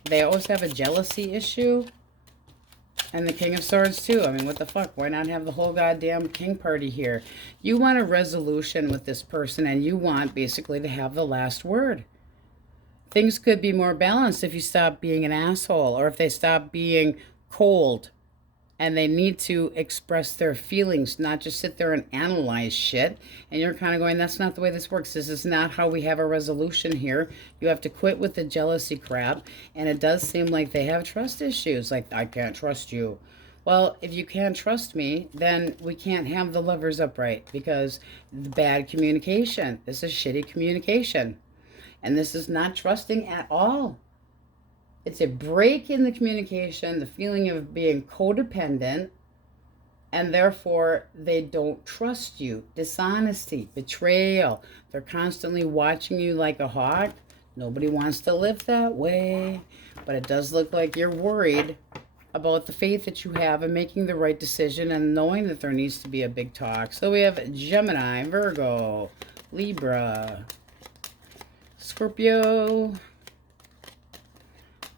They always have a jealousy issue. And the King of Swords, too. I mean, what the fuck? Why not have the whole goddamn king party here? You want a resolution with this person, and you want, basically, to have the last word. Things could be more balanced if you stop being an asshole, or if they stop being cold. And they need to express their feelings, not just sit there and analyze shit. And you're kind of going, that's not the way this works. This is not how we have a resolution here. You have to quit with the jealousy crap. And it does seem like they have trust issues. Like, I can't trust you. Well, if you can't trust me, then we can't have the Lovers upright, because the bad communication. This is shitty communication. And this is not trusting at all. It's a break in the communication, the feeling of being codependent, and therefore they don't trust you. Dishonesty, betrayal. They're constantly watching you like a hawk. Nobody wants to live that way. But it does look like you're worried about the faith that you have in making the right decision and knowing that there needs to be a big talk. So we have Gemini, Virgo, Libra, Scorpio,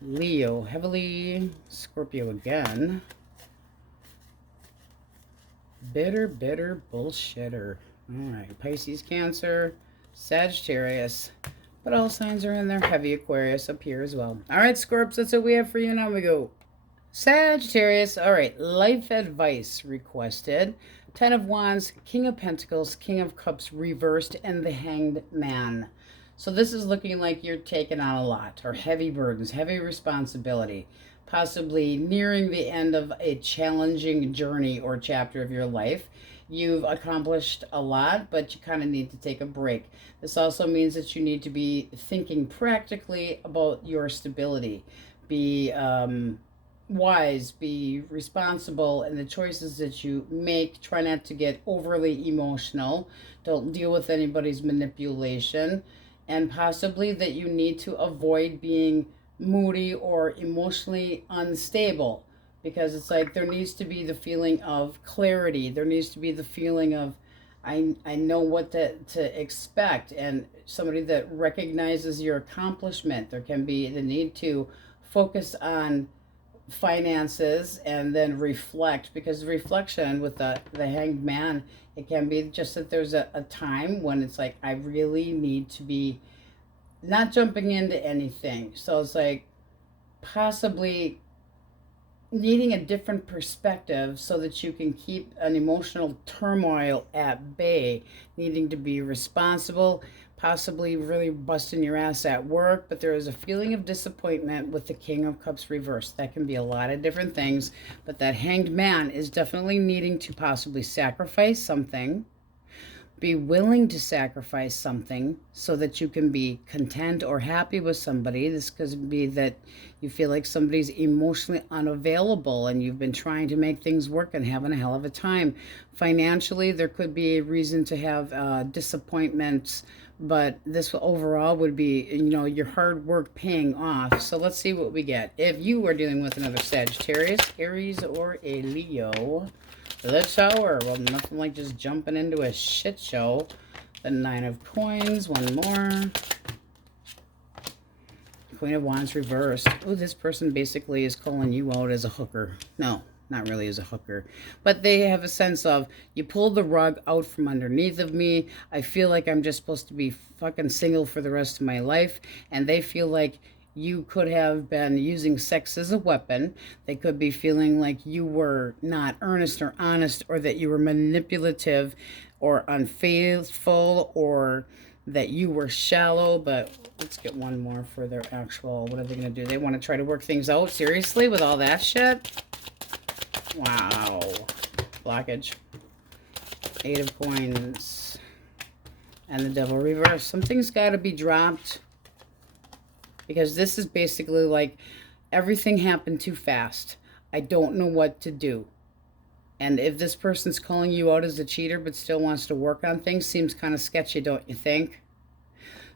Leo, heavily, Scorpio again. Bitter bullshitter. All right, Pisces, Cancer, Sagittarius. But all signs are in there. Heavy Aquarius up here as well. All right, Scorps, that's what we have for you. Now we go Sagittarius. All right, life advice requested. 10 of Wands, King of Pentacles, King of Cups reversed, and the Hanged Man. So this is looking like you're taking on a lot, or heavy burdens, heavy responsibility, possibly nearing the end of a challenging journey or chapter of your life. You've accomplished a lot, but you kind of need to take a break. This also means that you need to be thinking practically about your stability. Be wise, be responsible in the choices that you make. Try not to get overly emotional. Don't deal with anybody's manipulation. And possibly that you need to avoid being moody or emotionally unstable, because it's like there needs to be the feeling of clarity. There needs to be the feeling of, I know what to expect, and somebody that recognizes your accomplishment. There can be the need to focus on finances and then reflect, because reflection with the hanged man, it can be just that there's a time when it's like I really need to be not jumping into anything. So it's like possibly needing a different perspective so that you can keep an emotional turmoil at bay, needing to be responsible, possibly really busting your ass at work. But there is a feeling of disappointment with the King of Cups reversed. That can be a lot of different things, but that hanged man is definitely needing to possibly sacrifice something, be willing to sacrifice something so that you can be content or happy with somebody. This could be that you feel like somebody's emotionally unavailable and you've been trying to make things work and having a hell of a time. Financially, there could be a reason to have disappointments, but this overall would be, your hard work paying off. So let's see what we get. If you are dealing with another Sagittarius, Aries, or a Leo, the Tower. Well, nothing like just jumping into a shit show. The Nine of Coins, one more. Queen of Wands reversed. Oh, this person basically is calling you out as a hooker. No, not really as a hooker. But they have a sense of, you pulled the rug out from underneath of me. I feel like I'm just supposed to be fucking single for the rest of my life. And they feel like you could have been using sex as a weapon. They could be feeling like you were not earnest or honest, or that you were manipulative or unfaithful, or that you were shallow. But let's get one more for their actual, what are they going to do? They want to try to work things out? Seriously, with all that shit? Wow. Blockage. Eight of Coins. And the Devil reversed. Something's got to be dropped, because this is basically like everything happened too fast. I don't know what to do. And if this person's calling you out as a cheater but still wants to work on things, seems kind of sketchy, don't you think?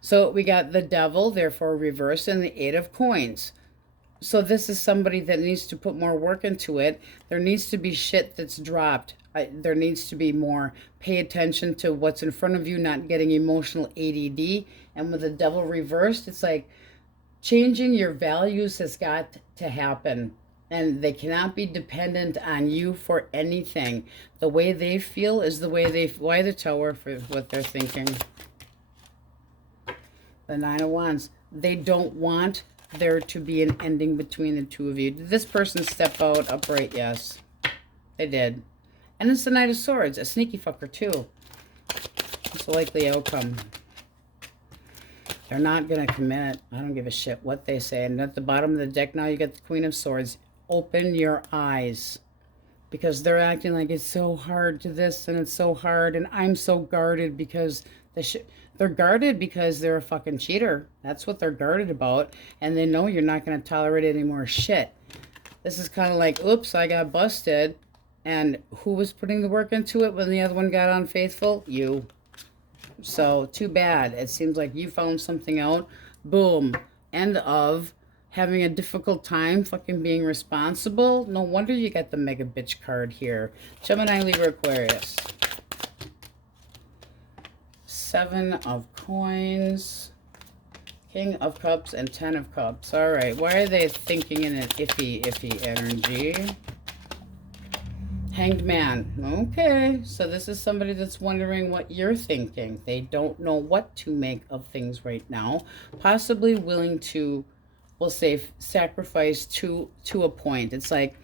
So we got the Devil, therefore reversed, and the Eight of Coins. So this is somebody that needs to put more work into it. There needs to be shit that's dropped. There needs to be more pay attention to what's in front of you, not getting emotional ADD. And with the Devil reversed, it's like, changing your values has got to happen, and they cannot be dependent on you for anything. The way they feel is the way they, why the Tower for what they're thinking. The Nine of Wands. They don't want there to be an ending between the two of you. Did this person step out upright? Yes, they did. And it's the Knight of Swords, a sneaky fucker too. It's a likely outcome. They're not going to commit. I don't give a shit what they say. And at the bottom of the deck now, you got the Queen of Swords. Open your eyes. Because they're acting like it's so hard to this and it's so hard. And I'm so guarded because they're guarded because they're a fucking cheater. That's what they're guarded about. And they know you're not going to tolerate any more shit. This is kind of like, oops, I got busted. And who was putting the work into it when the other one got unfaithful? You. So, too bad. It seems like you found something out. Boom. End of having a difficult time fucking being responsible. No wonder you got the mega bitch card here. Gemini, Libra, Aquarius. Seven of Coins. King of Cups and Ten of Cups. All right. Why are they thinking in an iffy energy? Hanged Man. Okay, so this is somebody that's wondering what you're thinking. They don't know what to make of things right now. Possibly willing to, we'll say, sacrifice to a point. It's like,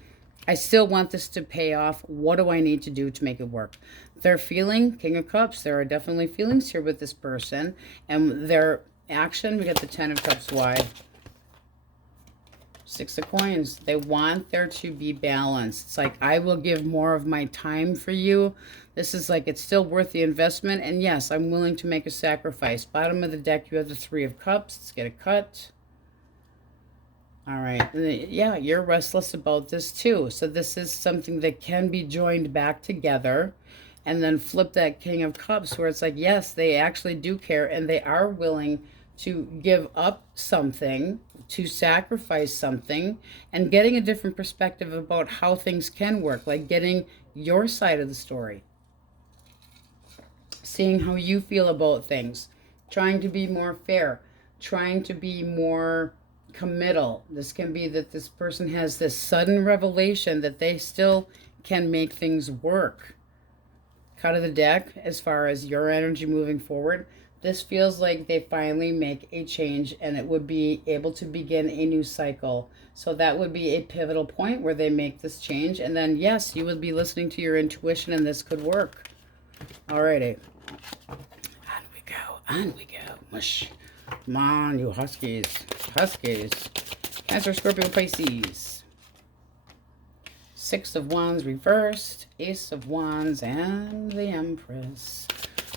I still want this to pay off. What do I need to do to make it work? They're feeling, King of Cups, there are definitely feelings here with this person. And their action, we got the Ten of Cups. Why? Six of Coins. They want there to be balance. It's like, I will give more of my time for you. This is like, it's still worth the investment. And yes, I'm willing to make a sacrifice. Bottom of the deck, you have the Three of Cups. Let's get a cut. All right. Yeah, you're restless about this too. So this is something that can be joined back together. And then flip that King of Cups where it's like, yes, they actually do care and they are willing to give up something, to sacrifice something, and getting a different perspective about how things can work, like getting your side of the story. seeing how you feel about things, trying to be more fair, trying to be more committal. This can be that this person has this sudden revelation that they still can make things work. Cut of the deck, as far as your energy moving forward, this feels like they finally make a change and it would be able to begin a new cycle. So that would be a pivotal point where they make this change. And then, yes, you would be listening to your intuition and this could work. Alrighty. On we go. On we go. Mush. Come on, you huskies. Huskies. Cancer, Scorpio, Pisces. Six of Wands reversed. Ace of Wands and the Empress.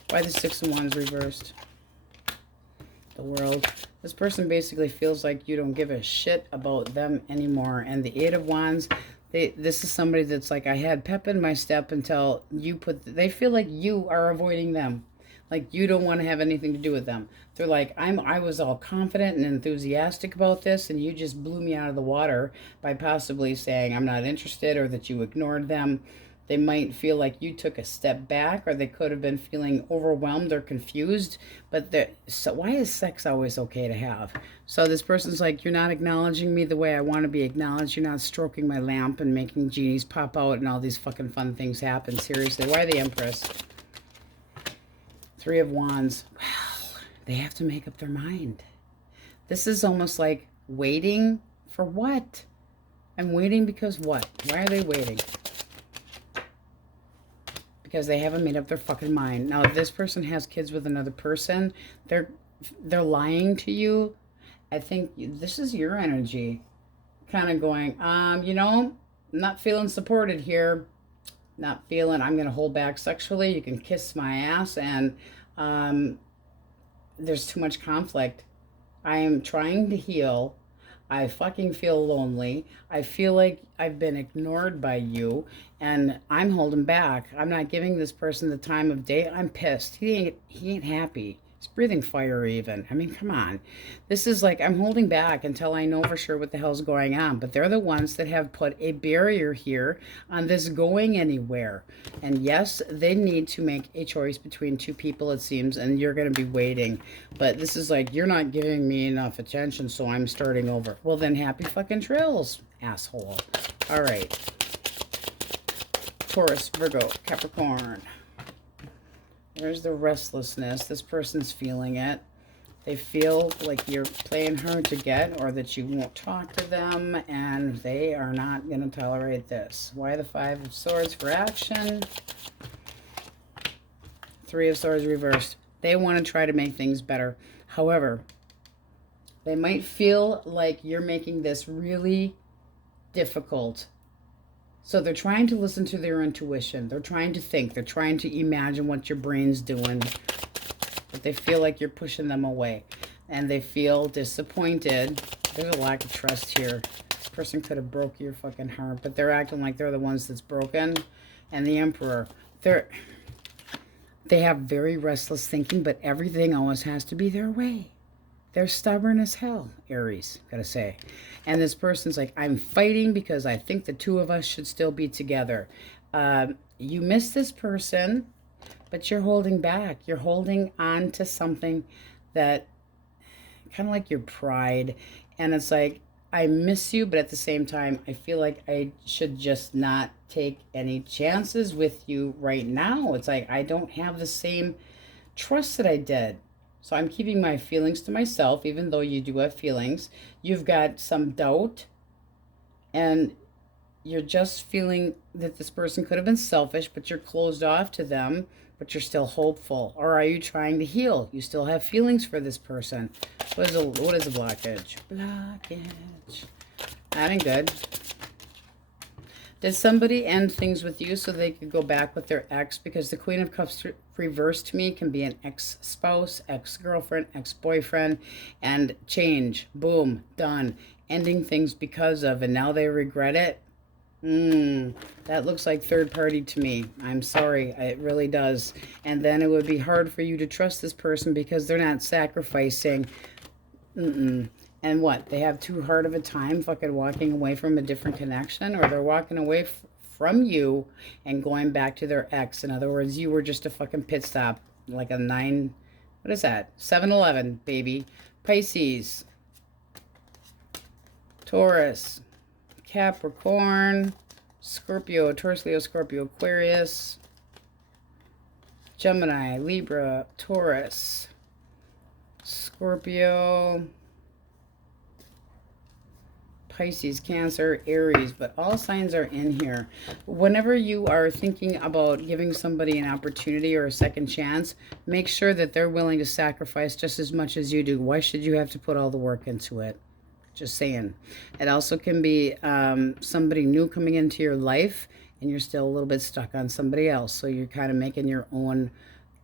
Why the Six of Wands reversed? The World. This person basically feels like you don't give a shit about them anymore. And the Eight of Wands, this is somebody that's like, I had pep in my step until you they feel like you are avoiding them. Like you don't want to have anything to do with them. They're like, I was all confident and enthusiastic about this, and you just blew me out of the water by possibly saying I'm not interested, or that you ignored them. They might feel like you took a step back, or they could have been feeling overwhelmed or confused. But so why is sex always okay to have? So this person's like, you're not acknowledging me the way I want to be acknowledged. You're not stroking my lamp and making genies pop out and all these fucking fun things happen. Seriously, why the Empress? Three of Wands. Well, they have to make up their mind. This is almost like waiting for what? I'm waiting because what? Why are they waiting? Because they haven't made up their fucking mind. Now, if this person has kids with another person, they're lying to you. I think this is your energy. Kind of going, you know, I'm not feeling supported here. Not feeling, I'm going to hold back sexually. You can kiss my ass. And there's too much conflict. I am trying to heal. I fucking feel lonely. I feel like I've been ignored by you, and I'm holding back. I'm not giving this person the time of day. I'm pissed. He ain't happy. He's breathing fire even. I mean, come on. This is like, I'm holding back until I know for sure what the hell's going on. But they're the ones that have put a barrier here on this going anywhere. And yes, they need to make a choice between two people, it seems, and you're going to be waiting. But this is like, you're not giving me enough attention, so I'm starting over. Well, then happy fucking trails, asshole. All right. Taurus, Virgo, Capricorn. There's the restlessness. This person's feeling it. They feel like you're playing hard to get, or that you won't talk to them, and they are not going to tolerate this. Why the Five of Swords for action? Three of Swords reversed. They want to try to make things better. However, they might feel like you're making this really difficult. So they're trying to listen to their intuition. They're trying to think. They're trying to imagine what your brain's doing. But they feel like you're pushing them away. And they feel disappointed. There's a lack of trust here. This person could have broke your fucking heart. But they're acting like they're the ones that's broken. And the Emperor. They have very restless thinking, but everything always has to be their way. They're stubborn as hell, Aries, gotta say. And this person's like, I'm fighting because I think the two of us should still be together. You miss this person, but you're holding back. You're holding on to something that, kind of like your pride. And it's like, I miss you, but at the same time, I feel like I should just not take any chances with you right now. It's like, I don't have the same trust that I did. So I'm keeping my feelings to myself, even though you do have feelings. You've got some doubt, and you're just feeling that this person could have been selfish, but you're closed off to them, but you're still hopeful. Or are you trying to heal? You still have feelings for this person. What is a blockage? Blockage. That ain't good. Did somebody end things with you so they could go back with their ex? Because the Queen of Cups reversed to me can be an ex-spouse, ex-girlfriend, ex-boyfriend, and change. Boom. Done. Ending things because of, and now they regret it. That looks like third party to me. I'm sorry. It really does. And then it would be hard for you to trust this person because they're not sacrificing. And what? They have too hard of a time fucking walking away from a different connection, or they're walking away from you and going back to their ex. In other words, you were just a fucking pit stop. like a 9, what is that? 7-Eleven, baby. Pisces, Taurus, Capricorn, Scorpio, Taurus, Leo, Scorpio, Aquarius, Gemini, Libra, Taurus, Scorpio, Pisces, Cancer, Aries, but all signs are in here. Whenever you are thinking about giving somebody an opportunity or a second chance, make sure that they're willing to sacrifice just as much as you do. Why should you have to put all the work into it? Just saying. It also can be somebody new coming into your life, and you're still a little bit stuck on somebody else. So you're kind of making your own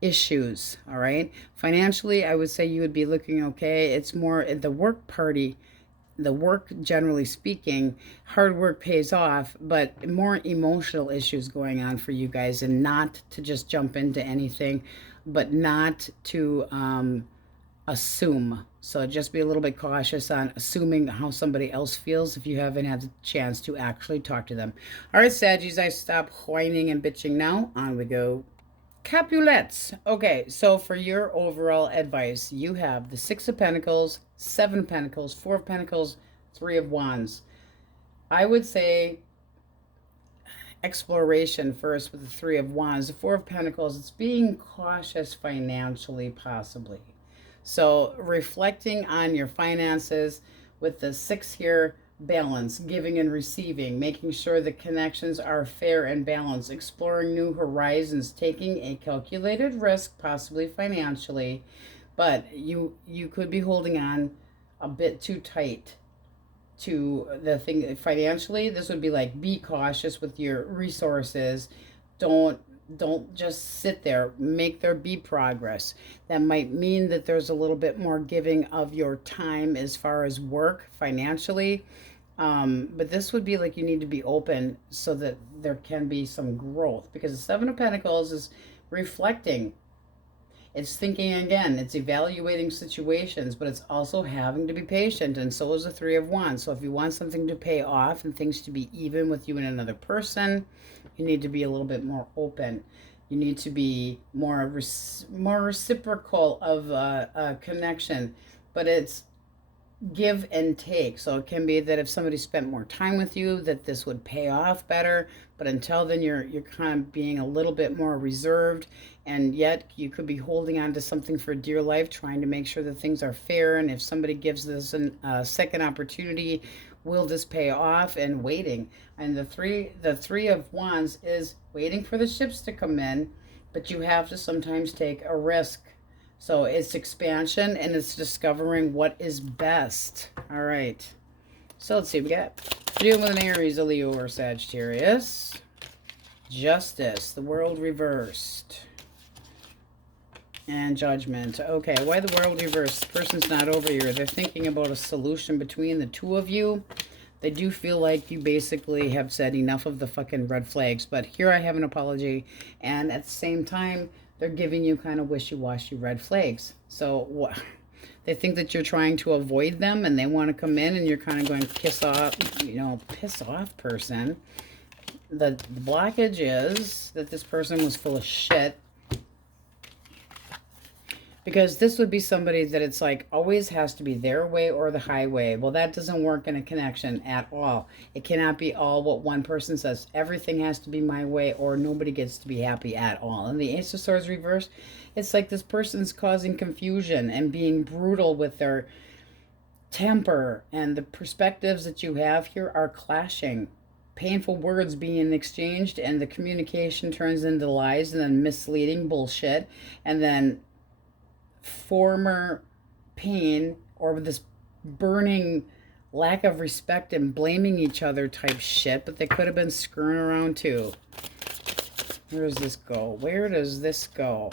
issues, all right? Financially, I would say you would be looking okay. It's more at the work party. The work, generally speaking, hard work pays off, but more emotional issues going on for you guys, and not to just jump into anything, but not to assume. So just be a little bit cautious on assuming how somebody else feels if you haven't had the chance to actually talk to them. All right, Saggies, I stop whining and bitching now. On we go. Capulets. Okay, so for your overall advice, you have the 6 of Pentacles, 7 of Pentacles, 4 of Pentacles, 3 of Wands. I would say exploration first with the 3 of Wands. The 4 of Pentacles, it's being cautious financially, possibly. So reflecting on your finances with the 6 here, balance, giving and receiving, making sure the connections are fair and balanced, exploring new horizons, taking a calculated risk, possibly financially, but you could be holding on a bit too tight to the thing financially. This would be like, be cautious with your resources. Don't just sit there. Make there be progress. That might mean that there's a little bit more giving of your time as far as work financially. But this would be like, you need to be open so that there can be some growth, because the 7 of Pentacles is reflecting. It's thinking again, it's evaluating situations, but it's also having to be patient, and so is the 3 of Wands. So if you want something to pay off and things to be even with you and another person, you need to be a little bit more open. You need to be more reciprocal of a connection, but it's give and take. So it can be that if somebody spent more time with you, that this would pay off better, but until then you're kind of being a little bit more reserved, and yet you could be holding on to something for dear life, trying to make sure that things are fair. And if somebody gives this a second opportunity, will this pay off? And waiting. And the three of Wands is waiting for the ships to come in, but you have to sometimes take a risk. So it's expansion, and it's discovering what is best. All right. So let's see. We got dealing with an Aries, a Leo, or Sagittarius. Justice. The World reversed. And Judgment. Okay. Why the World reversed? The person's not over here. They're thinking about a solution between the two of you. They do feel like you basically have said enough of the fucking red flags. But here I have an apology. And at the same time, they're giving you kind of wishy-washy red flags. So they think that you're trying to avoid them, and they want to come in, and you're kind of going, piss off, piss off, person. The blockage is that this person was full of shit. Because this would be somebody that it's like always has to be their way or the highway. Well, that doesn't work in a connection at all. It cannot be all what one person says. Everything has to be my way, or nobody gets to be happy at all. And the Ace of Swords reversed, it's like this person's causing confusion and being brutal with their temper. And the perspectives that you have here are clashing. Painful words being exchanged, and the communication turns into lies and then misleading bullshit. And then former pain, or this burning lack of respect and blaming each other type shit, but they could have been screwing around too. Where does this go? Where does this go?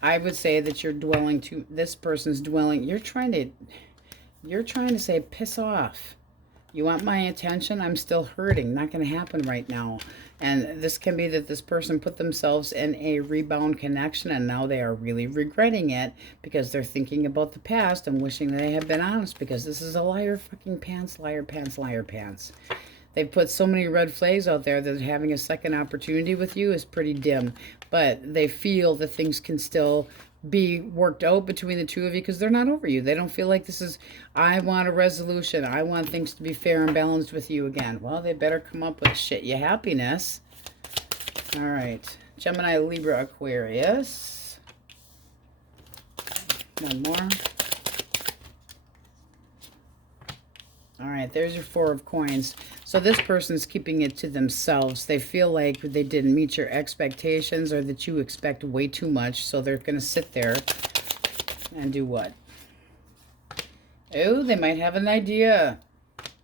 I would say that you're dwelling to this person's dwelling. You're trying to say, piss off. You want my attention? I'm still hurting. Not going to happen right now. And this can be that this person put themselves in a rebound connection, and now they are really regretting it because they're thinking about the past and wishing they had been honest, because this is a liar fucking pants, liar pants, liar pants. They've put so many red flags out there that having a second opportunity with you is pretty dim. But they feel that things can still be worked out between the two of you because they're not over you. They don't feel like this is, I want a resolution. I want things to be fair and balanced with you again. Well, they better come up with shit, your happiness. All right. Gemini, Libra, Aquarius. One more. All right, there's your Four of Coins. So this person's keeping it to themselves. They feel like they didn't meet your expectations or that you expect way too much. So they're going to sit there and do what? Oh, they might have an idea.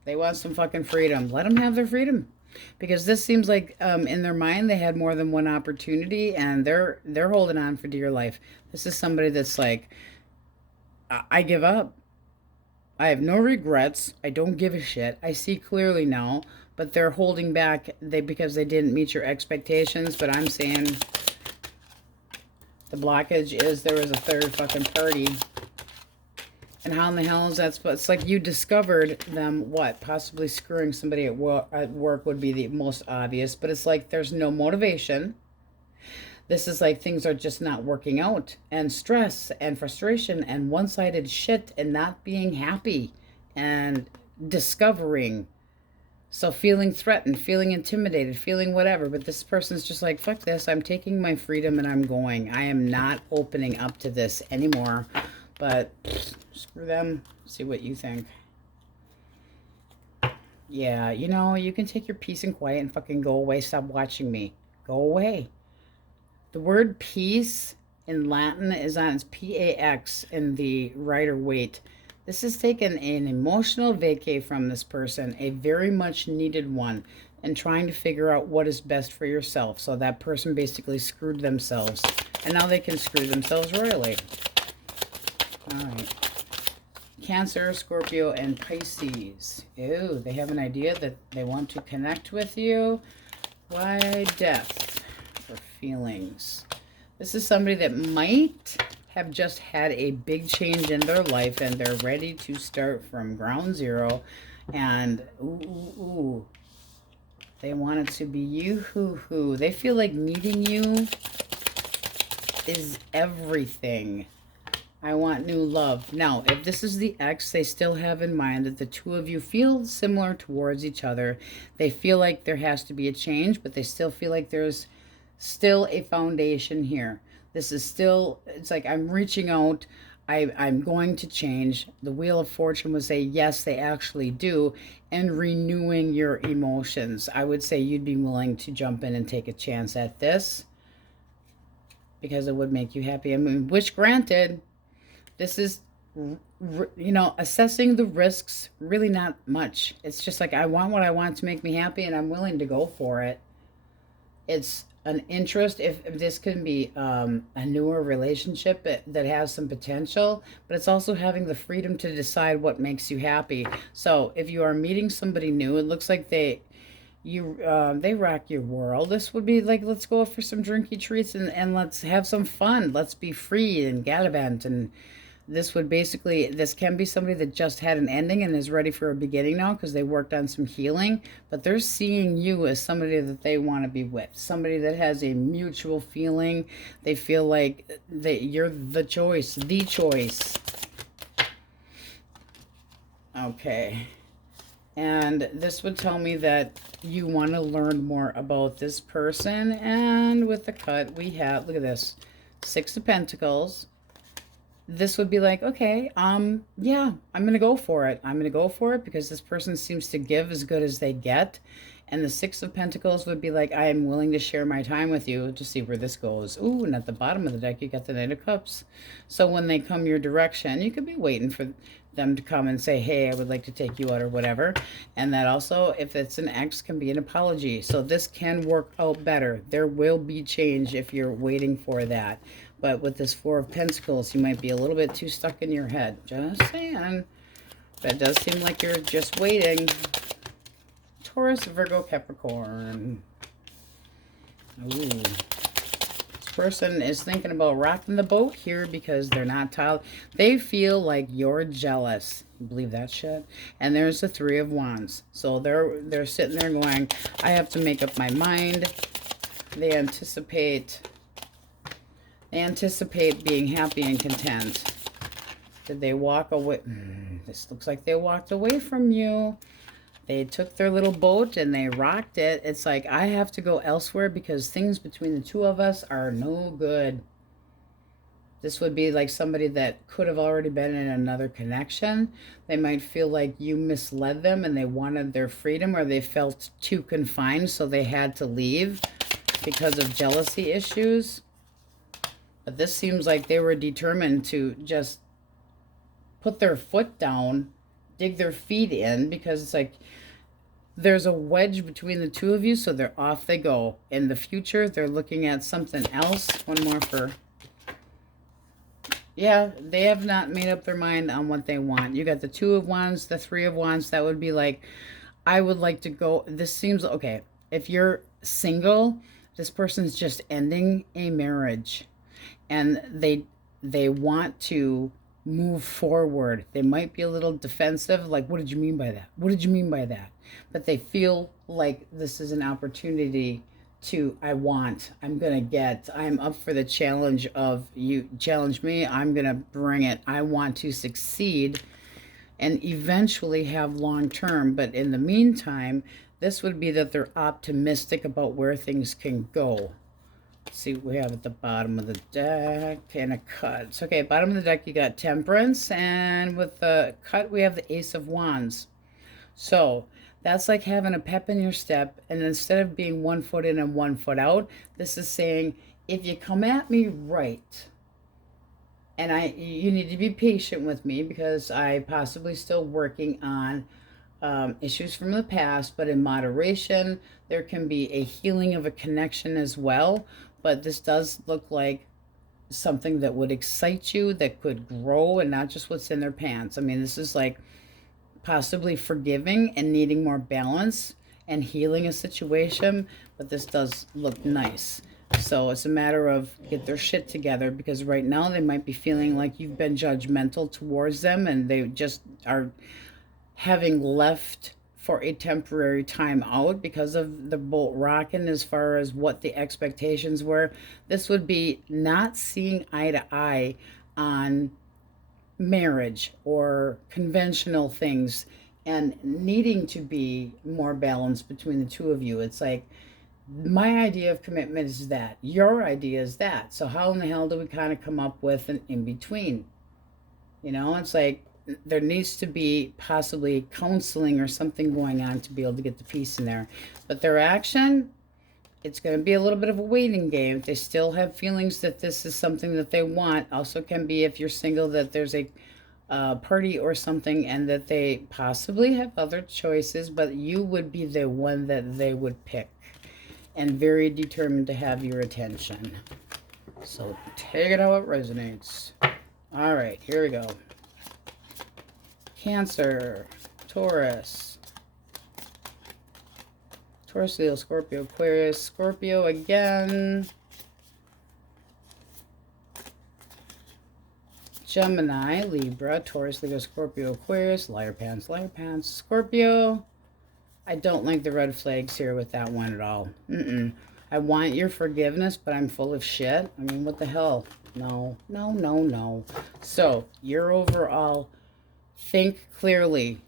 They want some fucking freedom. Let them have their freedom. Because this seems like in their mind they had more than one opportunity and they're holding on for dear life. This is somebody that's like, I give up. I have no regrets. I don't give a shit. I see clearly now, but they're holding back because they didn't meet your expectations. But I'm saying the blockage is there was a third fucking party. And how in the hell is that? It's like you discovered them, what? Possibly screwing somebody at work would be the most obvious. But it's like there's no motivation. This is like things are just not working out, and stress and frustration and one-sided shit and not being happy and discovering. So feeling threatened, feeling intimidated, feeling whatever. But this person's just like, fuck this. I'm taking my freedom and I'm going. I am not opening up to this anymore. But screw them. See what you think. Yeah, you know, you can take your peace and quiet and fucking go away. Stop watching me. Go away. The word peace in Latin is on its P-A-X in the Rider-Waite. This has taken an emotional vacay from this person, a very much needed one, and trying to figure out what is best for yourself. So that person basically screwed themselves, and now they can screw themselves royally. All right. Cancer, Scorpio, and Pisces. Ew, they have an idea that they want to connect with you. Why death? For feelings. This is somebody that might have just had a big change in their life and they're ready to start from ground zero. And ooh, they want it to be you. They feel like meeting you is everything. I want new love. Now, if this is the ex, they still have in mind that the two of you feel similar towards each other. They feel like there has to be a change, but they still feel like there's still a foundation here. This is still, it's like I'm reaching out. I'm going to change. The Wheel of Fortune would say, yes, they actually do. And renewing your emotions. I would say you'd be willing to jump in and take a chance at this because it would make you happy. I mean, wish granted. This is, you know, assessing the risks, really not much. It's just like, I want what I want to make me happy and I'm willing to go for it. It's an interest, if this can be a newer relationship that has some potential, but it's also having the freedom to decide what makes you happy. So if you are meeting somebody new, it looks like they rock your world. This would be like, let's go for some drinky treats and let's have some fun. Let's be free and gallivant. And this would basically, this can be somebody that just had an ending and is ready for a beginning now because they worked on some healing, but they're seeing you as somebody that they want to be with, somebody that has a mutual feeling. They feel like that you're the choice. Okay. And this would tell me that you want to learn more about this person. And with the cut, we have, look at this, Six of Pentacles. This would be like, okay, yeah, I'm going to go for it. I'm going to go for it because this person seems to give as good as they get. And the Six of Pentacles would be like, I am willing to share my time with you to see where this goes. Ooh, and at the bottom of the deck, you got the Knight of Cups. So when they come your direction, you could be waiting for them to come and say, hey, I would like to take you out or whatever. And that also, if it's an ex, can be an apology. So this can work out better. There will be change if you're waiting for that. But with this Four of Pentacles, you might be a little bit too stuck in your head. Just saying. That does seem like you're just waiting. Taurus, Virgo, Capricorn. Ooh. person is thinking about rocking the boat here because they're not tired. They feel like you're jealous. You believe that shit? And there's the Three of Wands. So they're sitting there going, I have to make up my mind. They anticipate being happy and content. Did they walk away? This looks like they walked away from you. They took their little boat and they rocked it. It's like, I have to go elsewhere because things between the two of us are no good. This would be like somebody that could have already been in another connection. They might feel like you misled them and they wanted their freedom, or they felt too confined, so they had to leave because of jealousy issues. But this seems like they were determined to just put their foot down, dig their feet in, because it's like there's a wedge between the two of you, so they're off they go. In the future, they're looking at something else. One more for... Yeah, they have not made up their mind on what they want. You got the Two of Wands, the Three of Wands. That would be like, I would like to go... This seems... Okay, if you're single, this person's just ending a marriage. And they want to move forward. They might be a little defensive, like, what did you mean by that? What did you mean by that? But they feel like this is an opportunity to, I'm gonna get, I'm up for the challenge of, you challenge me, I'm gonna bring it. I want to succeed and eventually have long term. But in the meantime, this would be that they're optimistic about where things can go. Let's see what we have at the bottom of the deck, and a cut. So, okay, bottom of the deck, you got Temperance, and with the cut, we have the Ace of Wands. So that's like having a pep in your step, and instead of being 1 foot in and 1 foot out, this is saying, if you come at me right, and you need to be patient with me because I possibly still working on issues from the past, but in moderation. There can be a healing of a connection as well, but this does look like something that would excite you, that could grow, and not just what's in their pants. I mean, this is like possibly forgiving and needing more balance and healing a situation, but this does look nice. So it's a matter of get their shit together, because right now they might be feeling like you've been judgmental towards them, and they just are having left for a temporary time out because of the boat rocking as far as what the expectations were. This would be not seeing eye to eye on marriage or conventional things and needing to be more balanced between the two of you. It's like, my idea of commitment is that, your idea is that. So how in the hell do we kind of come up with an in-between? You know, it's like, there needs to be possibly counseling or something going on to be able to get the peace in there. But their action, it's going to be a little bit of a waiting game. They still have feelings that this is something that they want. Also can be, if you're single, that there's a party or something, and that they possibly have other choices, but you would be the one that they would pick, and very determined to have your attention. So take it how it resonates. All right, here we go. Cancer, Taurus, Leo, Scorpio, Aquarius, Scorpio again, Gemini, Libra, Taurus, Leo, Scorpio, Aquarius, liar pants, Scorpio. I don't like the red flags here with that one at all. I want your forgiveness, but I'm full of shit. I mean, what the hell? No. So, your overall... Think clearly.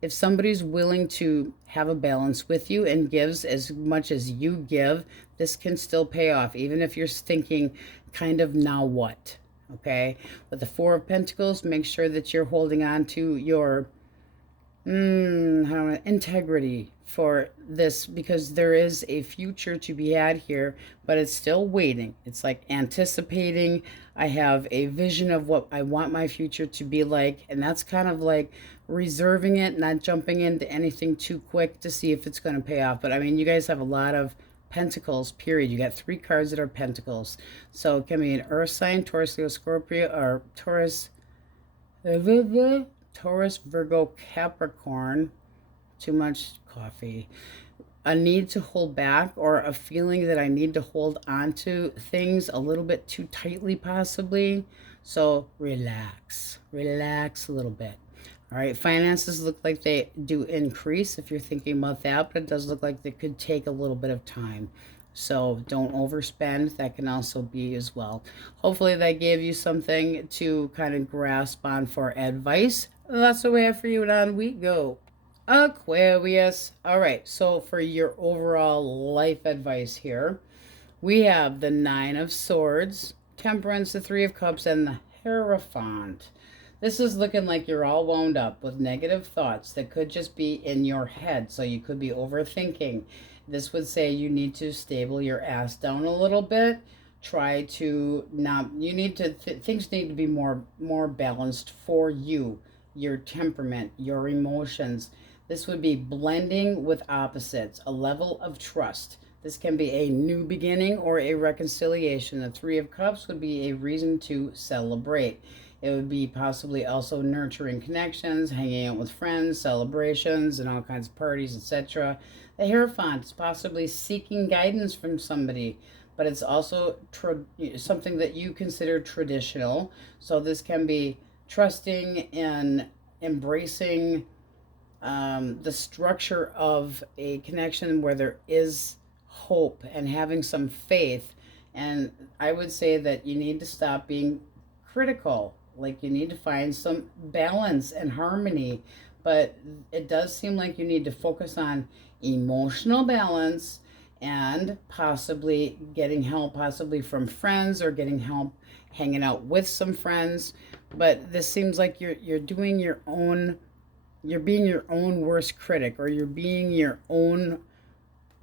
If somebody's willing to have a balance with you and gives as much as you give, this can still pay off, even if you're thinking kind of, now what? Okay? With the Four of Pentacles, make sure that you're holding on to your integrity for this, because there is a future to be had here, but it's still waiting. It's like anticipating. I have a vision of what I want my future to be like, and that's kind of like reserving it, not jumping into anything too quick to see if it's going to pay off. But I mean, you guys have a lot of Pentacles, period. You got 3 cards that are Pentacles. So it can be an earth sign, Taurus, Leo, Scorpio, or Taurus, Virgo, Capricorn. Too much coffee. a need to hold back, or a feeling that I need to hold on to things a little bit too tightly, possibly. So relax, relax a little bit. All right, finances look like they do increase if you're thinking about that, but it does look like they could take a little bit of time. So don't overspend. That can also be as well. Hopefully that gave you something to kind of grasp on for advice. That's the way I have for you, and on we go. Aquarius. All right, so for your overall life advice here, we have the Nine of Swords, Temperance, the Three of Cups, and the Hierophant. This is looking like you're all wound up with negative thoughts that could just be in your head, so you could be overthinking. This would say you need to stable your ass down a little bit. Try to not, you need to, things need to be more balanced for you, your temperament, your emotions. This would be blending with opposites, a level of trust. This can be a new beginning or a reconciliation. The Three of Cups would be a reason to celebrate. It would be possibly also nurturing connections, hanging out with friends, celebrations, and all kinds of parties, etc. The Hierophant is possibly seeking guidance from somebody, but it's also something that you consider traditional. So this can be trusting and embracing the structure of a connection where there is hope and having some faith. And I would say that you need to stop being critical. Like, you need to find some balance and harmony, but it does seem like you need to focus on emotional balance and possibly getting help, possibly from friends, or getting help hanging out with some friends. But this seems like you're doing your own, you're being your own worst critic, or you're being your own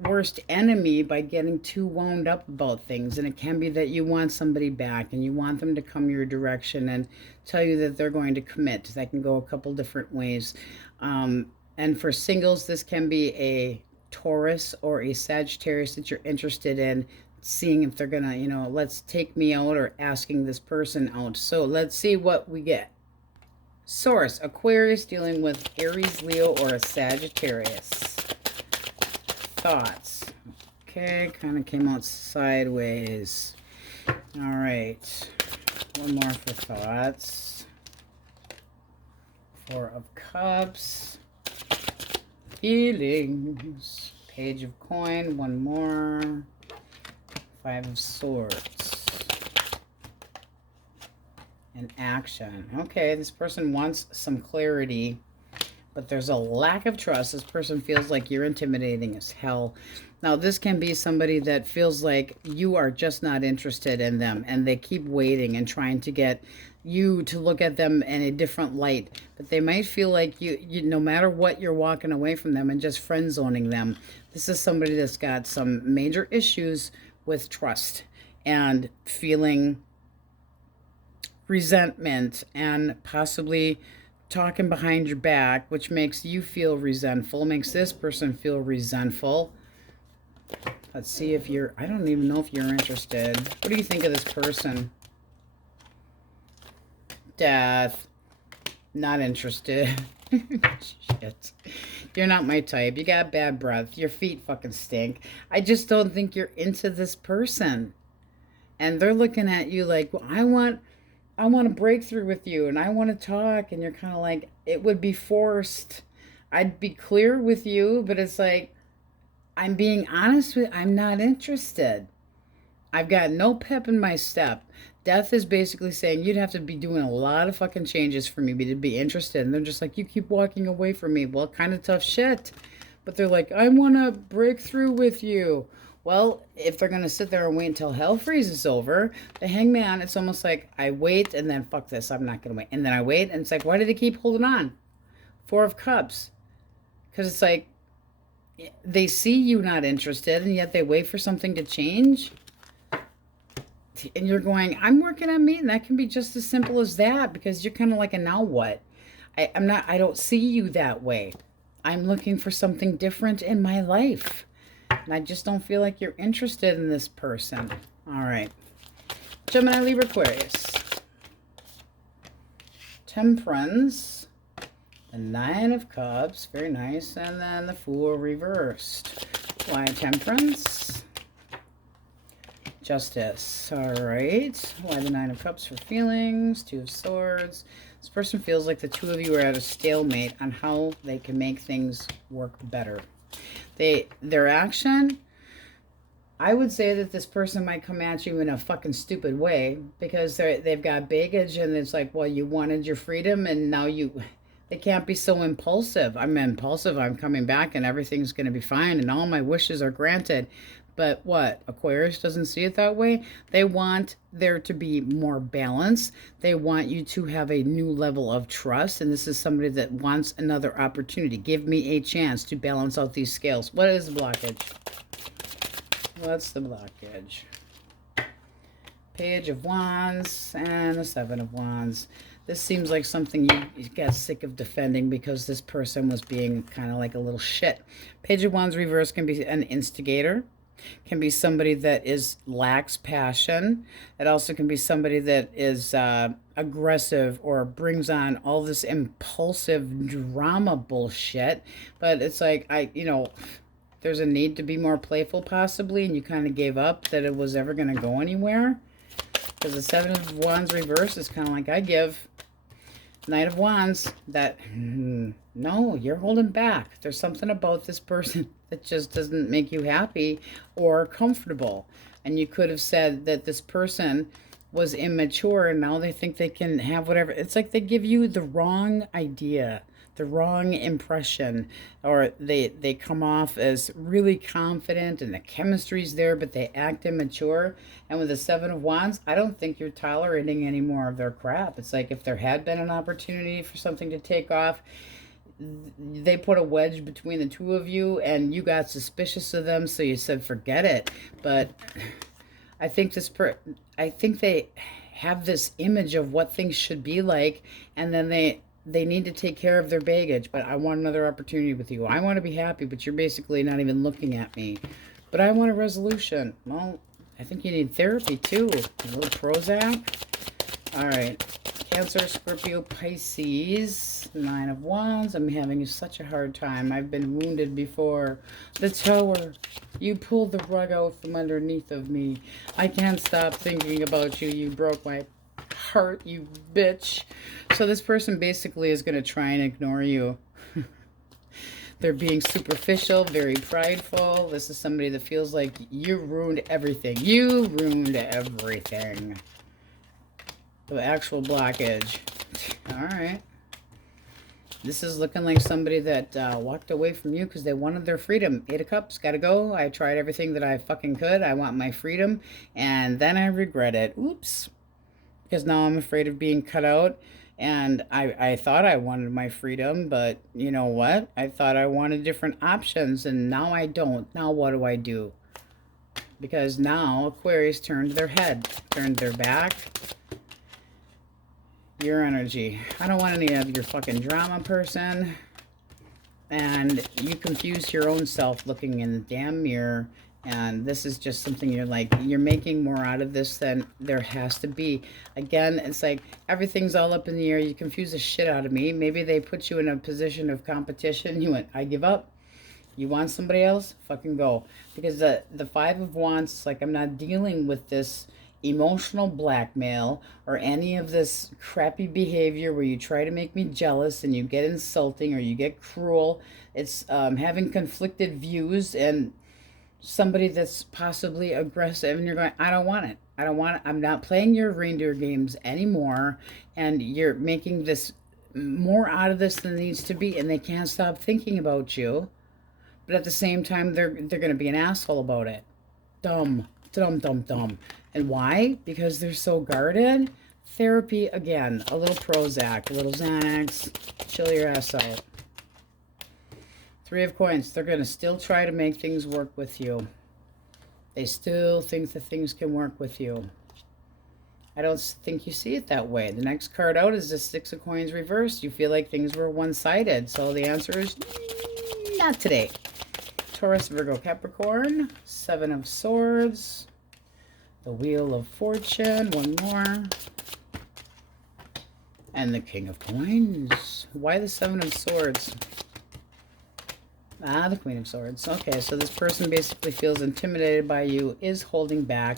worst enemy by getting too wound up about things. And it can be that you want somebody back and you want them to come your direction and tell you that they're going to commit. That can go a couple different ways. And for singles, this can be a Taurus or a Sagittarius that you're interested in, seeing if they're gonna, let's take me out, or asking this person out. So let's see what we get. Source: Aquarius dealing with Aries, Leo, or a Sagittarius. Thoughts. Okay, kind of came out sideways. All right, one more for thoughts. Four of Cups. Feelings. Page of Coin, one more. Five of Swords. And action. Okay, this person wants some clarity, but there's a lack of trust. This person feels like you're intimidating as hell. Now, this can be somebody that feels like you are just not interested in them, and they keep waiting and trying to get you to look at them in a different light. But they might feel like you no matter what, you're walking away from them and just friend zoning them. This is somebody that's got some major issues with trust and feeling resentment, and possibly talking behind your back, which makes you feel resentful, makes this person feel resentful. Let's see if you're, I don't even know if you're interested. What do you think of this person? Death. Not interested. Shit. You're not my type. You got bad breath. Your feet fucking stink. I just don't think you're into this person. And they're looking at you like, well, I want a breakthrough with you, and I want to talk. And you're kind of like, it would be forced. I'd be clear with you, but it's like, I'm being honest with you, I'm not interested. I've got no pep in my step. Death is basically saying you'd have to be doing a lot of fucking changes for me to be interested. And they're just like, you keep walking away from me. Well, kind of tough shit. But they're like, I want to break through with you. Well, if they're going to sit there and wait until hell freezes over, the Hangman, it's almost like, I wait and then fuck this, I'm not going to wait. And then I wait, and it's like, why do they keep holding on? Four of Cups. Because it's like, they see you not interested, and yet they wait for something to change. And you're going, I'm working on me, and that can be just as simple as that, because you're kind of like a now what? I don't see you that way. I'm looking for something different in my life. And I just don't feel like you're interested in this person. All right. Gemini, Libra, Aquarius. Temperance. The Nine of Cups. Very nice. And then the Fool reversed. Why Temperance? Justice. All right. Why the Nine of Cups for feelings? Two of Swords. This person feels like the two of you are at a stalemate on how they can make things work better. Their action, I would say that this person might come at you in a fucking stupid way because they've got baggage, and it's like, well, you wanted your freedom and now they can't be so impulsive. I'm impulsive. I'm coming back and everything's going to be fine and all my wishes are granted. But what? Aquarius doesn't see it that way. They want there to be more balance. They want you to have a new level of trust. And this is somebody that wants another opportunity. Give me a chance to balance out these scales. What is the blockage? What's the blockage? Page of Wands and the Seven of Wands. This seems like something you got sick of defending because this person was being kind of like a little shit. Page of Wands reverse can be an instigator. Can be somebody that lacks passion. It also can be somebody that is aggressive or brings on all this impulsive drama bullshit. But it's like, there's a need to be more playful possibly, and you kind of gave up that it was ever going to go anywhere. Because the Seven of Wands reverse is kind of like, I give. Knight of Wands, that, no, you're holding back. There's something about this person that just doesn't make you happy or comfortable. And you could have said that this person was immature and now they think they can have whatever. It's like they give you the wrong idea, the wrong impression, or they come off as really confident and the chemistry's there, but they act immature. And with the Seven of Wands, I don't think you're tolerating any more of their crap. It's like if there had been an opportunity for something to take off, they put a wedge between the two of you and you got suspicious of them, so you said forget it. But I think I think they have this image of what things should be like, and then they need to take care of their baggage. But I want another opportunity with you. I want to be happy, but you're basically not even looking at me. But I want a resolution. Well, I think you need therapy too. A little Prozac. All right. Cancer, Scorpio, Pisces. Nine of Wands. I'm having such a hard time. I've been wounded before. The Tower. You pulled the rug out from underneath of me. I can't stop thinking about you. You broke my heart, you bitch. So this person basically is going to try and ignore you. They're being superficial, very prideful. This is somebody that feels like you ruined everything. You ruined everything. The actual blockage. All right. This is looking like somebody that walked away from you because they wanted their freedom. Eight of Cups, gotta go. I tried everything that I fucking could. I want my freedom. And then I regret it. Oops. Because now I'm afraid of being cut out. And I thought I wanted my freedom, but you know what? I thought I wanted different options, and now I don't. Now what do I do? Because now Aquarius turned their head, turned their back. Your energy. I don't want any of your fucking drama, person. And you confuse your own self looking in the damn mirror. And this is just something you're like, you're making more out of this than there has to be. Again, it's like everything's all up in the air. You confuse the shit out of me. Maybe they put you in a position of competition. You went, I give up. You want somebody else? Fucking go. Because the Five of Wands, it's like I'm not dealing with this emotional blackmail or any of this crappy behavior where you try to make me jealous and you get insulting or you get cruel. It's having conflicted views and somebody that's possibly aggressive, and you're going, I don't want it. I don't want it. I'm not playing your reindeer games anymore, and you're making this more out of this than needs to be, and they can't stop thinking about you. But at the same time, they're going to be an asshole about it. Dumb. And why? Because they're so guarded. Therapy again. A little Prozac, a little Xanax. Chill your ass out. Three of Coins. They're going to still try to make things work with you. They still think that things can work with you. I don't think you see it that way. The next card out is the Six of Coins reversed. You feel like things were one-sided. So the answer is not today. Taurus, Virgo, Capricorn. Seven of Swords. The Wheel of Fortune. One more. And the King of Coins. Why the Seven of Swords? Ah, the Queen of Swords. Okay, so this person basically feels intimidated by you, is holding back.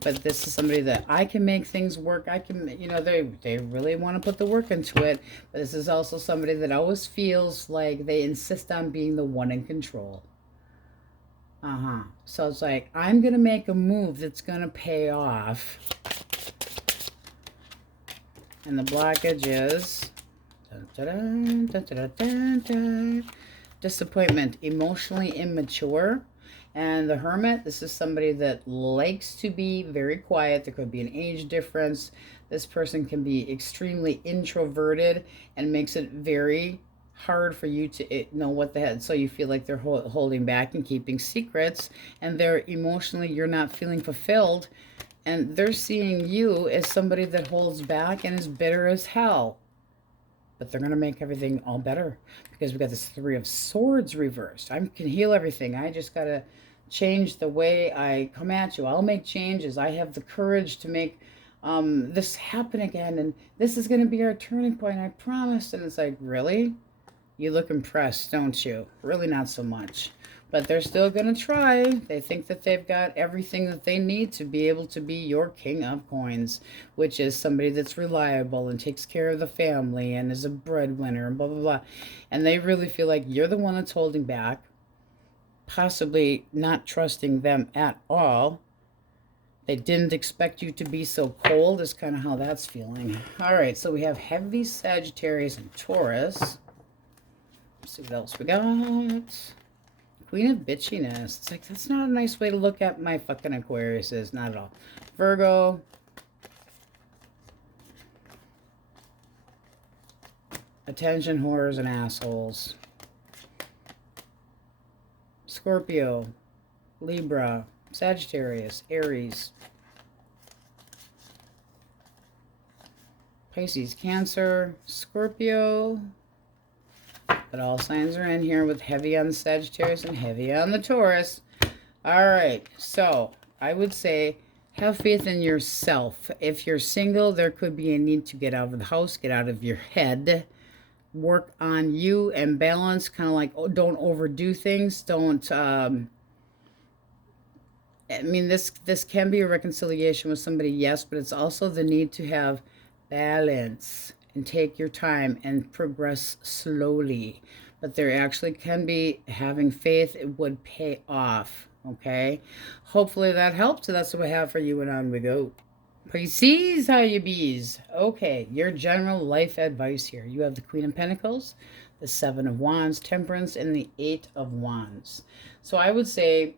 But this is somebody that I can make things work. I can, you know, they really want to put the work into it. But this is also somebody that always feels like they insist on being the one in control. So it's like, I'm going to make a move that's going to pay off. And the blockage is disappointment, emotionally immature. And the Hermit, this is somebody that likes to be very quiet. There could be an age difference. This person can be extremely introverted and makes it very hard for you to know what the heck. So you feel like they're holding back and keeping secrets, and they're emotionally, you're not feeling fulfilled, and they're seeing you as somebody that holds back and is bitter as hell. But they're going to make everything all better because we got this Three of Swords reversed. I can heal everything. I just got to change the way I come at you. I'll make changes. I have the courage to make this happen again, and this is going to be our turning point, I promise. And it's like, really? You look impressed, don't you? Really not so much. But they're still going to try. They think that they've got everything that they need to be able to be your King of Coins, which is somebody that's reliable and takes care of the family and is a breadwinner and blah, blah, blah. And they really feel like you're the one that's holding back, possibly not trusting them at all. They didn't expect you to be so cold is kind of how that's feeling. All right, so we have heavy Sagittarius and Taurus. Let's see what else we got. Queen of Bitchiness. It's like, that's not a nice way to look at my fucking Aquarius is. Not at all. Virgo. Attention whores and assholes. Scorpio. Libra. Sagittarius. Aries. Pisces. Cancer. Scorpio. But all signs are in here with heavy on the Sagittarius and heavy on the Taurus. All right, so I would say have faith in yourself. If you're single, there could be a need to get out of the house, get out of your head, work on you and balance, kind of like, oh, don't overdo things. Don't, I mean, this can be a reconciliation with somebody, yes, but it's also the need to have balance and take your time and progress slowly. But there actually can be having faith. It would pay off, okay? Hopefully that helps. So that's what we have for you, and on we go. Pisces, how you bees? Okay, your general life advice here. You have the Queen of Pentacles, the Seven of Wands, Temperance, and the Eight of Wands. So I would say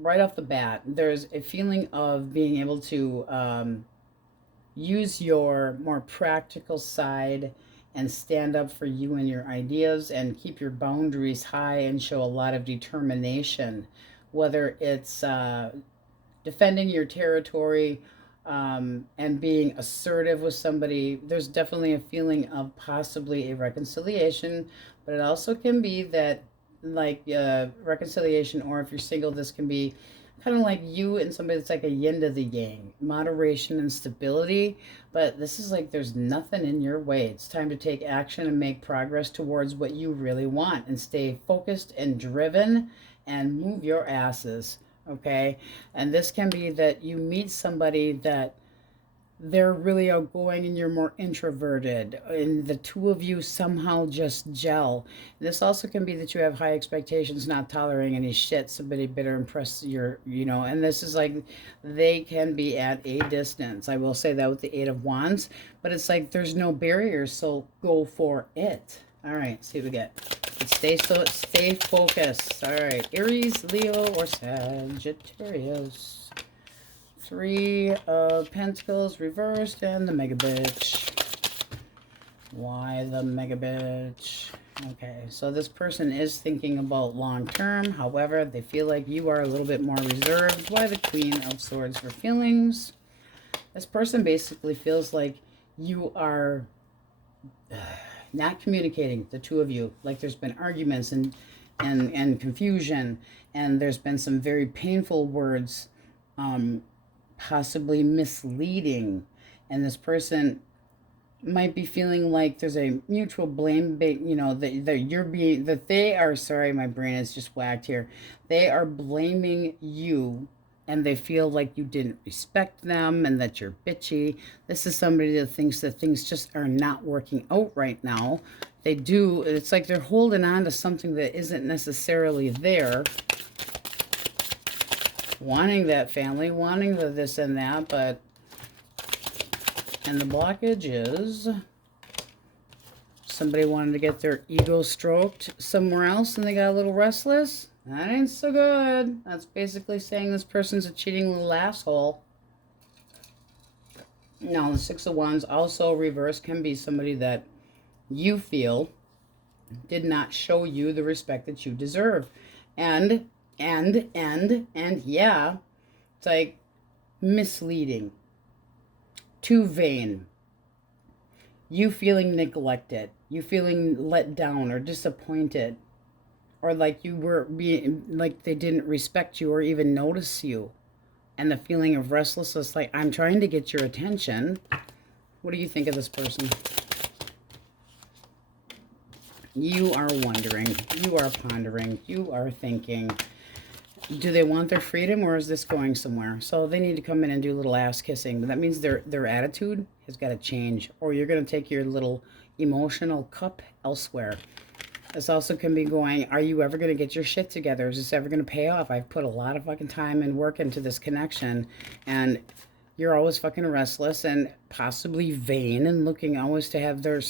right off the bat, there's a feeling of being able to use your more practical side and stand up for you and your ideas and keep your boundaries high and show a lot of determination, whether it's defending your territory and being assertive with somebody. There's definitely a feeling of possibly a reconciliation, but it also can be that like reconciliation, or if you're single, this can be kind of like you and somebody that's like a yin to the yang, moderation and stability. But this is like there's nothing in your way. It's time to take action and make progress towards what you really want and stay focused and driven and move your asses, okay? And this can be that you meet somebody that they're really outgoing and you're more introverted, and the two of you somehow just gel. This also can be that you have high expectations, not tolerating any shit, somebody better impress your, you know, and this is like they can be at a distance. I will say that with the Eight of Wands, but it's like there's no barriers, so go for it. All right, see what we get. Stay focused. All right, Aries, Leo, or Sagittarius. Three of Pentacles reversed and the Mega Bitch. Why the Mega Bitch? Okay, so this person is thinking about long term. However, they feel like you are a little bit more reserved. Why the Queen of Swords for feelings? This person basically feels like you are not communicating, the two of you. Like there's been arguments and confusion, and there's been some very painful words, possibly misleading, and this person might be feeling like there's a mutual blame, you know, that you're being, that they are, sorry, my brain is just whacked here. They are blaming you and they feel like you didn't respect them and that you're bitchy. This is somebody that thinks that things just are not working out right now. They do, it's like they're holding on to something that isn't necessarily there. Wanting that family, wanting the this and that, but, and the blockage is somebody wanted to get their ego stroked somewhere else and they got a little restless. That ain't so good. That's basically saying this person's a cheating little asshole. Now, the Six of Wands also reverse can be somebody that you feel did not show you the respect that you deserve. And yeah, it's like misleading, too vain, you feeling neglected, you feeling let down or disappointed, or like you were being, like they didn't respect you or even notice you. And the feeling of restlessness, like I'm trying to get your attention. What do you think of this person? You are wondering, you are pondering, you are thinking, do they want their freedom or is this going somewhere? So they need to come in and do a little ass kissing. But that means their attitude has got to change, or you're going to take your little emotional cup elsewhere. This also can be going, are you ever going to get your shit together? Is this ever going to pay off? I've put a lot of fucking time and work into this connection, and you're always fucking restless and possibly vain and looking always to have their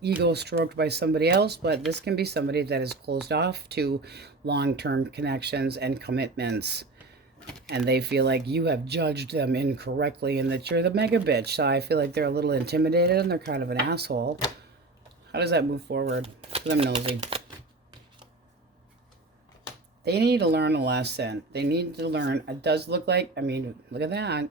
ego stroked by somebody else. But this can be somebody that is closed off to long-term connections and commitments. And they feel like you have judged them incorrectly and that you're the mega bitch. So I feel like they're a little intimidated and they're kind of an asshole. How does that move forward? Because I'm nosy. They need to learn a lesson. They need to learn. It does look like, I mean, look at that.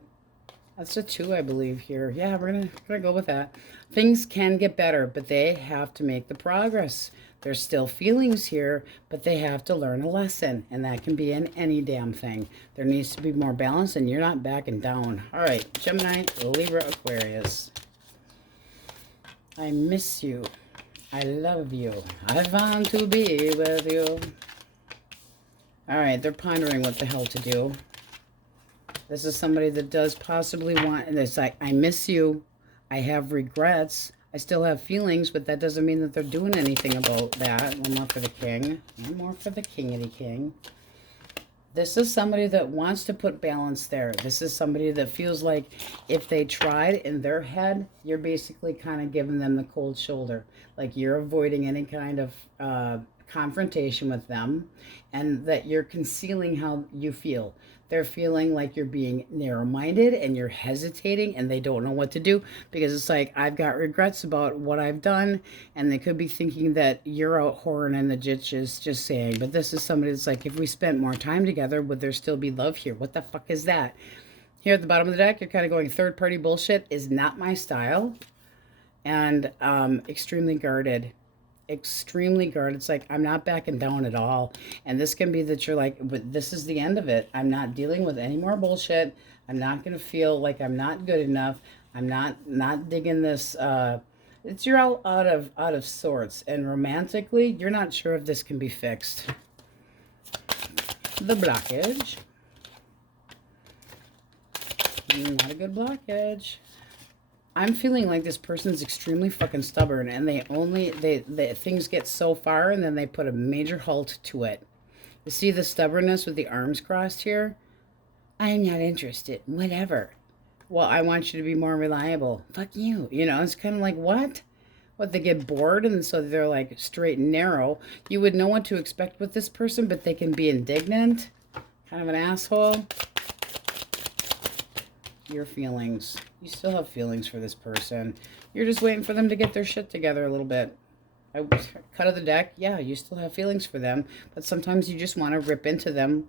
That's a 2, I believe, here. Yeah, we're gonna go with that. Things can get better, but they have to make the progress. There's still feelings here, but they have to learn a lesson, and that can be in any damn thing. There needs to be more balance, and you're not backing down. All right, Gemini, Libra, Aquarius. I miss you. I love you. I want to be with you. All right, they're pondering what the hell to do. This is somebody that does possibly want, and it's like, I miss you. I have regrets. I still have feelings, but that doesn't mean that they're doing anything about that. One more for the king. One more for the kingity king. This is somebody that wants to put balance there. This is somebody that feels like if they tried in their head, you're basically kind of giving them the cold shoulder. Like you're avoiding any kind of confrontation with them, and that you're concealing how you feel. They're feeling like you're being narrow-minded and you're hesitating and they don't know what to do because it's like, I've got regrets about what I've done, and they could be thinking that you're out whoring in the ditches, just saying. But this is somebody that's like, if we spent more time together, would there still be love here? What the fuck is that? Here at the bottom of the deck, you're kind of going, third-party bullshit is not my style, and extremely guarded. Extremely guarded. It's like, I'm not backing down at all. And this can be that you're like, but this is the end of it. I'm not dealing with any more bullshit. I'm not going to feel like I'm not good enough. I'm not digging this. It's, you're all out of sorts. And romantically, you're not sure if this can be fixed. The blockage. Not a good blockage. I'm feeling like this person's extremely fucking stubborn, and they things get so far and then they put a major halt to it. You see the stubbornness with the arms crossed here? I'm not interested. Whatever. Well, I want you to be more reliable. Fuck you. You know, it's kind of like, what? What, they get bored and so they're like straight and narrow. You would know what to expect with this person, but they can be indignant. Kind of an asshole. Your feelings. You still have feelings for this person. You're just waiting for them to get their shit together a little bit. Cut of the deck, yeah, you still have feelings for them, but sometimes you just want to rip into them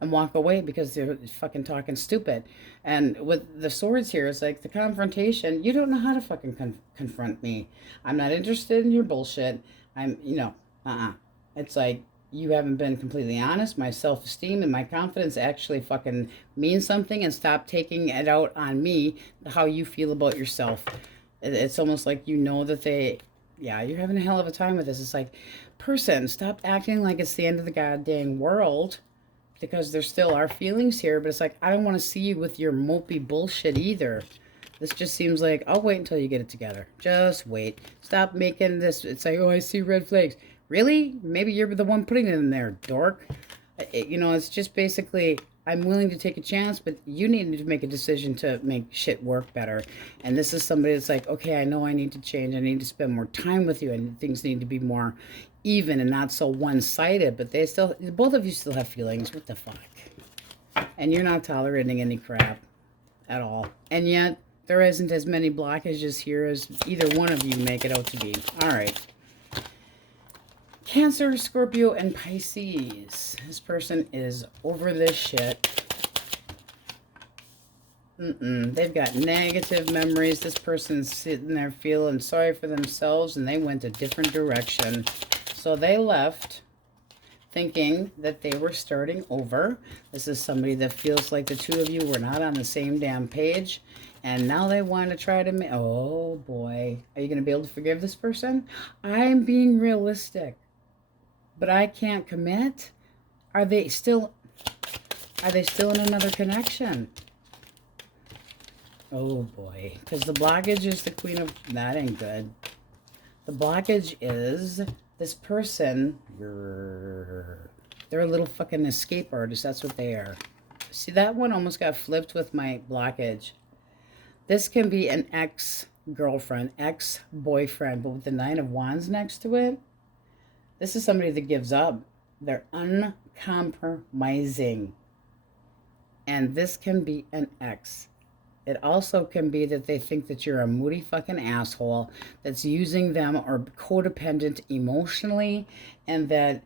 and walk away because they're fucking talking stupid. And with the swords here, it's like the confrontation. You don't know how to fucking confront me. I'm not interested in your bullshit. I'm, you know, It's like, you haven't been completely honest. My self-esteem and my confidence actually fucking means something, and stop taking it out on me, how you feel about yourself. It's almost like you know that they, yeah, you're having a hell of a time with this. It's like, person, stop acting like it's the end of the goddamn world, because there still are feelings here, but it's like, I don't want to see you with your mopey bullshit either. This just seems like, I'll wait until you get it together. Just wait. Stop making this. It's like, oh, I see red flags. Really? Maybe you're the one putting it in there, dork. You know, it's just basically, I'm willing to take a chance, but you need to make a decision to make shit work better. And this is somebody that's like, okay, I know I need to change. I need to spend more time with you, and things need to be more even and not so one-sided. But they still, both of you still have feelings. What the fuck? And you're not tolerating any crap at all. And yet, there isn't as many blockages here as either one of you make it out to be. All right. Cancer, Scorpio, and Pisces. This person is over this shit. They've got negative memories. This person's sitting there feeling sorry for themselves, and they went a different direction. So they left thinking that they were starting over. This is somebody that feels like the two of you were not on the same damn page. And now they want to try to oh boy. Are you going to be able to forgive this person? I'm being realistic. But I can't commit. Are they still in another connection? Oh boy. Because the blockage is the queen of, that ain't good. The blockage is this person, they're a little fucking escape artist. That's what they are. See, that one almost got flipped with my blockage. This can be an ex-girlfriend, ex-boyfriend, but with the Nine of Wands next to it, this is somebody that gives up. They're uncompromising. And this can be an ex. It also can be that they think that you're a moody fucking asshole that's using them or codependent emotionally, and that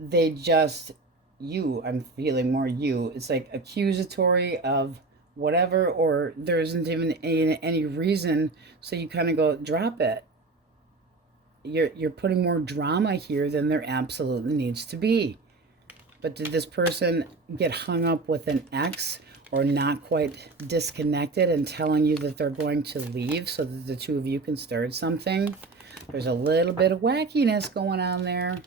they just, I'm feeling more you. It's like accusatory of whatever, or there isn't even any reason, so you kind of go, drop it. You're putting more drama here than there absolutely needs to be. But did this person get hung up with an ex, or not quite disconnected and telling you that they're going to leave so that the two of you can start something? There's a little bit of wackiness going on there.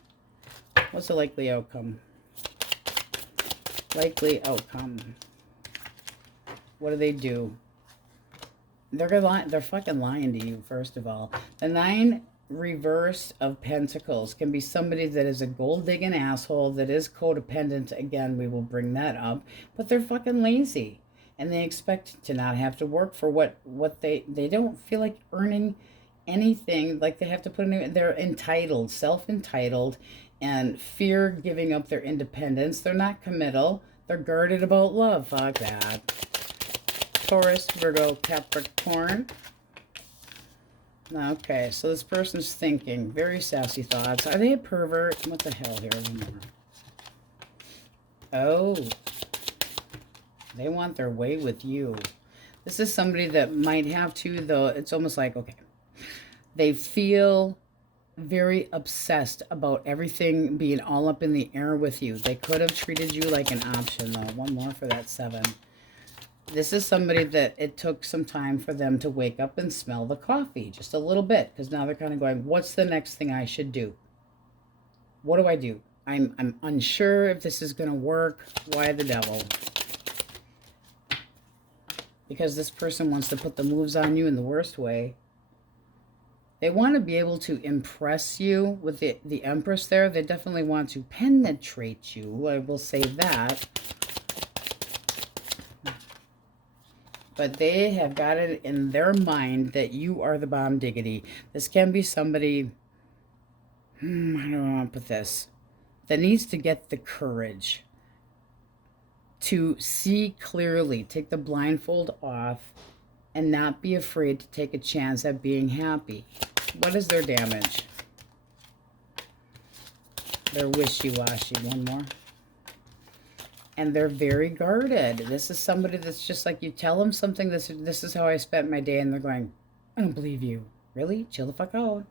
What's the likely outcome? Likely outcome. What do? They're fucking lying to you, first of all. The 9 reverse of Pentacles can be somebody that is a gold-digging asshole, that is codependent. Again, we will bring that up. But they're fucking lazy. And they expect to not have to work for what they don't feel like earning anything. Like they have to put in, they're entitled, self-entitled, and fear giving up their independence. They're not committal. They're guarded about love. Fuck that. Taurus, Virgo, Capricorn. Okay, so this person's thinking very sassy thoughts. Are they a pervert? What the hell here? Oh, they want their way with you. This is somebody that might have to, though. It's almost like, okay, they feel very obsessed about everything being all up in the air with you. They could have treated you like an option, though. One more for that 7. This is somebody that it took some time for them to wake up and smell the coffee, just a little bit, because now they're kind of going, what's the next thing I should do? What do I do? I'm unsure if this is going to work. Why the devil? Because this person wants to put the moves on you in the worst way. They want to be able to impress you with the Empress there. They definitely want to penetrate you. I will say that. But they have got it in their mind that you are the bomb diggity. This can be somebody, I don't want to put this, that needs to get the courage to see clearly, take the blindfold off, and not be afraid to take a chance at being happy. What is their damage? They're wishy-washy. One more. And they're very guarded. This is somebody that's just like, you tell them something, this is how I spent my day, and they're going, I don't believe you. Really? Chill the fuck out.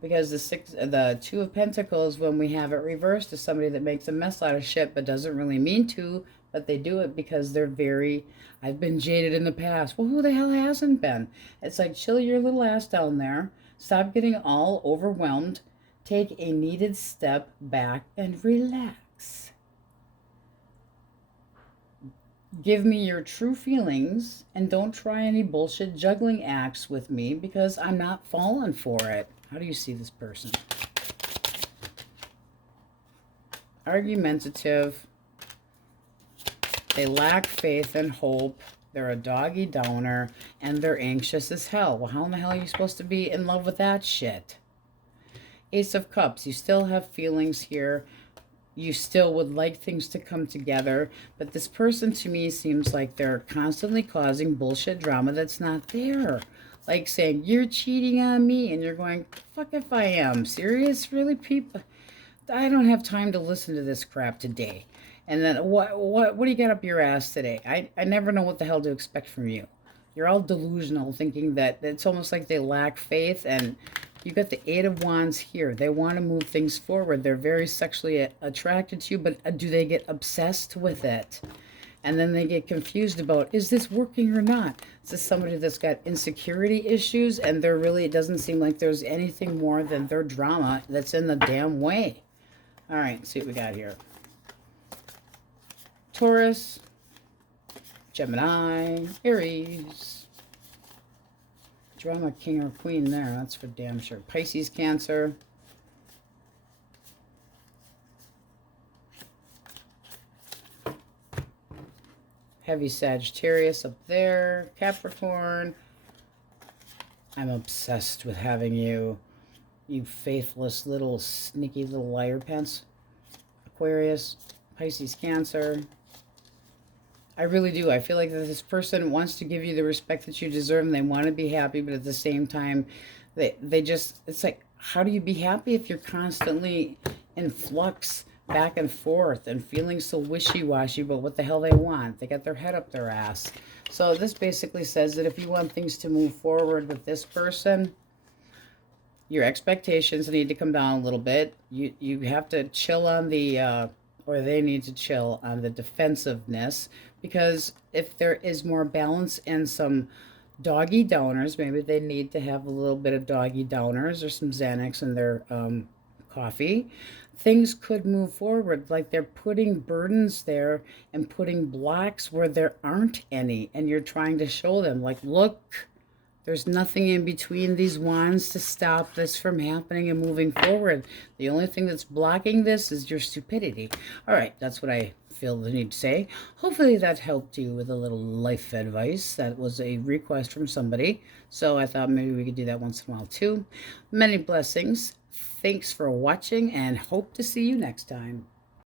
Because the Two of Pentacles, when we have it reversed, is somebody that makes a mess out of shit but doesn't really mean to, but they do it because they're very, I've been jaded in the past. Well, who the hell hasn't been? It's like, chill your little ass down there. Stop getting all overwhelmed. Take a needed step back and relax. Give me your true feelings and don't try any bullshit juggling acts with me because I'm not falling for it. How do you see this person? Argumentative. They lack faith and hope. They're a doggy downer and they're anxious as hell. Well, how in the hell are you supposed to be in love with that shit? Ace of Cups. You still have feelings here. You still would like things to come together, but this person to me seems like they're constantly causing bullshit drama that's not there. Like saying, you're cheating on me, and you're going, fuck if I am. Serious? Really, people? I don't have time to listen to this crap today. And then what do you got up your ass today? I never know what the hell to expect from you. You're all delusional, thinking that it's almost like they lack faith, and you got the Eight of Wands here. They want to move things forward. They're very sexually attracted to you, but do they get obsessed with it? And then they get confused about, is this working or not? Is this somebody that's got insecurity issues, and they're really, it doesn't seem like there's anything more than their drama that's in the damn way. All right, let's see what we got here. Taurus, Gemini, Aries. Drama king or queen there, that's for damn sure. Pisces, Cancer. Heavy Sagittarius up there. Capricorn. I'm obsessed with having you. You faithless little sneaky little liar pants. Aquarius. Pisces, Cancer. I really do. I feel like that this person wants to give you the respect that you deserve and they want to be happy, but at the same time, they just, it's like, how do you be happy if you're constantly in flux back and forth and feeling so wishy-washy about what the hell they want? They got their head up their ass. So this basically says that if you want things to move forward with this person, your expectations need to come down a little bit. You have to chill on the, or they need to chill on the defensiveness, because if there is more balance and some doggy downers, maybe they need to have a little bit of doggy downers or some Xanax in their coffee, things could move forward. Like they're putting burdens there and putting blocks where there aren't any, and you're trying to show them, like, look, there's nothing in between these wands to stop this from happening and moving forward. The only thing that's blocking this is your stupidity. All right, that's what I feel the need to say. Hopefully that helped you with a little life advice. That was a request from somebody, so I thought maybe we could do that once in a while too. Many blessings. Thanks for watching and hope to see you next time.